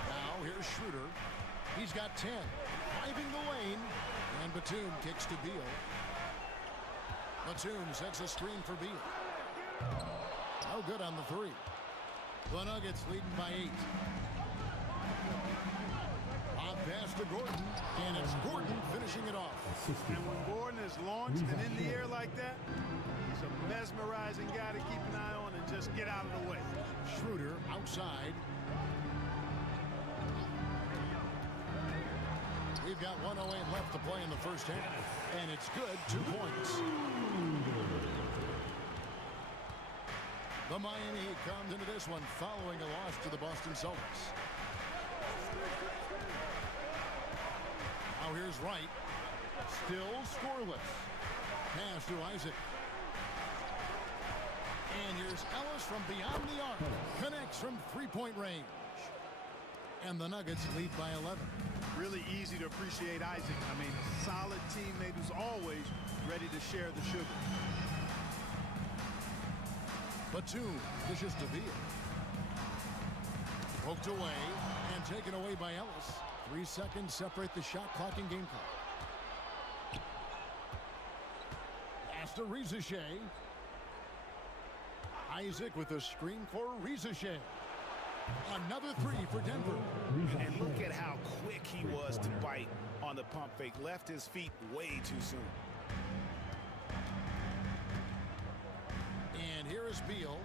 Now here's Schroeder. He's got 10. Driving the lane. And Batum kicks to Beal. Batum sets a screen for Beal. No good on the 3. The Nuggets leading by 8. Off pass to Gordon. And it's Gordon finishing it off. And when Gordon is launched and in the air like that, he's a mesmerizing guy to keep an eye on and just get out of the way. Schroeder outside. We've got 1:08 left to play in the first half. And it's good, 2 points. The Miami Heat comes into this one following a loss to the Boston Celtics. Now here's Wright. Still scoreless. Pass to Isaac. And here's Ellis from beyond the arc. Connects from three-point range. And the Nuggets lead by 11. Really easy to appreciate Isaac. I mean, a solid teammate who's always ready to share the sugar. Batum dishes to Beal. Poked away and taken away by Ellis. 3 seconds separate the shot clock and game clock. Pass to Rizachet. Isaac with a screen for Rizachet. Another three for Denver. And look at how quick he was to bite on the pump fake. Left his feet way too soon. And here is Beal.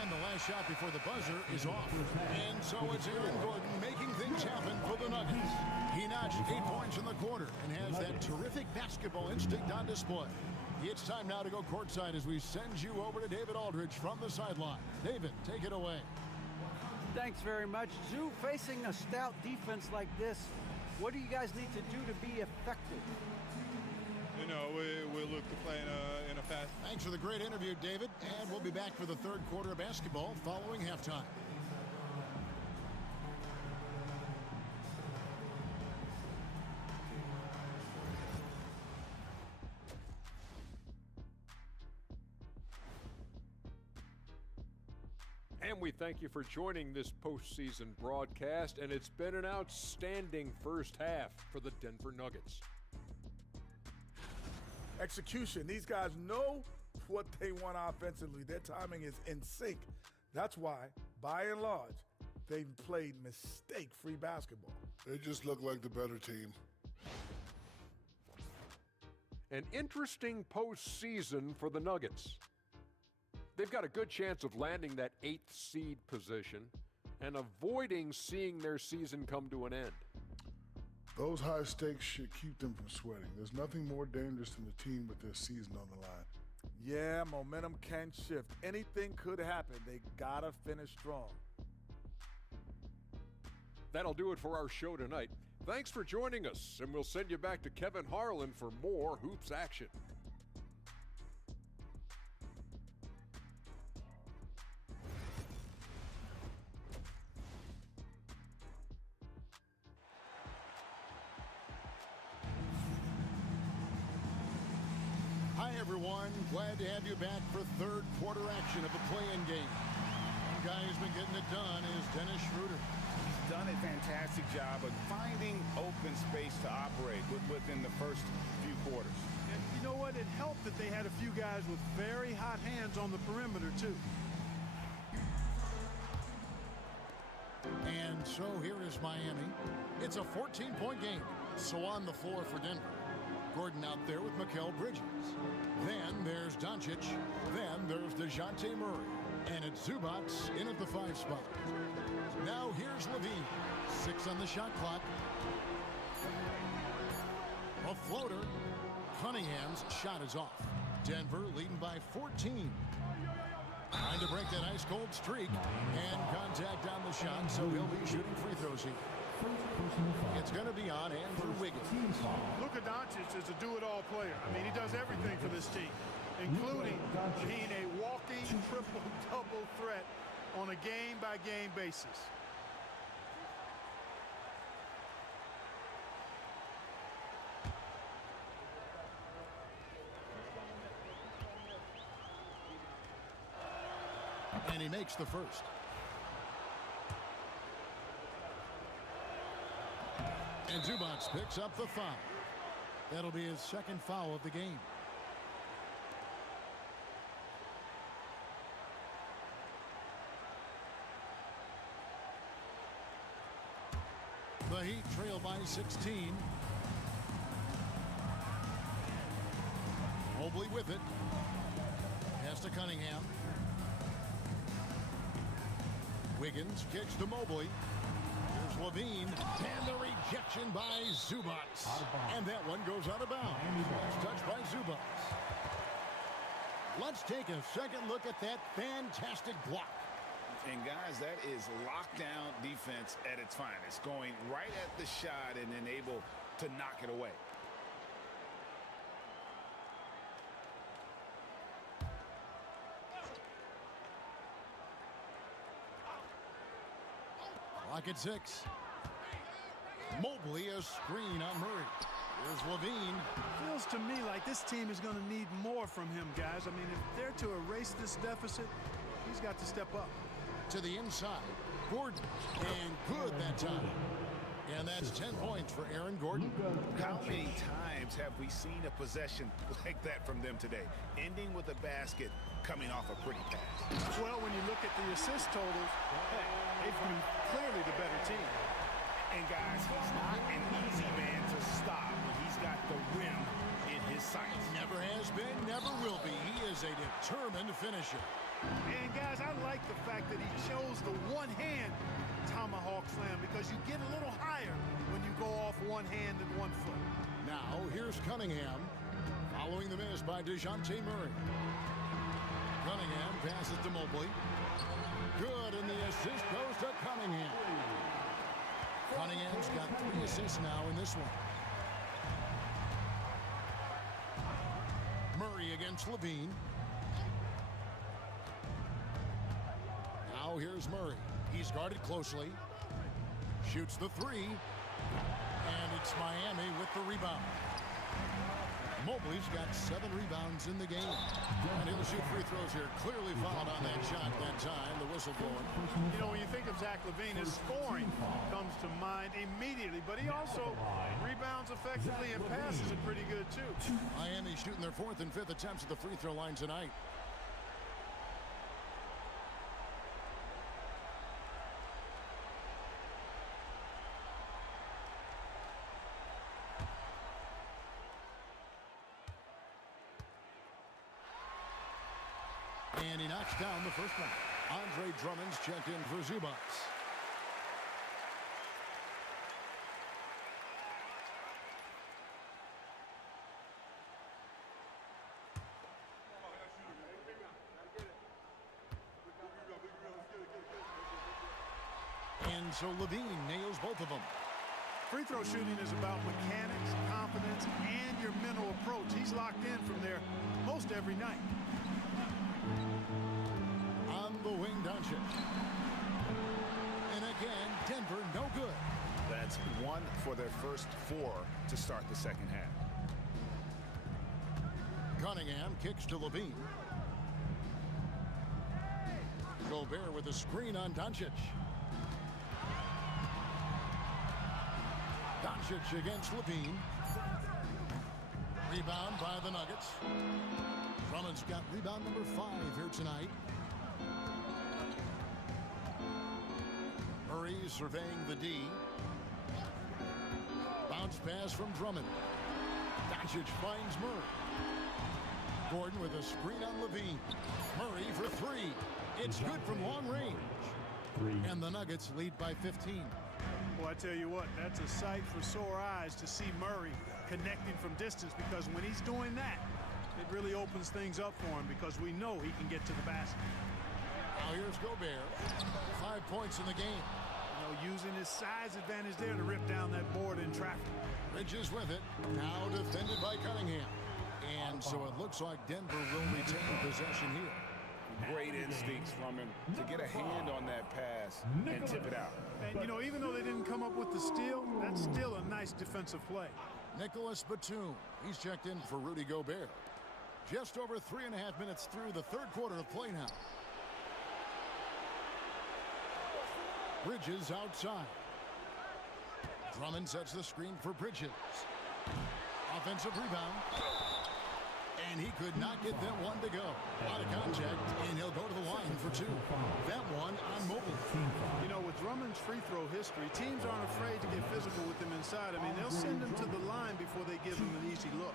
And the last shot before the buzzer is off. And so it's Aaron Gordon making things happen for the Nuggets. He notched 8 points in the quarter and has that terrific basketball instinct on display. It's time now to go courtside as we send you over to David Aldridge from the sideline. David, take it away. Thanks very much. Zoo, facing a stout defense like this, what do you guys need to do to be effective? You know, we'll look to play in a fast. Thanks for the great interview, David. And we'll be back for the third quarter of basketball following halftime. And we thank you for joining this postseason broadcast, and it's been an outstanding first half for the Denver Nuggets. Execution. These guys know what they want offensively. Their timing is in sync. That's why, by and large, they've played mistake-free basketball. They just look like the better team. An interesting postseason for the Nuggets. They've got a good chance of landing that 8th seed position and avoiding seeing their season come to an end. Those high stakes should keep them from sweating. There's nothing more dangerous than a team with their season on the line. Yeah, momentum can shift. Anything could happen. They gotta finish strong. That'll do it for our show tonight. Thanks for joining us, and we'll send you back to Kevin Harlan for more hoops action. Hi, everyone. Glad to have you back for third quarter action of the play-in game. One guy who's been getting it done is Dennis Schroeder. He's done a fantastic job of finding open space to operate within the first few quarters. And you know what? It helped that they had a few guys with very hot hands on the perimeter, too. And so here is Miami. It's a 14-point game. So on the floor for Denver. Gordon out there with Mikal Bridges. Then there's Doncic. Then there's DeJounte Murray. And it's Zubac in at the 5 spot. Now here's Levine. 6 on the shot clock. A floater. Cunningham's shot is off. Denver leading by 14. Trying to break that ice-cold streak. And contact on the shot, so he'll be shooting free throws here. It's going to be on Andrew Wiggins. Luka Doncic is a do-it-all player. I mean, he does everything for this team, including being a walking triple-double threat on a game-by-game basis. And he makes the first. And Zubac picks up the foul. That'll be his second foul of the game. The Heat trail by 16. Mobley with it. Pass to Cunningham. Wiggins kicks to Mobley. Here's Levine. And the rejection by Zubac. And that one goes out of bounds. Touched by Zubac. Let's take a second look at that fantastic block. And guys, that is lockdown defense at its finest. Going right at the shot and then able to knock it away. Clock at 6. Mobley, a screen on Murray. Here's Levine. Feels to me like this team is going to need more from him, guys. I mean, if they're to erase this deficit, he's got to step up. To the inside. Gordon. And good that time. And that's 10 points for Aaron Gordon. How many times have we seen a possession like that from them today? Ending with a basket, coming off a pretty pass. Well, when you look at the assist totals, hey, they've been clearly the better team. And guys, he's not an easy man to stop when he's got the rim in his sights. Never has been, never will be. He is a determined finisher. And guys, I like the fact that he chose the one-hand tomahawk slam because you get a little higher when you go off one hand and one foot. Now, here's Cunningham following the miss by DeJounte Murray. Cunningham passes to Mobley. Good, and the assist goes to Cunningham. Cunningham's got 3 assists now in this one. Murray against Levine. Now here's Murray. He's guarded closely. Shoots the 3. And it's Miami with the rebound. Mobley's got 7 rebounds in the game. And he'll shoot free throws here. Clearly fouled on that shot that time. The whistle blowing. You know, when you think of Zach LaVine, his scoring comes to mind immediately. But he also rebounds effectively and passes it pretty good, too. Miami shooting their 4th and 5th attempts at the free throw line tonight. And he knocks down the first one. Andre Drummond's checked in for Zubats. And so Levine nails both of them. Free throw shooting is about mechanics, confidence, and your mental approach. He's locked in from there most every night. On the wing, Doncic. And again, Denver no good. That's 1 for their first 4 to start the second half. Cunningham kicks to Levine. Gobert with a screen on Doncic. Doncic against Levine. Rebound by the Nuggets. Drummond's got rebound number 5 here tonight. Murray surveying the D. Bounce pass from Drummond. Doncic finds Murray. Gordon with a screen on Levine. Murray for 3. It's good from long range. And the Nuggets lead by 15. Well, I tell you what, that's a sight for sore eyes to see Murray connecting from distance, because when he's doing that, it really opens things up for him because we know he can get to the basket. Now here's Gobert. 5 points in the game. You know, using his size advantage there to rip down that board in traffic. Bridges with it. Now defended by Cunningham. And so it looks like Denver will retain possession here. Great instincts from him to get a hand on that pass and tip it out. And, you know, even though they didn't come up with the steal, that's still a nice defensive play. Nicholas Batum. He's checked in for Rudy Gobert. Just over 3.5 minutes through the third quarter of play now. Bridges outside. Drummond sets the screen for Bridges. Offensive rebound. And he could not get that one to go. Out of contact, and he'll go to the line for 2. That one on Mobley. You know, with Drummond's free throw history, teams aren't afraid to get physical with him inside. I mean, they'll send him to the line before they give him an easy look.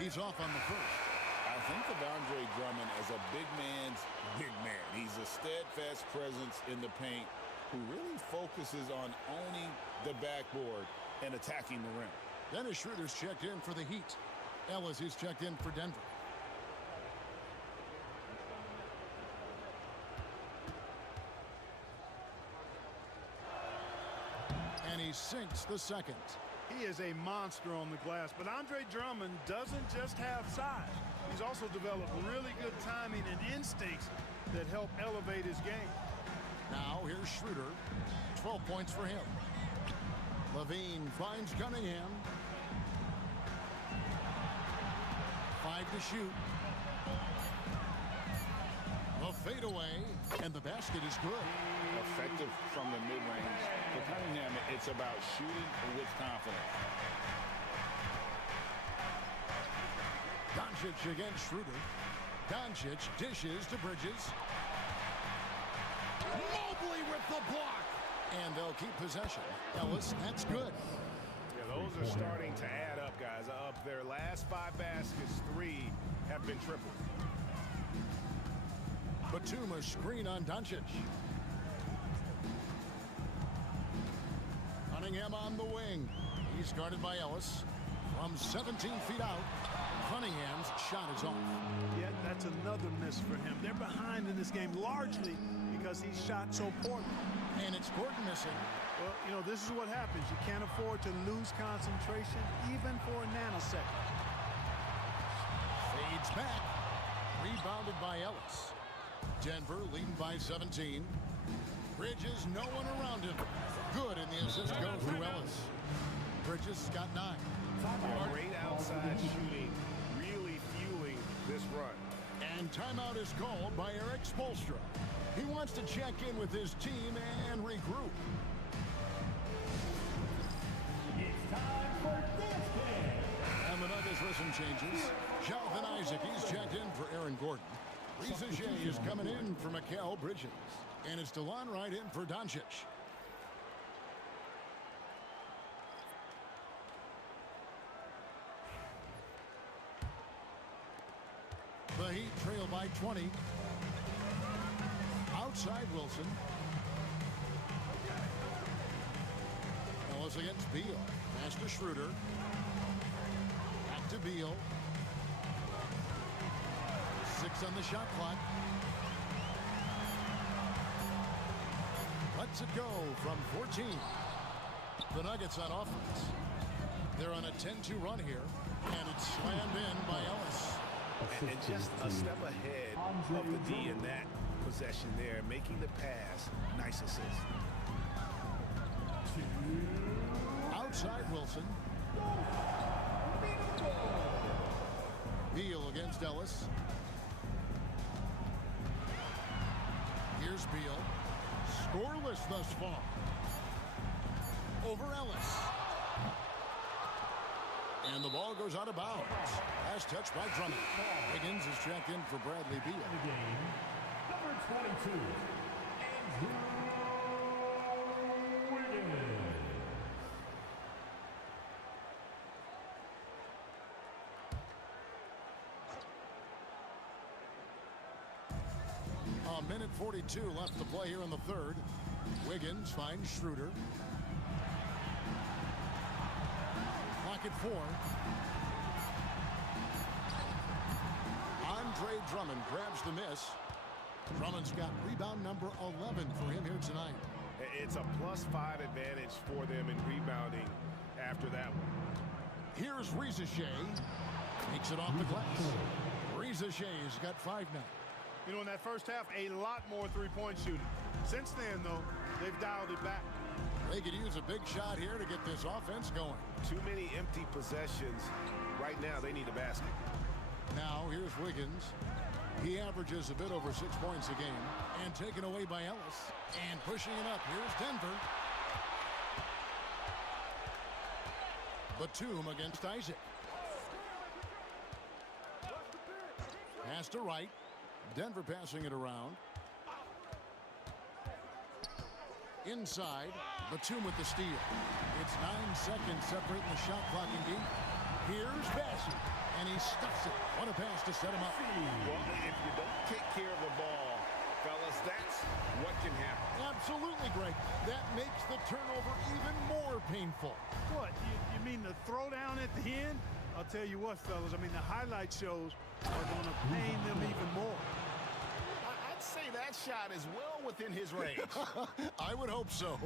He's off on the first. I think of Andre Drummond as a big man's big man. He's a steadfast presence in the paint who really focuses on owning the backboard and attacking the rim. Dennis Schroeder's checked in for the Heat. Ellis is checked in for Denver. he sinks the second. He is a monster on the glass, but Andre Drummond doesn't just have size. He's also developed really good timing and instincts that help elevate his game. Now here's Schroeder. 12 points for him. Levine finds Cunningham. 5 to shoot. A fadeaway, and the basket is good. Effective from the mid-range. For Cunningham, it's about shooting with confidence. Doncic against Schroeder. Doncic dishes to Bridges. Mobley with the block. And they'll keep possession. Ellis, that's good. Yeah, those are starting to add up, guys. Of their last 5 baskets, 3 have been tripled. Batum a screen on Doncic. Cunningham on the wing. He's guarded by Ellis. From 17 feet out, Cunningham's shot is off. Yeah, that's another miss for him. They're behind in this game largely because he shot so poorly. And it's Gordon missing. Well, you know, this is what happens. You can't afford to lose concentration even for a nanosecond. Fades back. Rebounded by Ellis. Denver leading by 17. Bridges, no one around him. Good, and the assist goes to Ellis. Bridges got 9. Great outside shooting, really fueling this run. And timeout is called by Eric Spoelstra. He wants to check in with his team and regroup. It's time for this game. And the Nuggets with some changes. Jonathan Isaac, he's checked in for Aaron Gordon. Risa Shea is coming in for Mikal Bridges. And it's DeLon Wright in for Doncic. The Heat trail by 20. Outside Wilson. Ellis against Beal. Pass to Schroeder. Back to Beal. 6 on the shot clock. Lets it go from 14. The Nuggets on offense. They're on a 10-2 run here. And it's slammed in by Ellis. And just a step ahead of the D in that possession there, making the pass. Nice assist. Outside Wilson. Beal against Ellis. Here's Beal. Scoreless thus far. Over Ellis. And the ball goes out of bounds. Last touch by Drummond. Wiggins is checked in for Bradley Beal. Number 22, Andrew Wiggins. A minute 42 left to play here in the third. Wiggins finds Schroeder. Clock at 4. Andre Drummond grabs the miss. Drummond's got rebound number 11 for him here tonight. It's a +5 advantage for them in rebounding after that one. Here's Risa Shea. Takes it off the glass. Risa Shea's got 5 now. You know, in that first half, a lot more three-point shooting. Since then, though, they've dialed it back. They could use a big shot here to get this offense going. Too many empty possessions. Right now, they need a basket. Now, here's Wiggins. He averages a bit over 6 points a game. And taken away by Ellis. And pushing it up. Here's Denver. Batum against Isaac. Pass to Wright. Denver passing it around. Inside. Batum with the steal. It's 9 seconds separating the shot clock and game. Here's Bassey. And he stuffs it. What a pass to set him up. Well, if you don't take care of the ball, fellas, that's what can happen. Absolutely, Greg. That makes the turnover even more painful. What? You mean the throwdown at the end? I'll tell you what, fellas. I mean, the highlight shows are going to pain them even more. I'd say that shot is well within his range. I would hope so.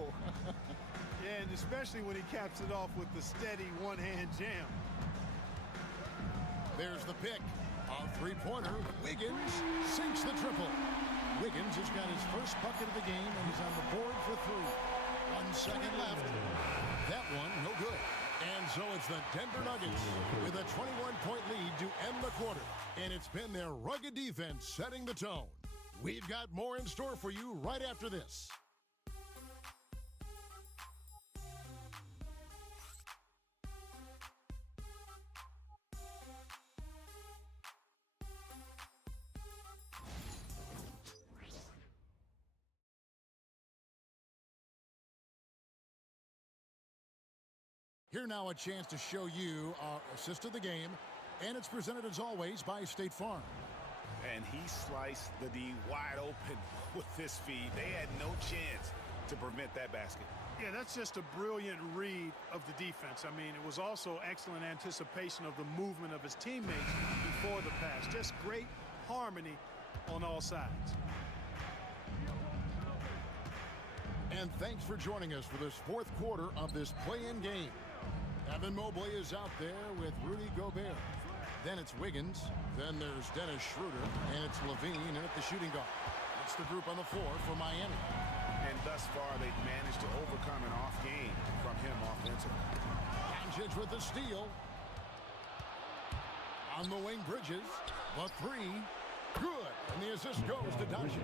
Yeah, and especially when he caps it off with the steady one-hand jam. There's the pick. A three-pointer. Wiggins sinks the triple. Wiggins has got his first bucket of the game, and he's on the board for 3. 1 second left. That one, no good. And so it's the Denver Nuggets with a 21-point lead to end the quarter. And it's been their rugged defense setting the tone. We've got more in store for you right after this. Here now a chance to show you our assist of the game, and it's presented as always by State Farm. And he sliced the D wide open with this feed. They had no chance to prevent that basket. Yeah, that's just a brilliant read of the defense. I mean, it was also excellent anticipation of the movement of his teammates before the pass. Just great harmony on all sides. And thanks for joining us for this fourth quarter of this play-in game. Evan Mobley is out there with Rudy Gobert. Then it's Wiggins. Then there's Dennis Schroeder. And it's Levine at the shooting guard. That's the group on the floor for Miami. And thus far, they've managed to overcome an off game from him offensively. Doncic with the steal. On the wing, Bridges. The 3. Good. And the assist goes to Doncic.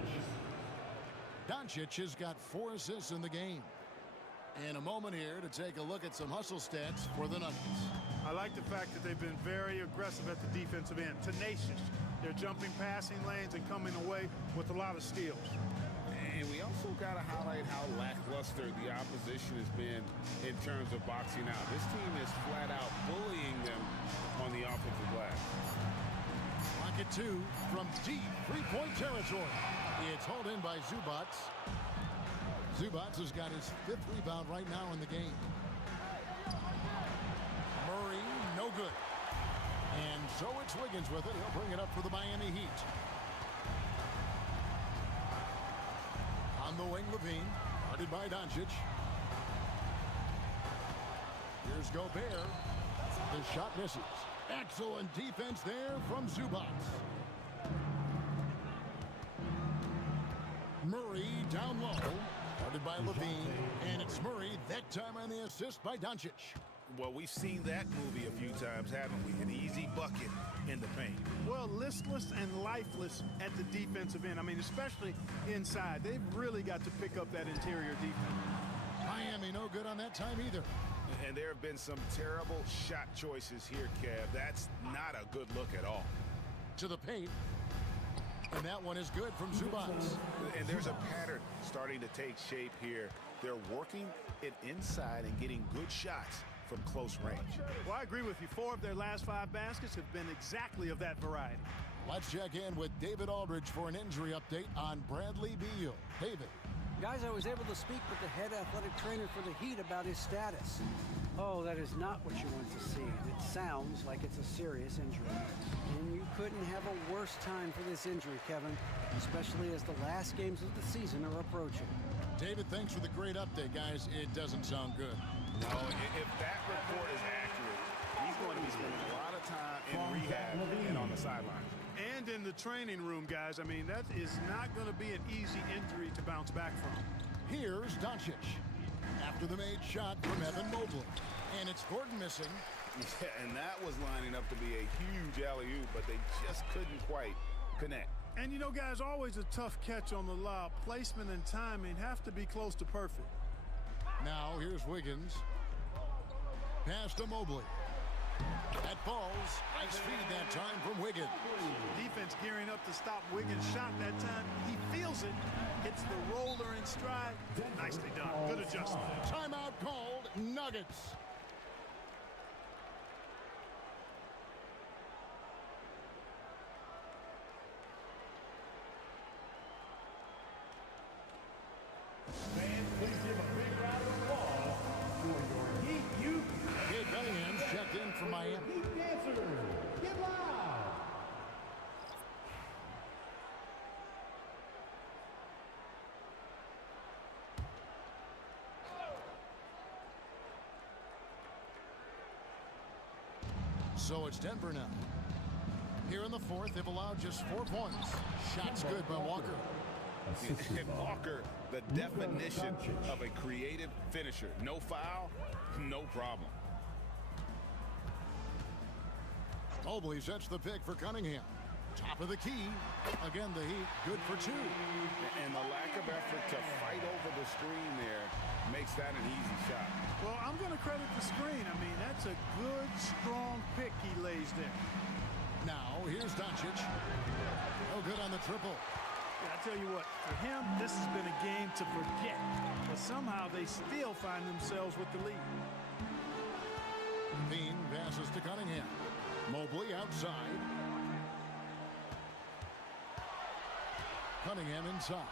Doncic has got 4 assists in the game. And a moment here to take a look at some hustle stats for the Nuggets. I like the fact that they've been very aggressive at the defensive end, tenacious. They're jumping passing lanes and coming away with a lot of steals. And we also got to highlight how lackluster the opposition has been in terms of boxing out. This team is flat out bullying them on the offensive glass. Pocket 2 from deep three-point territory. It's hauled in by Zubats. Zubats has got his 5th rebound right now in the game. Murray, no good. And so it's Wiggins with it. He'll bring it up for the Miami Heat. On the wing, Levine, guarded by Doncic. Here's Gobert. The shot misses. Excellent defense there from Zubats. Murray down low. Guarded by Levine, and it's Murray, that time on the assist by Doncic. Well, we've seen that movie a few times, haven't we? An easy bucket in the paint. Well, listless and lifeless at the defensive end. I mean, especially inside. They've really got to pick up that interior defense. Miami no good on that time either. And there have been some terrible shot choices here, Kev. That's not a good look at all. To the paint. And that one is good from Zubats. And there's a pattern starting to take shape here. They're working it inside and getting good shots from close range. Well, I agree with you. 4 of their last 5 baskets have been exactly of that variety. Let's check in with David Aldridge for an injury update on Bradley Beal. David. Guys, I was able to speak with the head athletic trainer for the Heat about his status. Oh, that is not what you want to see. And it sounds like it's a serious injury. And you couldn't have a worse time for this injury, Kevin, especially as the last games of the season are approaching. David, thanks for the great update, guys. It doesn't sound good. No, if that report is accurate, he's going to be spending a lot of time in rehab and on the sidelines. And in the training room, guys. I mean, that is not going to be an easy injury to bounce back from. Here's Doncic. After the made shot from Evan Mobley. And it's Gordon missing. Yeah, and that was lining up to be a huge alley-oop, but they just couldn't quite connect. And you know, guys, always a tough catch on the lob. Placement and timing have to be close to perfect. Now here's Wiggins. Pass to Mobley. That falls. Nice feed that time from Wiggins. Defense gearing up to stop Wiggins' shot that time. He feels it. Hits the roller in stride. Nicely done. Good adjustment. Timeout called. Nuggets. Fans, please give a big round of applause for your Heat Youth. Kid Cunningham's checked in from Miami. Heat dancers, get loud. So it's Denver now. Here in the fourth, they've allowed just 4 points. Shots good by Walker. And Walker, the definition of a creative finisher. No foul, no problem. Mobley sets the pick for Cunningham. Top of the key. Again, the Heat good for 2. And the lack of effort to fight over the screen there makes that an easy shot. Well, I'm going to credit the screen. I mean, that's a good, strong pick he lays there. Now, here's Doncic. No good on the triple. Yeah, I tell you what, for him, this has been a game to forget. But somehow they still find themselves with the lead. Bean passes to Cunningham. Mobley outside. Cunningham inside.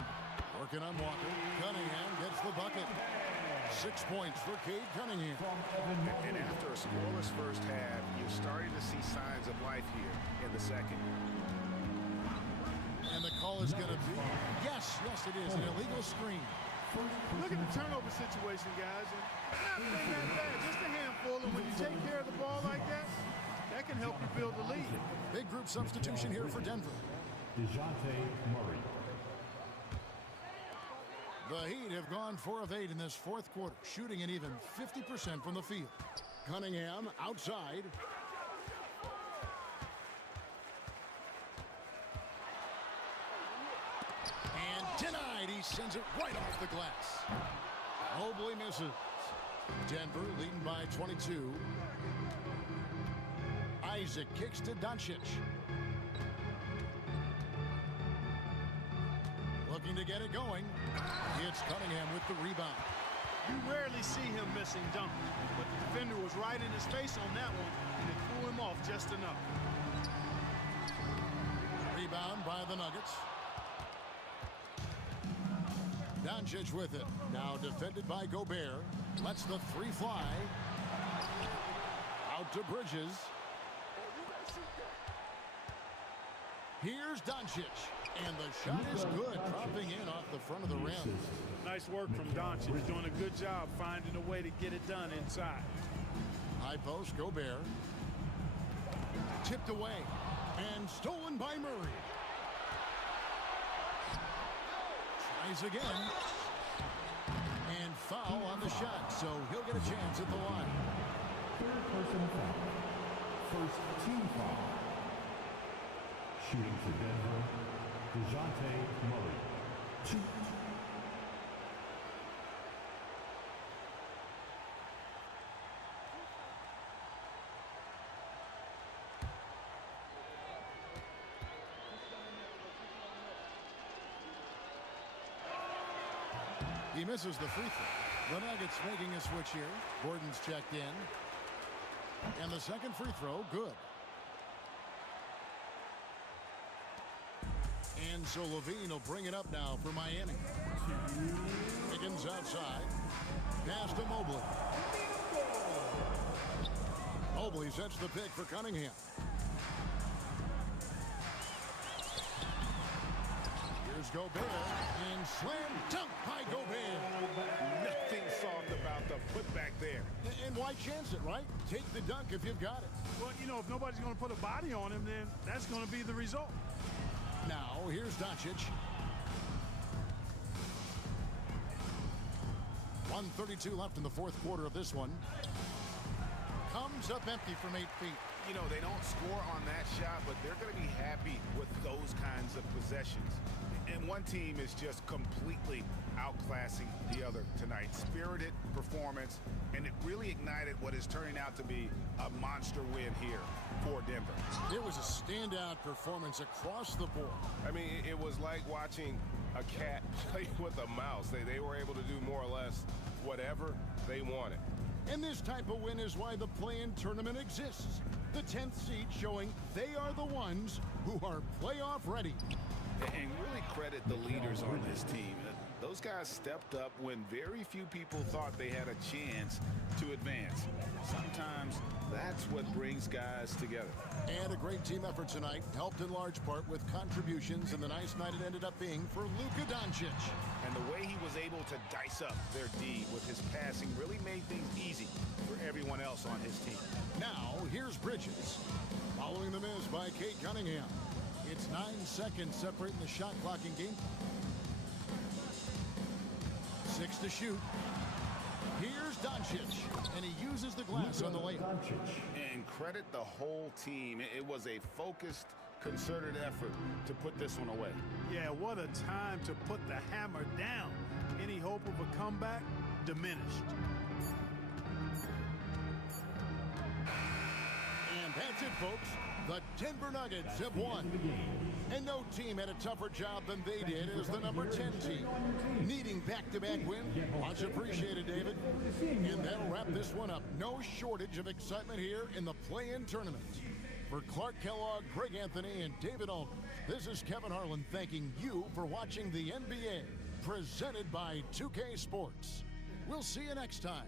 Working on Walker. Cunningham gets the bucket. 6 points for Cade Cunningham. And after a scoreless first half, you're starting to see signs of life here in the second. And the call is going to be, yes, it is, an illegal screen. Look at the turnover situation, guys. And not that bad, just a handful. And when you take care of the ball like that, that can help you build the lead. Big group substitution here for Denver. DeJounte Murray. The Heat have gone 4 of 8 in this fourth quarter, shooting an even 50% from the field. Cunningham outside. And denied. He sends it right off the glass. Mobley misses. Denver leading by 22. Isaac kicks to Doncic. Looking to get it going. It's Cunningham with the rebound. You rarely see him missing dunks, but the defender was right in his face on that one, and it threw him off just enough. Rebound by the Nuggets. Doncic with it. Now defended by Gobert. Lets the 3 fly. Out to Bridges. Here's Doncic. And the shot is good, dropping in off the front of the rim. Nice work from Doncic. He's doing a good job finding a way to get it done inside. High post, Gobert. Tipped away and stolen by Murray. Tries again. And foul on the shot, so he'll get a chance at the line. Third personal foul. First team foul. Shooting for Denver, DeJounte Murray. 2. He misses the free throw. The Nuggets making a switch here. Gordon's checked in. And the second free throw, good. And so Levine will bring it up now for Miami. Higgins outside. Pass to Mobley. Mobley sets the pick for Cunningham. Here's Gobert. And slam dunk by Gobert. Nothing soft about the putback there. And why chance it, right? Take the dunk if you've got it. Well, you know, if nobody's going to put a body on him, then that's going to be the result. Now, here's Doncic. 1:32 left in the fourth quarter of this one. Comes up empty from 8 feet. You know, they don't score on that shot, but they're going to be happy with those kinds of possessions. And one team is just completely outclassing the other tonight. Spirited performance, and it really ignited what is turning out to be a monster win here for Denver. It was a standout performance across the board. I mean, it was like watching a cat play with a mouse. They were able to do more or less whatever they wanted. And this type of win is why the play-in tournament exists. The 10th seed showing they are the ones who are playoff ready. And really credit the leaders on this team. Those guys stepped up when very few people thought they had a chance to advance. Sometimes that's what brings guys together. And a great team effort tonight, helped in large part with contributions, and the nice night it ended up being for Luka Doncic. And the way he was able to dice up their D with his passing really made things easy for everyone else on his team. Now, here's Bridges. Following the miss by Kate Cunningham. It's 9 seconds separating the shot clock in game. 6 to shoot. Here's Doncic, and he uses the glass on the layup. And credit the whole team. It was a focused, concerted effort to put this one away. Yeah, what a time to put the hammer down. Any hope of a comeback diminished. And that's it, folks. The Denver Nuggets have won. And no team had a tougher job than they did as the number 10 team. Needing back-to-back win. Much appreciated, David. And that'll wrap this one up. No shortage of excitement here in the play-in tournament. For Clark Kellogg, Greg Anthony, and David Aldridge, this is Kevin Harlan thanking you for watching the NBA, presented by 2K Sports. We'll see you next time.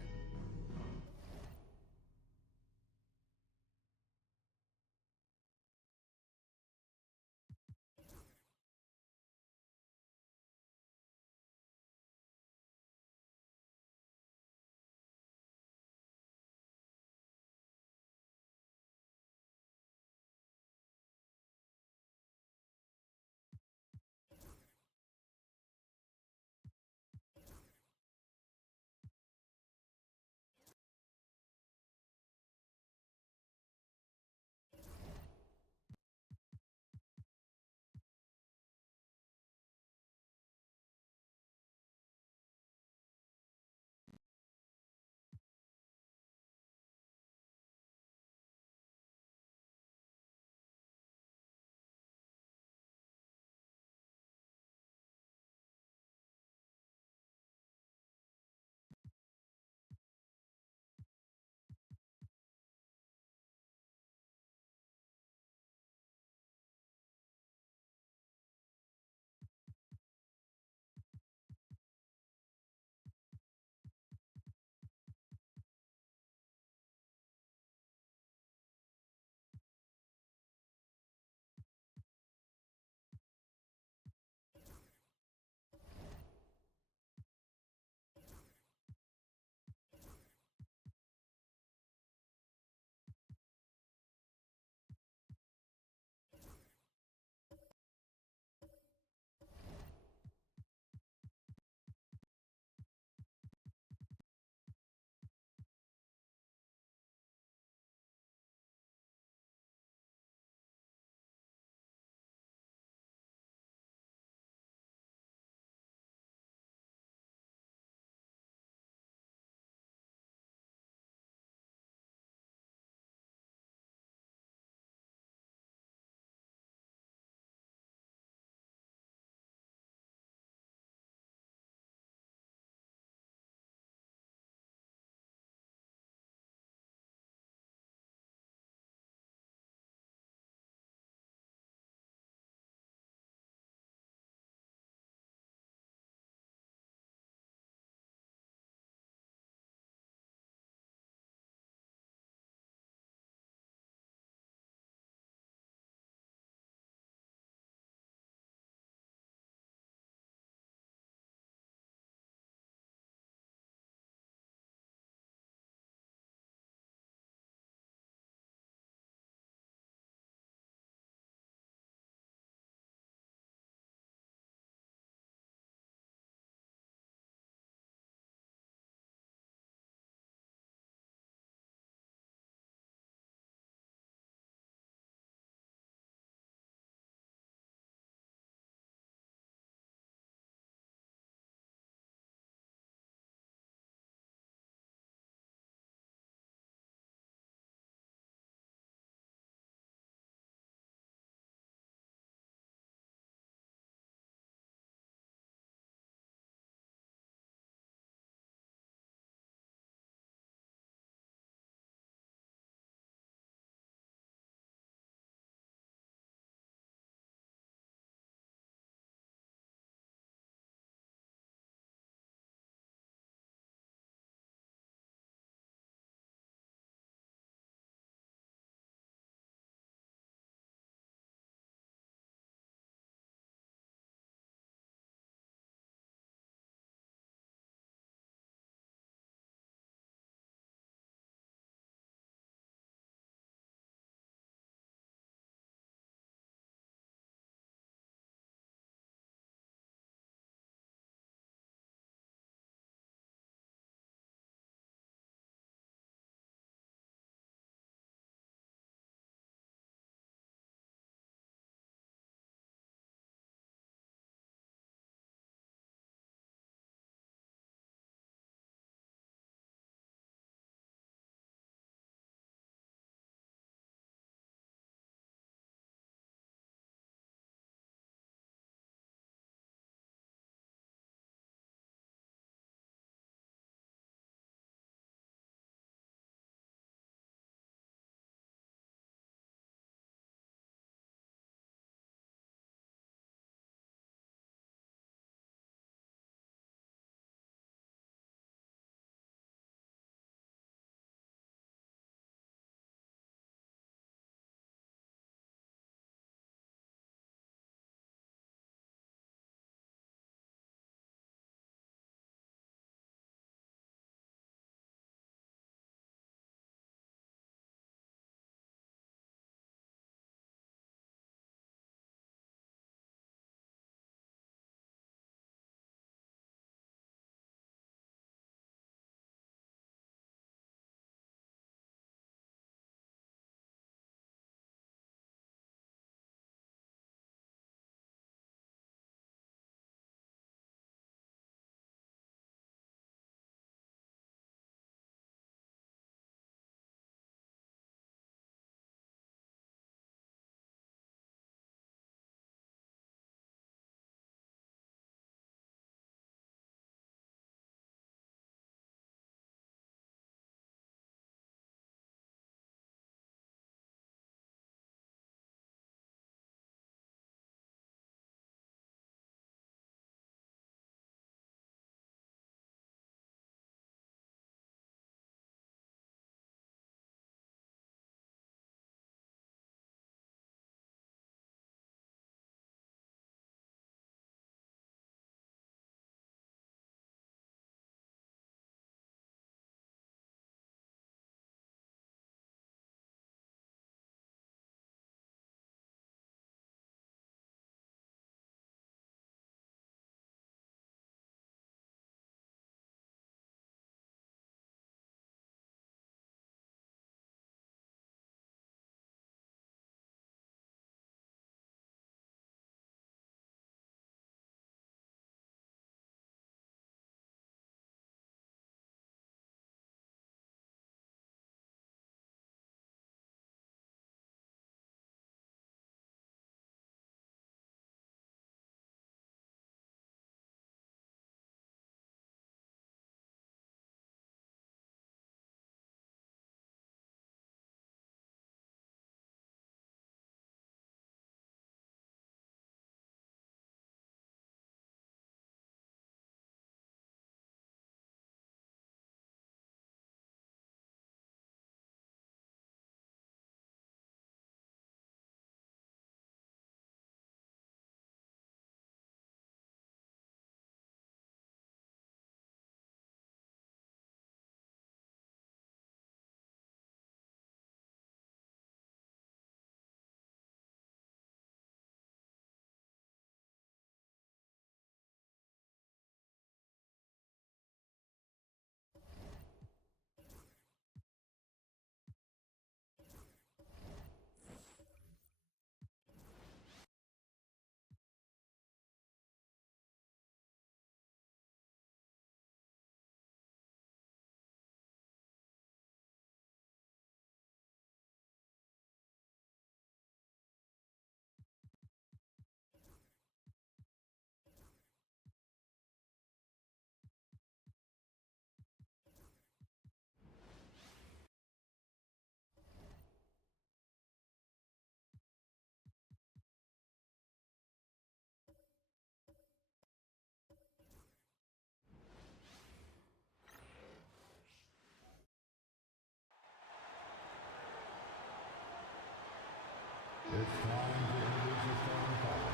It's time to introduce the starting five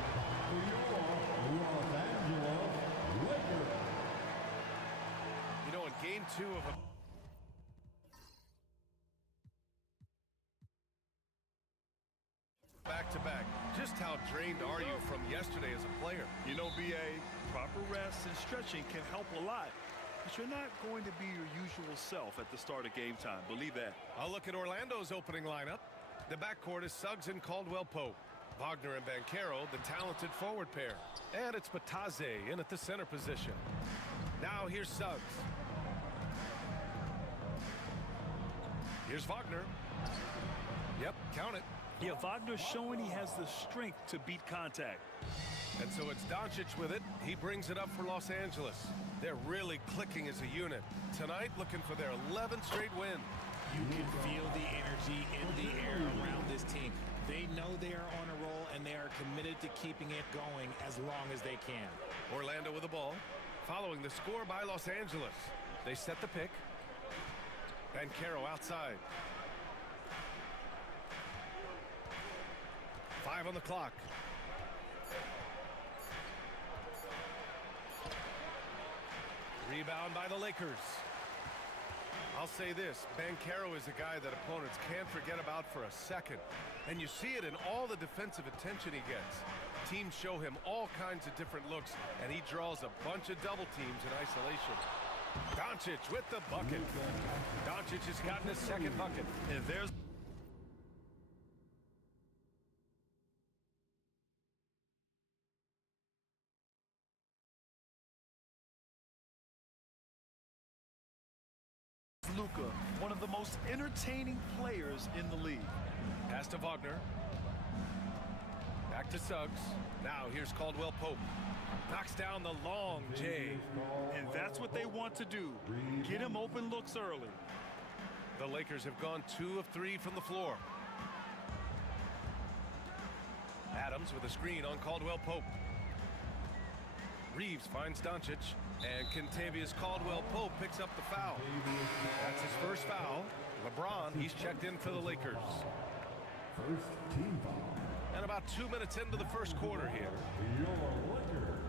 for your Los Angeles Lakers. You know, in game 2 of a back-to-back, just how drained are you from yesterday as a player? You know, BA, proper rest and stretching can help a lot. But you're not going to be your usual self at the start of game time. Believe that. I'll look at Orlando's opening lineup. The backcourt is Suggs and Caldwell-Pope. Wagner and Banchero, the talented forward pair. And it's Bataze in at the center position. Now here's Suggs. Here's Wagner. Yep, count it. Yeah, Wagner's showing he has the strength to beat contact. And so it's Doncic with it. He brings it up for Los Angeles. They're really clicking as a unit. Tonight, looking for their 11th straight win. You can feel the energy in the air around this team. They know they are on a roll, and they are committed to keeping it going as long as they can. Orlando with the ball, following the score by Los Angeles. They set the pick. Banchero outside. 5 on the clock. Rebound by the Lakers. I'll say this, Banchero is a guy that opponents can't forget about for a second. And you see it in all the defensive attention he gets. Teams show him all kinds of different looks, and he draws a bunch of double teams in isolation. Doncic with the bucket. Doncic has gotten his second bucket. And there's Luka, one of the most entertaining players in the league. Pass to Wagner. Back to Suggs. Now here's Caldwell-Pope. Knocks down the long J. And that's what they want to do. Get him open looks early. The Lakers have gone 2 of 3 from the floor. Adams with a screen on Caldwell-Pope. Reeves finds Doncic. And Kentavious Caldwell-Pope picks up the foul. That's his first foul. LeBron, he's checked in for the Lakers. First team foul. And about 2 minutes into the first quarter here. Your Lakers.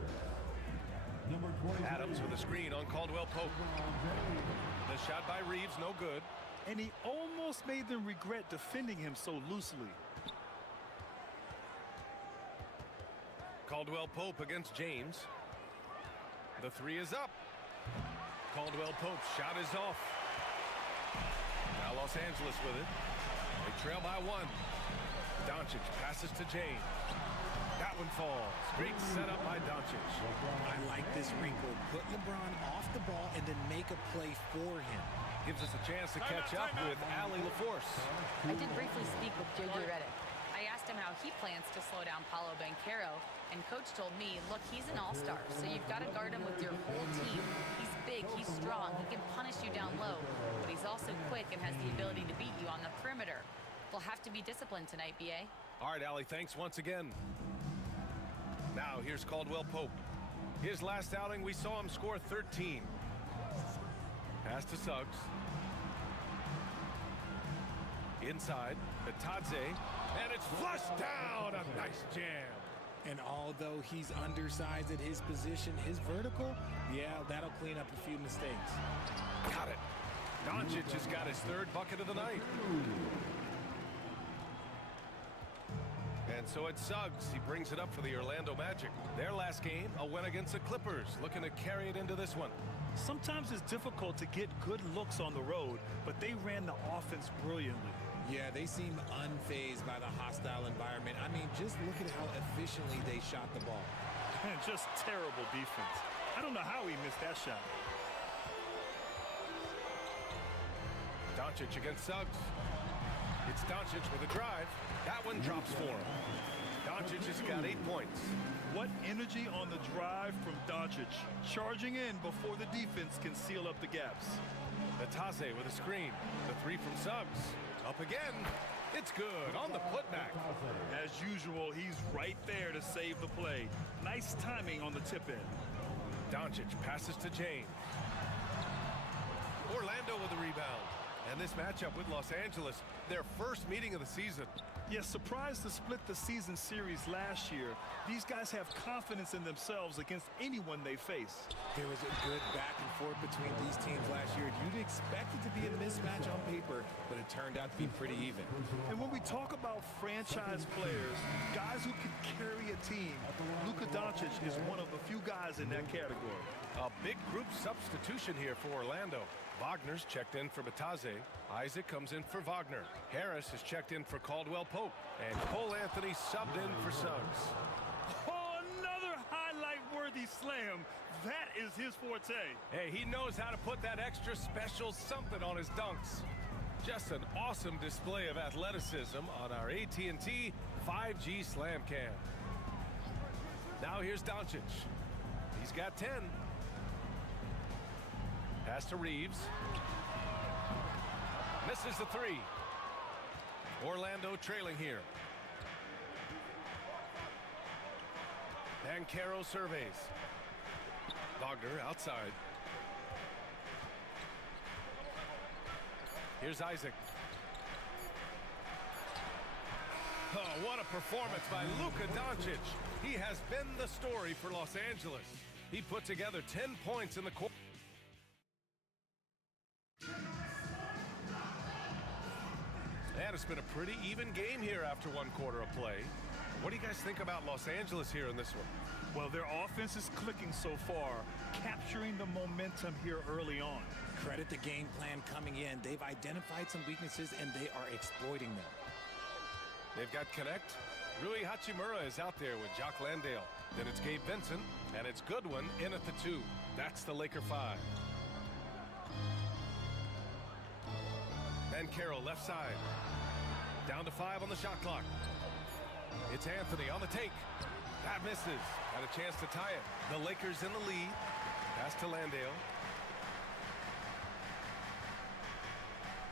Number 23. Adams with a screen on Caldwell-Pope. The shot by Reeves, no good. And he almost made them regret defending him so loosely. Caldwell-Pope against James. The 3 is up. Caldwell-Pope's shot is off. Now Los Angeles with it. They trail by 1. Doncic passes to James. That one falls. Great setup by Doncic. I like this wrinkle. Put LeBron off the ball and then make a play for him. Gives us a chance to catch up with Allie LaForce. I did briefly speak with JJ Redick. I asked him how he plans to slow down Paolo Banchero, and Coach told me, look, he's an all-star, so you've got to guard him with your whole team. He's big, he's strong, he can punish you down low, but he's also quick and has the ability to beat you on the perimeter. We'll have to be disciplined tonight, BA. All right, Allie, thanks once again. Now here's Caldwell-Pope. His last outing, we saw him score 13. Pass to Suggs. Inside, Bataze, and it's flushed down. A nice jam. And although he's undersized at his position, his vertical, yeah, that'll clean up a few mistakes. Got it. Doncic has got his 3rd bucket of the night. And so it's Suggs. He brings it up for the Orlando Magic. Their last game, a win against the Clippers, looking to carry it into this one. Sometimes it's difficult to get good looks on the road, but they ran the offense brilliantly. Yeah, they seem unfazed by the hostile environment. I mean, just look at how efficiently they shot the ball. And just terrible defense. I don't know how he missed that shot. Doncic against Suggs. It's Doncic with a drive. That one drops for him. Doncic has got 8 points. What energy on the drive from Doncic. Charging in before the defense can seal up the gaps. Bataze with a screen. The 3 from Suggs. Up again. It's good on the putback. As usual, he's right there to save the play. Nice timing on the tip in. Doncic passes to James. Orlando with the rebound. And this matchup with Los Angeles, their first meeting of the season. Yes, surprised to split the season series last year. These guys have confidence in themselves against anyone they face. There was a good back and forth between these teams last year. You'd expect it to be a mismatch on paper, but it turned out to be pretty even. And when we talk about franchise players, guys who can carry a team, Luka Doncic is one of the few guys in that category. A big group substitution here for Orlando. Wagner's checked in for Batase. Isaac comes in for Wagner. Harris is checked in for Caldwell Pope. And Cole Anthony subbed in for Suggs. Oh, another highlight-worthy slam. That is his forte. Hey, he knows how to put that extra special something on his dunks. Just an awesome display of athleticism on our AT&T 5G Slam Cam. Now here's Doncic. He's got 10. Pass to Reeves. Misses the three. Orlando trailing here. Banchero surveys. Wagner outside. Here's Isaac. Oh, what a performance by Luka Doncic. He has been the story for Los Angeles. He put together 10 points in the quarter. And it's been a pretty even game here after one quarter of play. What do you guys think about Los Angeles here in this one? Well, their offense is clicking so far, capturing the momentum here early on. Credit the game plan coming in. They've identified some weaknesses, and they are exploiting them. They've got Connect. Rui Hachimura is out there with Jock Landale. Then it's Gabe Vincent, and it's Goodwin in at the 2. That's the Laker 5. Banchero left side. Down to 5 on the shot clock. It's Anthony on the take. That misses. Had a chance to tie it. The Lakers in the lead. Pass to Landale.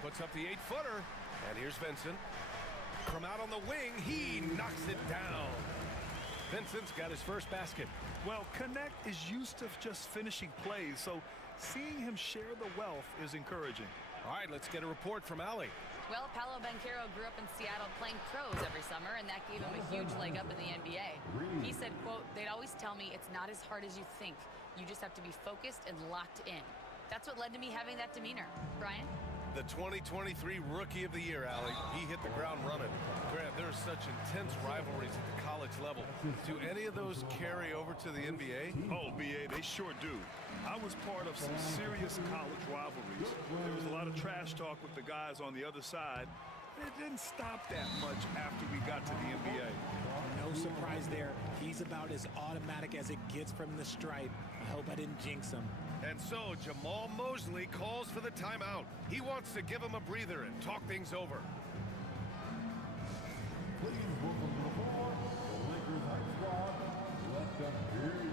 Puts up the 8-footer. And here's Vincent. From out on the wing, he knocks it down. Vincent's got his first basket. Well, Connect is used to just finishing plays, so seeing him share the wealth is encouraging. All right, let's get a report from Allie. Well, Paolo Banchero grew up in Seattle playing pros every summer, and that gave him a huge leg up in the NBA. He said, quote, "They'd always tell me it's not as hard as you think. You just have to be focused and locked in." That's what led to me having that demeanor. Brian? The 2023 Rookie of the Year, Allie. He hit the ground running. Grant, there are such intense rivalries at the college level. Do any of those carry over to the NBA? Oh, BA, they sure do. I was part of some serious college rivalries. There was a lot of trash talk with the guys on the other side. It didn't stop that much after we got to the NBA. No surprise there. He's about as automatic as it gets from the stripe. I hope I didn't jinx him. And so Jamal Mosley calls for the timeout. He wants to give him a breather and talk things over. Please welcome to the floor, the Lakers high squad. Let them hear you.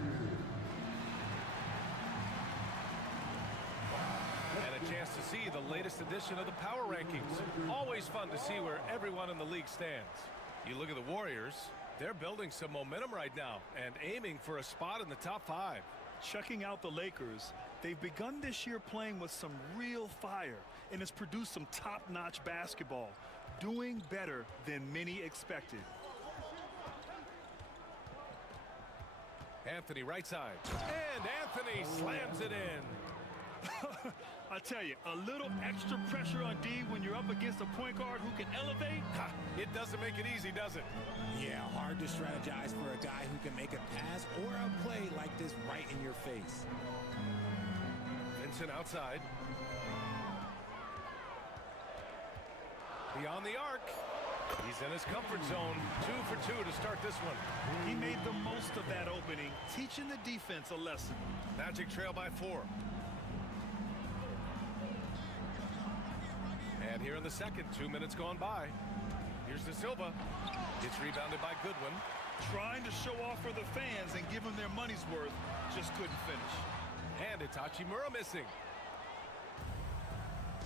And a chance to see the latest edition of the Power Rankings. Always fun to see where everyone in the league stands. You look at the Warriors, they're building some momentum right now and aiming for a spot in the top 5. Checking out the Lakers, they've begun this year playing with some real fire, and it's produced some top-notch basketball, doing better than many expected. Anthony right side, and Anthony slams it in. I tell you, a little extra pressure on D when you're up against a point guard who can elevate. It doesn't make it easy, does it? Yeah, hard to strategize for a guy who can make a pass or a play like this right in your face. Vincent outside. Beyond the arc. He's in his comfort zone. 2 for 2 to start this one. He made the most of that opening, teaching the defense a lesson. Magic trail by 4. And here in the second, 2 minutes gone by. Here's De Silva. It's rebounded by Goodwin. Trying to show off for the fans and give them their money's worth, just couldn't finish. And it's Hachimura missing.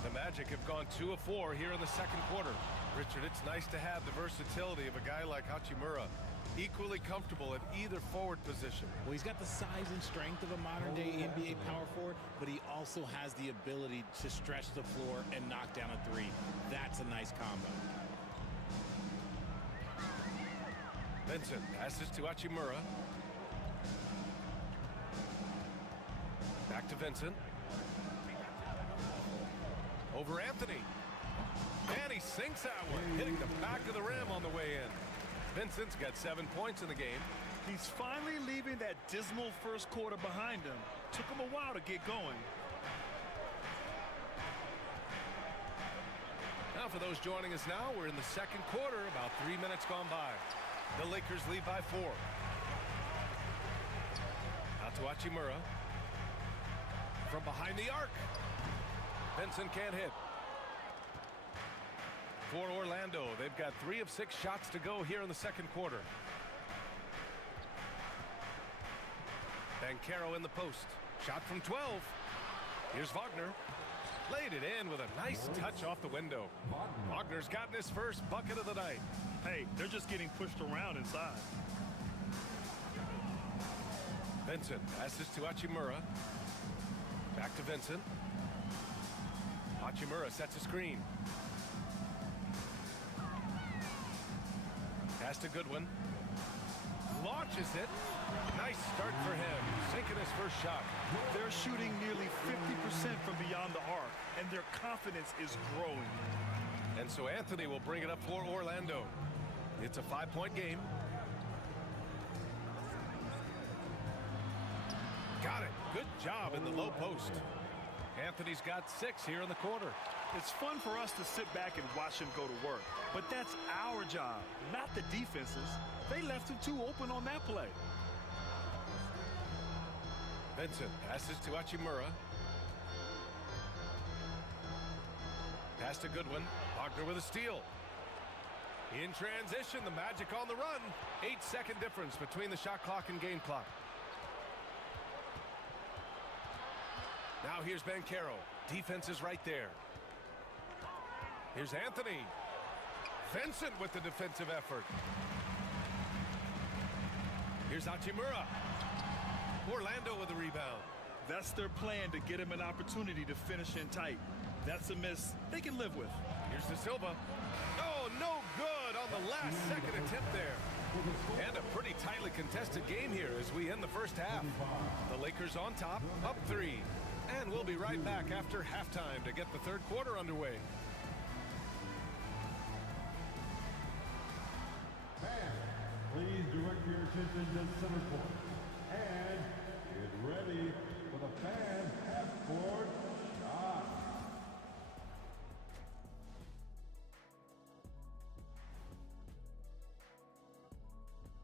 The Magic have gone 2 of 4 here in the second quarter. Richard, it's nice to have the versatility of a guy like Hachimura. Equally comfortable at either forward position. Well, he's got the size and strength of a modern-day NBA power forward, but he also has the ability to stretch the floor and knock down a three. That's a nice combo. Vincent passes to Hachimura. Back to Vincent. Over Anthony. And he sinks that one, hitting the back of the rim on the way in. Vincent's got 7 points in the game. He's finally leaving that dismal first quarter behind him. Took him a while to get going. Now for those joining us now, we're in the second quarter, about 3 minutes gone by. The Lakers lead by 4. Out to Hachimura. From behind the arc. Vincent can't hit. For Orlando, they've got 3 of 6 shots to go here in the second quarter. Banchero in the post. Shot from 12. Here's Wagner. Laid it in with a nice touch off the window. Wagner's gotten his first bucket of the night. Hey, they're just getting pushed around inside. Vincent passes to Hachimura. Back to Vincent. Hachimura sets a screen. Pass to Goodwin. Launches it. Nice start for him. Sinking his first shot. They're shooting nearly 50% from beyond the arc, and their confidence is growing. And so Anthony will bring it up for Orlando. It's a 5-point game. Got it. Good job in the low post. Anthony's got 6 here in the quarter. It's fun for us to sit back and watch him go to work. But that's our job, not the defense's. They left him too open on that play. Vincent passes to Hachimura. Pass to Goodwin. Wagner with a steal. In transition, the Magic on the run. 8-second difference between the shot clock and game clock. Now here's Banchero. Defense is right there. Here's Anthony. Vincent with the defensive effort. Here's Hachimura. Orlando with the rebound. That's their plan, to get him an opportunity to finish in tight. That's a miss they can live with. Here's De Silva. Oh, no good on the last second attempt there. And a pretty tightly contested game here as we end the first half. The Lakers on top, up 3. And we'll be right back after halftime to get the third quarter underway. Please direct your attention to center court and get ready for the fan half-court shot.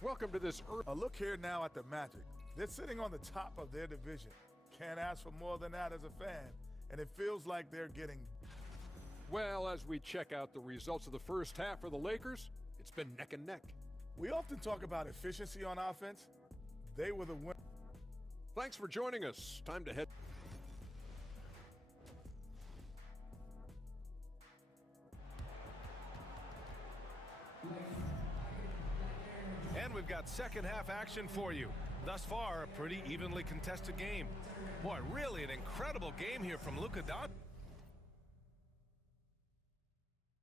Welcome to this. A look here now at the Magic. They're sitting on the top of their division. Can't ask for more than that as a fan, and it feels like they're getting. Well, as we check out the results of the first half for the Lakers, it's been neck and neck. We often talk about efficiency on offense. They were the winner. Thanks for joining us. Time to head. And we've got second half action for you. Thus far, a pretty evenly contested game. Boy, really an incredible game here from Luka Doncic.